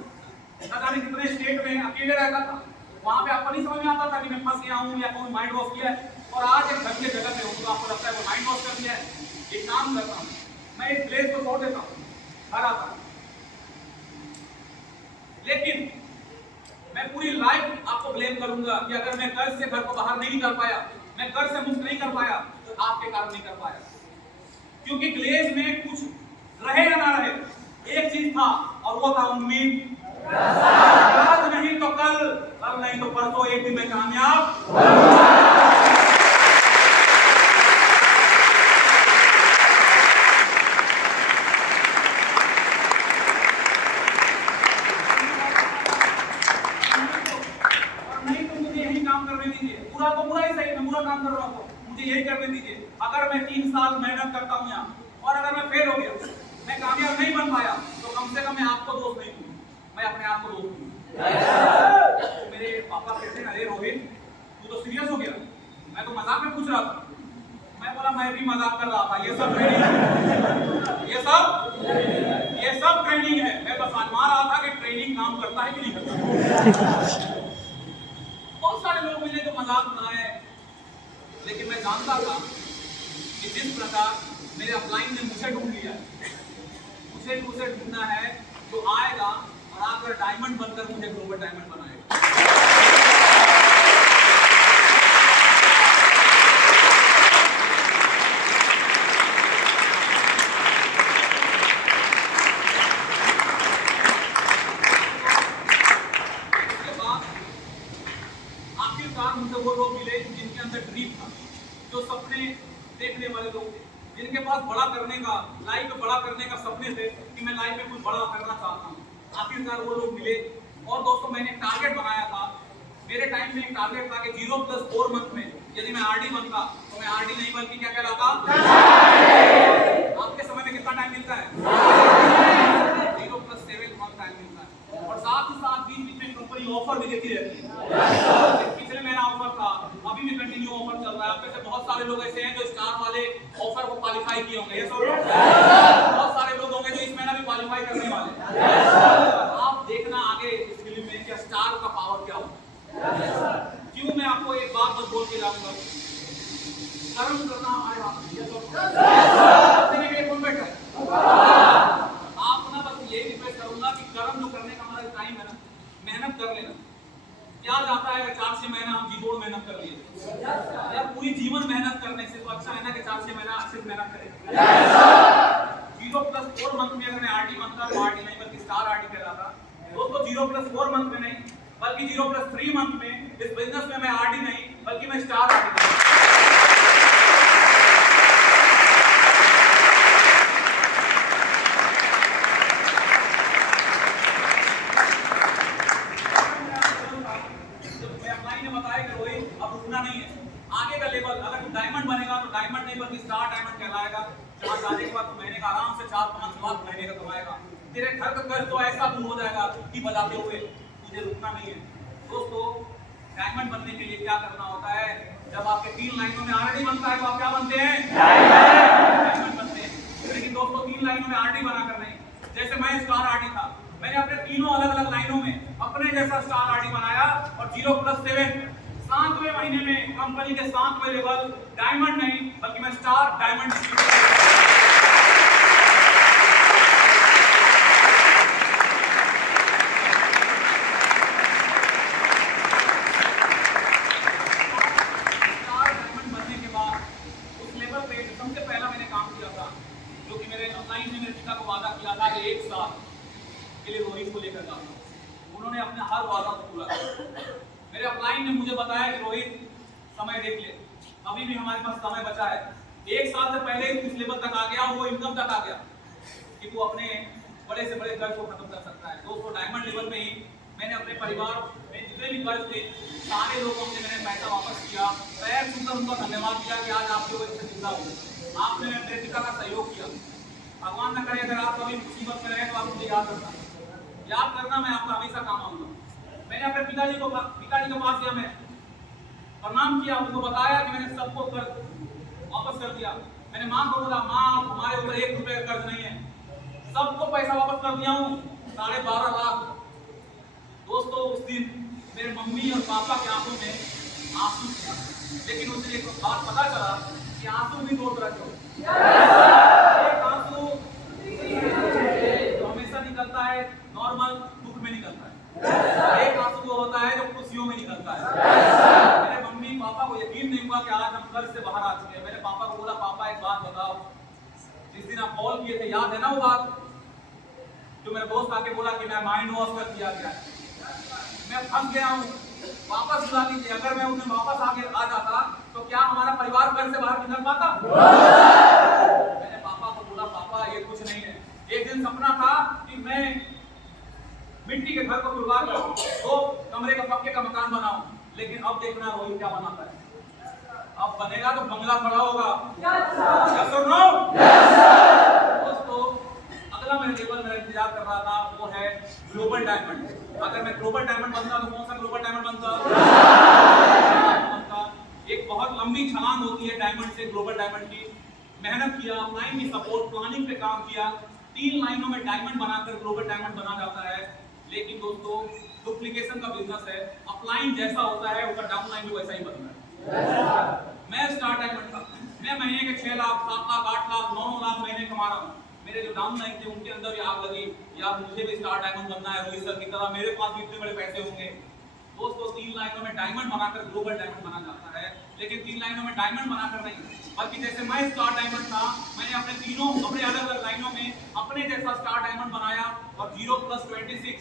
पता नहीं कितने स्टेट में अकेले रहता था, वहां पे आपको नहीं समझ में आता था कि मैं फंस गया हूँ या कोई माइंड वॉश किया है, और आज एक घर के जगह पे हूँ तो आपको लगता है वो माइंड वॉश कर दिया है। एक काम करता हूँ, मैं इस प्लेस को छोड़ देता हूँ, घर आता हूँ, लेकिन मैं पूरी लाइफ आपको ब्लेम करूंगा कि अगर मैं कर्ज से घर को बाहर नहीं निकाल पाया, मैं कर्ज से मुक्त नहीं कर पाया, तो आपके कारण नहीं कर पाया। क्योंकि ग्लेज में कुछ रहे या ना रहे, एक चीज था और वो था उम्मीद। आज नहीं तो कल, कल नहीं तो परसों एक दिन में कामयाब। पूरा तो पूरा ही सही, मैं पूरा काम कर रहा हूँ, मुझे यही करने दीजिए। अगर मैं 3 साल मेहनत करता हूँ यहाँ और अगर मैं फेल हो गया, मैं कामयाब नहीं बन पाया, तो कम से कम मैं आपको दोष नहीं दूंगा। मैं अपने आप को रोक दूंगा। तो मेरे पापा कहते हैं, अरे रोहित तू तो सीरियस हो गया, मैं तो मजाक में पूछ रहा था। मैं बोला मैं भी मजाक कर रहा था, ये सब ट्रेनिंग है, ये सब ट्रेनिंग है। मैं बस आजमा रहा था कि ट्रेनिंग काम करता है कि नहीं करता। बहुत सारे लोग मिले जो मजाक बनाए, लेकिन मैं जानता था कि जिस प्रकार मेरे अपलाइन ने मुझे ढूंढ लिया, मुझे ढूंढना है जो आएगा और आकर डायमंड बनकर मुझे ग्लोबल डायमंड बनाएगा। मुझे वो लोग मिले जिनके अंदर ड्रीम था, जो सपने देखने वाले लोग थे, जिनके पास बड़ा करने का, लाइफ में बड़ा करने का सपने थे कि मैं लाइफ में कुछ बड़ा करना चाहता हूँ। आखिरकार वो लोग मिले। और दोस्तों मैंने टारगेट बनाया था, मेरे टाइम में एक टारगेट था कि 0+4 मंथ में यदि मैं आरडी बनता तो मैं आरडी नहीं बल्कि क्या कहलाता। आपके समय में कितना टाइम मिलता है? 0+7 मंथ टाइम मिलता है। और साथ ही साथ बीच में कंपनी ऑफर भी देती रहती है। पिछले महीना ऑफर था, अभी भी कंटिन्यू ऑफर चल रहा है। आप में से बहुत सारे लोग ऐसे हैं जो स्टार वाले ऑफर को क्वालिफाई किए होंगे, ये बहुत सारे लोग होंगे जो इस महीना भी क्वालिफाई करने वाले हैं। आप देखना आगे इस फिल्म में कि स्टार का पावर क्या होता है। क्यों मैं आपको एक बात बस बोल के जाऊंगा, कर्म करना हमारे हाथ में है। कौन बैठा है? आप ना बस यही रिक्वेस्ट करूंगा कि कर्म जो करने का हमारा टाइम है ना, मेहनत कर लेना। क्या जाता है अगर 4-6 महीना हम जीतोड़ मेहनत कर लिए यार, पूरी जीवन मेहनत करने से तो अच्छा है ना कि 4-6 महीना अच्छे से मेहनत करें। 0+4 मंथ में अगर मैं आरडी बनता तो आरडी नहीं बल्कि स्टार आरडी कहलाता। दोस्तों 0+4 मंथ में नहीं बल्कि 0+3 मंथ में इस बिजनेस में मैं आरडी नहीं बल्कि मैं स्टार आरडी। आगे का लेवल अगर तू डायमंड बनेगा तो डायमंड नहीं बल्कि स्टार डायमंड कहलाएगा। जहां जाने के बाद तू महीने का आराम से 4-5 लाख महीने का कमाएगा। तेरे घर का कर्ज तो ऐसा दूर हो जाएगा कि बजाते हुए, तुझे रुकना नहीं है। दोस्तों डायमंड बनने के लिए क्या करना होता है? जब आपके 3 लाइनों में आरडी बनता है तो आप क्या बनते हैं? डायमंड बनते हैं। लेकिन दोस्तों 3 लाइनों में आरडी बनाकर नहीं, जैसे मैं स्टार आरडी था, मैंने अपने तीनों अलग अलग लाइनों में अपने जैसा स्टार आरडी बनाया और 0+7 7वें महीने में कंपनी के 7वें लेवल डायमंड नहीं बल्कि मैं स्टार डायमंड। स्टार डायमंड बनने के बाद उस लेवल पे सबसे पहला मैंने काम किया था, जो कि मेरे ऑनलाइन ने मेरे पिता को वादा किया था कि 1 साल के लिए रोहित को लेकर जाऊंगा। उन्होंने अपने हर वादा को पूरा किया। मेरे अपलाइन ने मुझे बताया कि रोहित समय देख ले, अभी भी हमारे पास समय बचा है। 1 साल से पहले इस लेवल तक आ गया, वो इनकम तक आ गया कि तू अपने बड़े से बड़े कर्ज को खत्म कर सकता है। दोस्तों डायमंड लेवल पे ही मैंने अपने परिवार में जितने भी कर्ज थे सारे लोगों से मैंने पैसा वापस किया। पैर छूकर उनका धन्यवाद किया कि आज आपके वजह से जिंदा हूँ। आपने मेरे पिता का सहयोग किया। भगवान न करे अगर आप कभी मुसीबत में रहे तो आप मुझे याद करना, मैं आपका हमेशा काम आऊंगा। मैंने अपने पिताजी के पास गया, मैं प्रणाम किया, उनको बताया कि मैंने सबको कर्ज वापस कर दिया। मैंने माँ को बोला, माँ हमारे ऊपर 1 रुपए का कर्ज नहीं है, सबको पैसा वापस कर दिया हूँ 12.5 लाख। दोस्तों उस दिन मेरे मम्मी और पापा के आंखों में आंसू था, लेकिन उस दिन एक बात पता चला कि आंसू भी 2 तरह के होते हैं। एक आंसू तो हमेशा निकलता है, नॉर्मल दुख में निकलता है। एक आंसू वो होता है जो खुशियों में निकलता है। मेरे मम्मी पापा को यकीन नहीं हुआ कि आज हम कर्ज से बाहर आ चुके हैं। मैंने पापा को बोला, पापा एक बात बताओ, जिस दिन आप कॉल किए थे याद है ना वो बात जो मेरे दोस्त आके बोला कि मैं माइंड वॉश कर दिया गया, मैं फंस गया हूँ, वापस बुला लीजिए। अगर मैं उन्हें वापस आगे आ जाता तो क्या हमारा परिवार कर्ज से बाहर निकल पाता? मैंने पापा को बोला, पापा ये कुछ नहीं है। एक दिन सपना था कि मैं मिट्टी के घर को खुलवा कर 2 कमरे का पक्के का मकान बनाऊं, लेकिन अब देखना रोहित क्या बनाता है। अब बनेगा तो बंगला खड़ा होगा। दोस्तों अगला दूसरा मेरा लेवल मेरा इंतजार कर रहा था, वो है ग्लोबल डायमंड। अगर मैं ग्लोबल डायमंड बनता तो कौन सा ग्लोबल डायमंड बनता? एक बहुत लंबी छलांग होती है डायमंड से ग्लोबल डायमंड की। मेहनत किया, अपलाइन की सपोर्ट, प्लानिंग पे काम किया, 3 लाइनों में डायमंड बनाकर ग्लोबल डायमंड बना जाता है। लेकिन दोस्तों डुप्लीकेशन का बिजनेस है, अपलाइन जैसा होता है उसका डाउन लाइन भी वैसा ही बनता है। मैं स्टार डायमंड था, मैं महीने के 6 लाख 7 लाख 8 लाख 9 लाख महीने कमा रहा हूँ। मेरे जो डाउन लाइन थे उनके अंदर भी आग लगी, यार मुझे भी स्टार डायमंड बनना है रोहित सर की तरह, मेरे पास भी इतने बड़े पैसे होंगे। दोस्तों 3 लाइनों में डायमंड बनाकर ग्लोबल डायमंड बना जाता है, लेकिन 3 लाइनों में डायमंड बनाकर नहीं, बल्कि जैसे मैं स्टार डायमंड था, मैंने अपने अलग अलग लाइनों में अपने जैसा स्टार डायमंड बनाया और 0 + 26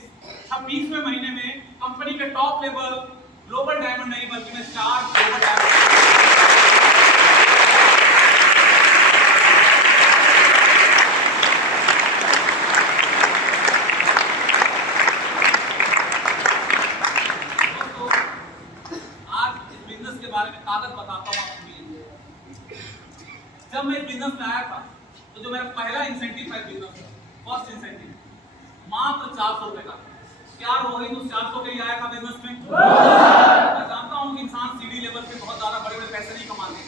26वें महीने में कंपनी के टॉप लेवल ग्लोबल डायमंड नहीं बल्कि मैं स्टार ग्लोबल डायमंड। जब मैं बिजनेस में आया था तो जो मेरा पहला इंसेंटिव था बिजनेस का, फर्स्ट इंसेंटिव मात्र 400 रुपए का। क्या रोहित उस 400 के ही आया था बिजनेस में? मैं जानता हूँ कि इंसान सीढ़ी लेवल पे बहुत ज्यादा बड़े बड़े पैसे नहीं कमाते,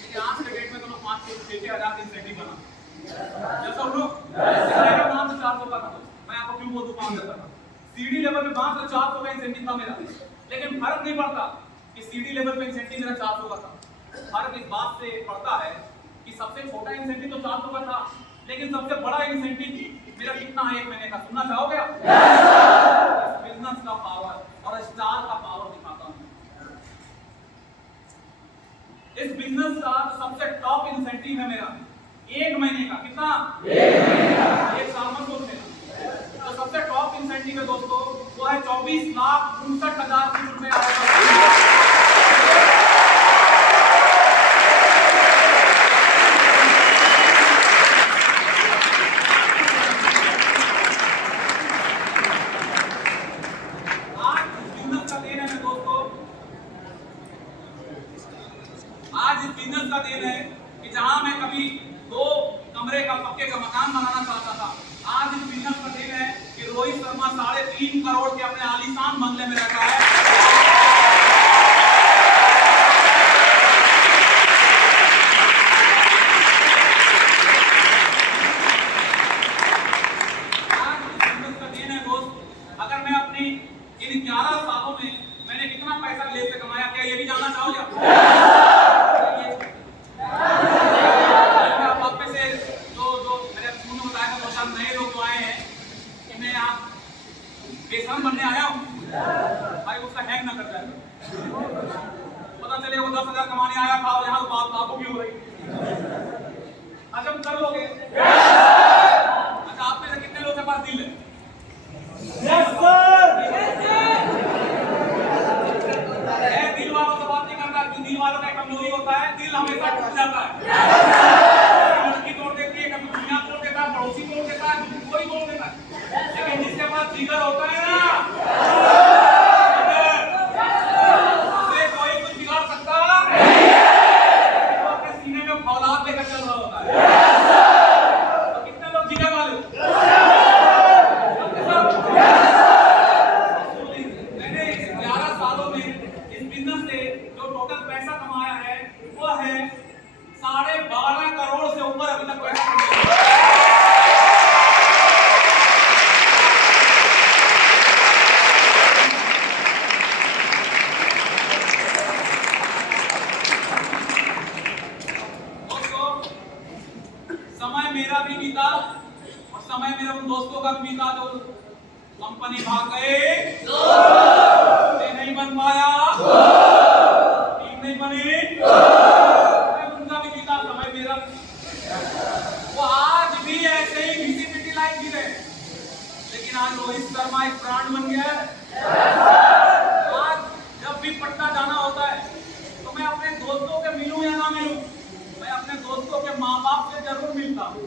लेकिन आज के डेट में तो लोग 5-6 हज़ार इंसेंटिव बना जैसा लोग मात्र 400 का था। मैं आपको क्यों बोलूं 5 का था, सीढ़ी लेवल पे मात्र 400 का इंसेंटिव था मेरा, लेकिन फर्क नहीं पड़ता कि सीढ़ी लेवल पे इंसेंटिव मेरा 400 का था। फर्क इस बात से पड़ता है कि सबसे छोटा इंसेंटिव तो 400 का था, लेकिन सबसे बड़ा इंसेंटिव मेरा कितना है 1 महीने का, सुनना चाहोगे आप? बिजनेस का पावर और स्टार का पावर दिखाता हूं। इस बिजनेस का सबसे टॉप इंसेंटिव है मेरा 1 महीने का, कितना? 1 महीने का, 1 साल में सोचने। तो सबसे टॉप इंसेंटिव है दोस्तों, वो है 24,59,000 रुपए आएगा। आज इस बिजनेस का दिन है कि जहां मैं कभी 2 कमरे का पक्के का मकान बनाना चाहता था, आज इस बिजनेस का दिन है कि रोहित शर्मा 3.5 करोड़ के अपने आलीशान बंगले में रहता है। आज इस बिजनेस का दिन है दोस्त। अगर मैं अपनी इन 11 सालों में मैंने कितना पैसा ले से कमाया, क्या ये भी जानना चाहोगे? बेसरम बनने आया हूँ भाई, उसका हैंग ना कर जाए, पता चले वो 10,000 कमाने आया था और यहाँ तो बात बातों की हो रही। अच्छा कर लोगे? अच्छा आप में से कितने लोगों के पास दिल है? Yes sir. मैं दिल वालों से बात नहीं करता, दिल वालों का कमजोरी होता है, दिल हमेशा टूट जाता है। लड़की तोड़ देती है, कभी दुनिया तोड़ देता है, पड़ोसी तोड़ देता है, कोई तोड़ देता है, लेकिन जिसके पास जिगर होता है ना, उसे कोई कुछ बिगाड़ सकता नहीं, वो अपने सीने में फौलाद लेकर चल रहा होता है। तो कितने लोग जिगर वाले हो? मैंने 11 सालों में इस बिजनेस से जो टोटल पैसा कमाया है वो है 12.5 करोड़ से ऊपर अभी तक पैसा कमाया। समय मेरा भी बीता और समय मेरे उन दोस्तों का भी बीता जो कंपनी भाग गए, नहीं बन पाया, टीम नहीं बनी, उनका भी बीता, समय मेरा। वो आज भी ऐसे ही घिसी-पिटी लाइन जी रहे, लेकिन आज रोहित शर्मा एक ब्रांड बन गया है। आज जब भी पटना जाना होता है तो मैं अपने दोस्तों के मिलूं या ना मिलूं, मैं अपने दोस्तों के माँ बाप से जरूर मिलता हूँ,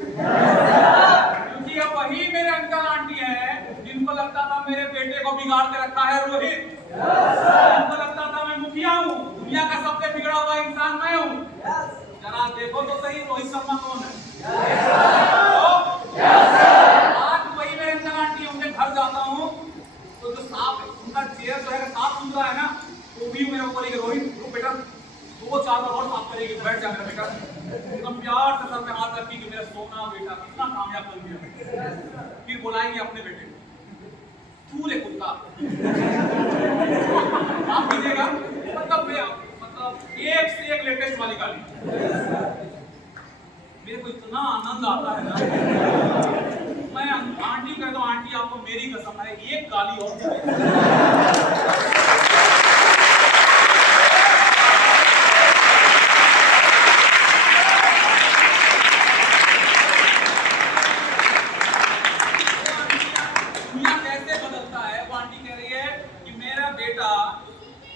क्योंकि अब वही मेरे अंकल आंटी है जिनको लगता था मेरे बेटे को बिगाड़ के रखा है रोहित, जिनको लगता था मैं मुखिया हूँ, दुनिया का सबसे बिगड़ा हुआ इंसान मैं हूँ। जरा देखो तो सही रोहित शर्मा कौन है। चेयर जो है साफ सुथरा है ना, तो भी मेरे को बोलेगी रोहित तू बेटा 2-4 बार और साफ करेगी, बैठ जा मेरा बेटा। एकदम प्यार से सर पे हाथ रखी कि मेरा सोना बेटा कितना कामयाब बन गया। फिर बुलाएंगे अपने बेटे तू रे कुत्ता आप कीजिएगा, मतलब एक से एक लेटेस्ट वाली गाली। मेरे को इतना आनंद आता है ना, मैं आंटी कहता हूँ आंटी आपको मेरी कसम है एक गाली और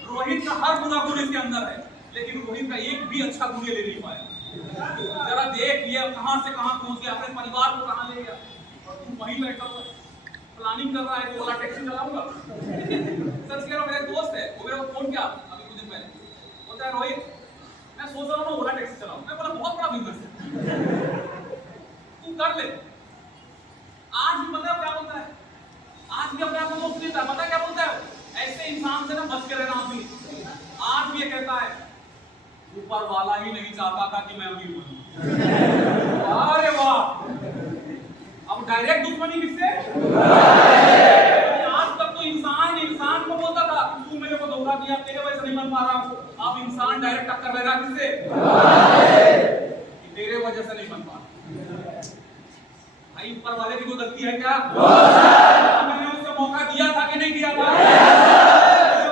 रोहित का हर बुरा गुण इसके अंदर है, लेकिन रोहित का एक भी अच्छा गुण ले नहीं पाया। जरा देख ये कहां से कहां पहुंच गया, अपने परिवार को कहां ले गया, और तुम वहीं बैठा हुआ प्लानिंग कर रहा है कि ओला टैक्सी चलाऊंगा। सच कह रहा हूं, मेरा दोस्त है वो मेरे को फोन किया अभी कुछ दिन पहले, बोलता है रोहित मैं सोच रहा हूं ना ओला टैक्सी चलाऊं। मैं बोला बहुत बड़ा बिजनेस है तू कर ले। आज भी पता है क्या बोलता है, आज भी अपने आप को दोस्त देता है, पता है क्या बोलता है, ऐसे इंसान से ना बच के रहना। आदमी आज भी ये कहता है ऊपर वाला ही नहीं चाहता था कि मैं अमीर बनूं। अरे वाह, अब डायरेक्ट दुश्मनी किससे? आज तक तो इंसान को बोलता था तू मेरे को धोखा दिया, तेरे वजह से नहीं बन पा रहा हूं। अब इंसान डायरेक्ट टक्कर ले रहा किससे? तेरे वजह से नहीं बन पा रहा। भाई ऊपर वाले की कोई गलती है क्या? मैंने उसे मौका दिया था कि नहीं दिया था?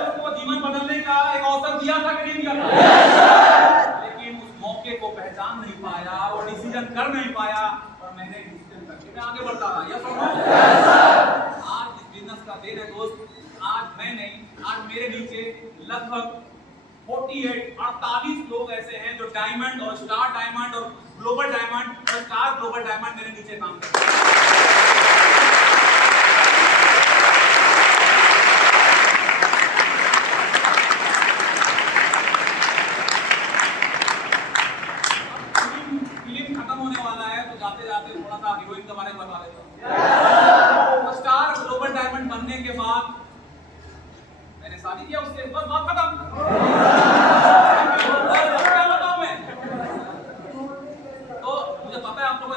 उसको जीवन बदलने का एक अवसर दिया था कि नहीं दिया था? लेकिन उस मौके को पहचान नहीं पाया और डिसीजन कर नहीं पाया, और मैंने डिसीजन करके मैं आगे बढ़ता रहा। यस और नो? आज इस बिजनेस का दिन है दोस्त, आज मैं नहीं, आज मेरे नीचे लगभग 48 लोग ऐसे हैं जो डायमंड और स्टार डायमंड और ग्लोबल डायमंड और स्टार ग्लोबल डायमंड मेरे नीचे काम करते हैं। फिल्म खत्म होने वाला है तो जाते जाते थोड़ा सा हीरोइन के बारे में बता देता हूँ। स्टार ग्लोबल डायमंड बनने के बाद मैंने शादी किया उससे, बस बात खत्म।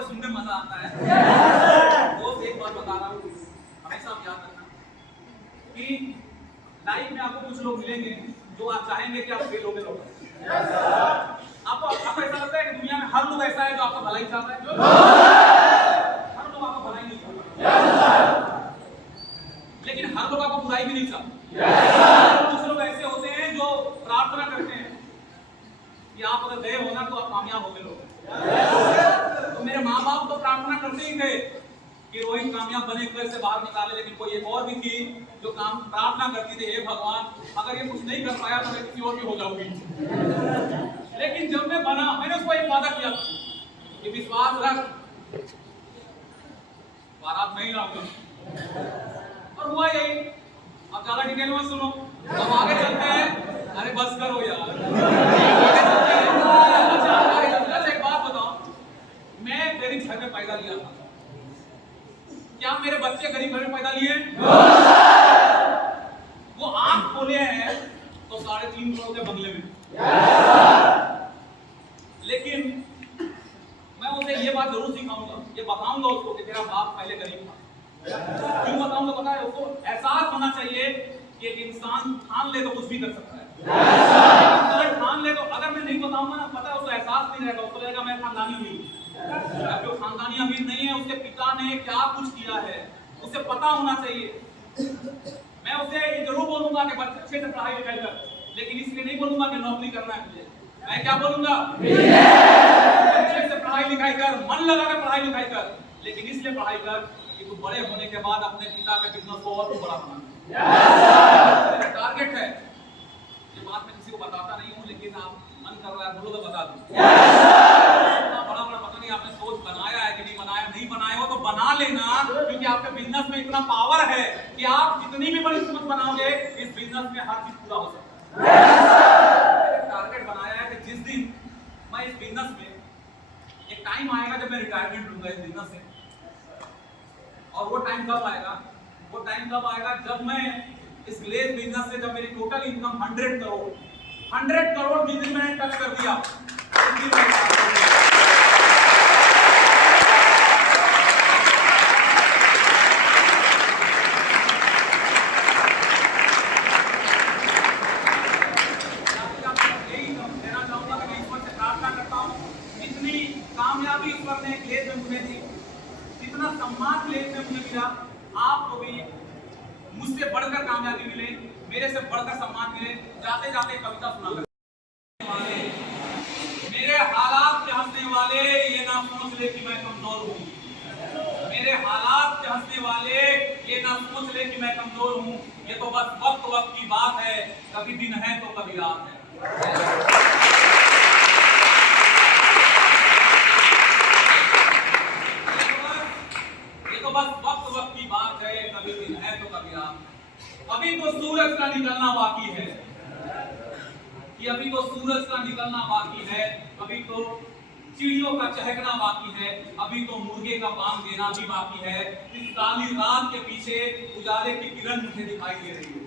सुनने मजा आता है। दोस्त एक बात बता रहा हूँ, हमेशा आप याद रखना कि लाइफ में आपको कुछ लोग मिलेंगे जो आप चाहेंगे कि आप फेल हो गए। आपको ऐसा लगता है कि दुनिया में हर लोग ऐसा है जो आपका भलाई चाहता है? हर लोग आपका भलाई नहीं चाहता, लेकिन हर लोग आपको बुराई भी नहीं चाहते। कुछ लोग ऐसे होते हैं जो प्रार्थना करते हैं कि आप अगर गए हो ना तो आप कामयाब हो गए। तो मेरे माँ बाप तो प्रार्थना करते ही थे कि रोहित कामयाब बने, घर से बाहर निकाले, लेकिन कोई एक और भी थी जो काम प्रार्थना करती थी, हे भगवान अगर ये कुछ नहीं कर पाया तो मैं किसी और की हो जाऊंगी। लेकिन जब मैं बना, मैंने उसको एक वादा किया कि विश्वास रख बारात नहीं लाऊंगा, और हुआ यही। अब ज्यादा डिटेल में सुनो, अब आगे चलते हैं। अरे बस करो यार। अच्छा एक बात बताओ, मैं गरीब घर में पैदा लिया था, क्या मेरे बच्चे गरीब घर में पैदा लिए? वो आंख खोले हैं तो 3.5 करोड़ के बंगले में। लेकिन मैं उसे ये बात जरूर सिखाऊंगा, ये बताऊंगा उसको कि तेरा बाप पहले गरीब था। क्यों बताऊंगा पता है? उसको एहसास होना चाहिए कि एक इंसान ठान ले तो कुछ भी कर सकता है। ठान ले तो, अगर मैं नहीं बताऊंगा ना, पता है उसको एहसास नहीं रहेगा, उसको लगेगा मैं खानदानी अमीर हूं। जो खानदानी अमीर नहीं है, उसके पिता ने क्या कुछ किया है उसे पता होना चाहिए। मैं उसे ये जरूर बोलूंगा कि बच्चे अच्छे से पढ़ाई लिखाई कर, लेकिन इसलिए नहीं बोलूंगा कि नौकरी करना है मुझे। मैं क्या बोलूंगा? अच्छे से पढ़ाई लिखाई कर, मन लगा कर पढ़ाई लिखाई कर, लेकिन इसलिए पढ़ाई कर कि तू बड़े होने के बाद अपने पिता के बिजनेस को और बड़ा बना। मेरा टारगेट है, ये बात मैं किसी को बताता नहीं हूँ, लेकिन आप मन कर रहा है बोलो तो बता दूं। बड़ा पता नहीं आपने सोच बनाया है कि नहीं बनाया, नहीं बनाए हो तो बना लेना, क्योंकि आपके बिजनेस में इतना पावर है कि आप जितनी भी बड़ी सोच बनाओगे इस बिजनेस में हर चीज पूरा हो सकता है। टारगेट बनाया है कि जिस दिन मैं इस बिजनेस में, एक टाइम आएगा जब मैं रिटायरमेंट लूंगा इस बिजनेस से, और वो टाइम कब आएगा? वो टाइम कब आएगा जब मैं इस ग्लेज बिजनेस से जब मेरी टोटल इनकम 100 करोड़ जिस दिन मैंने टच कर दिया उस दिन मैं कामयाबी ईश्वर ने ग्लेज में मुझे दी, जितना सम्मान ग्लेज में मुझे मिला, आपको भी मुझसे बढ़कर कामयाबी मिले, मेरे से बढ़कर सम्मान मिले। जाते जाते कविता सुना वाले, मेरे हालात पे हंसने वाले ये ना सोच ले कि मैं कमजोर हूँ, मेरे हालात पे हंसने वाले ये ना सोच ले कि मैं कमजोर हूँ, ये तो बस वक्त वक्त की बात है, कभी दिन है तो कभी रात है। बस वक्त की बात है, कभी दिन है तो कभी रात। अभी तो सूरज का निकलना बाकी है, कि अभी तो सूरज का निकलना बाकी है, अभी तो चिड़ियों का चहकना बाकी है, अभी तो मुर्गे का बांग देना भी बाकी है। इस काली रात के पीछे उजाले की किरण मुझे दिखाई दे रही है,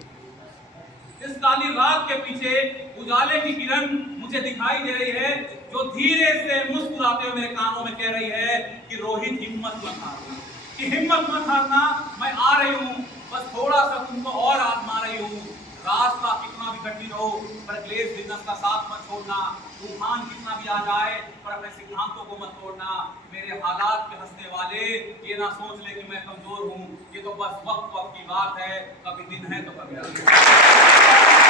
इस काली रात के पीछे उजाले की किरण मुझे दिखाई दे रही है, जो धीरे से मुस्कुराते हुए मेरे कानों में कह रही है कि रोहित हिम्मत मत हारना, कि हिम्मत मत हारना, मैं आ रही हूँ, बस थोड़ा सा तुमको और आजमा रही हूँ। रास्ता कितना भी कठिन हो पर ग्लेज बिजनेस का साथ मत छोड़ना, तूफान कितना भी आ जाए पर अपने सिद्धांतों को मत छोड़ना। मेरे हालात पे हंसने वाले ये ना सोच ले कि मैं कमजोर हूँ, ये तो बस वक्त की बात है, कभी दिन है तो कभी रात है।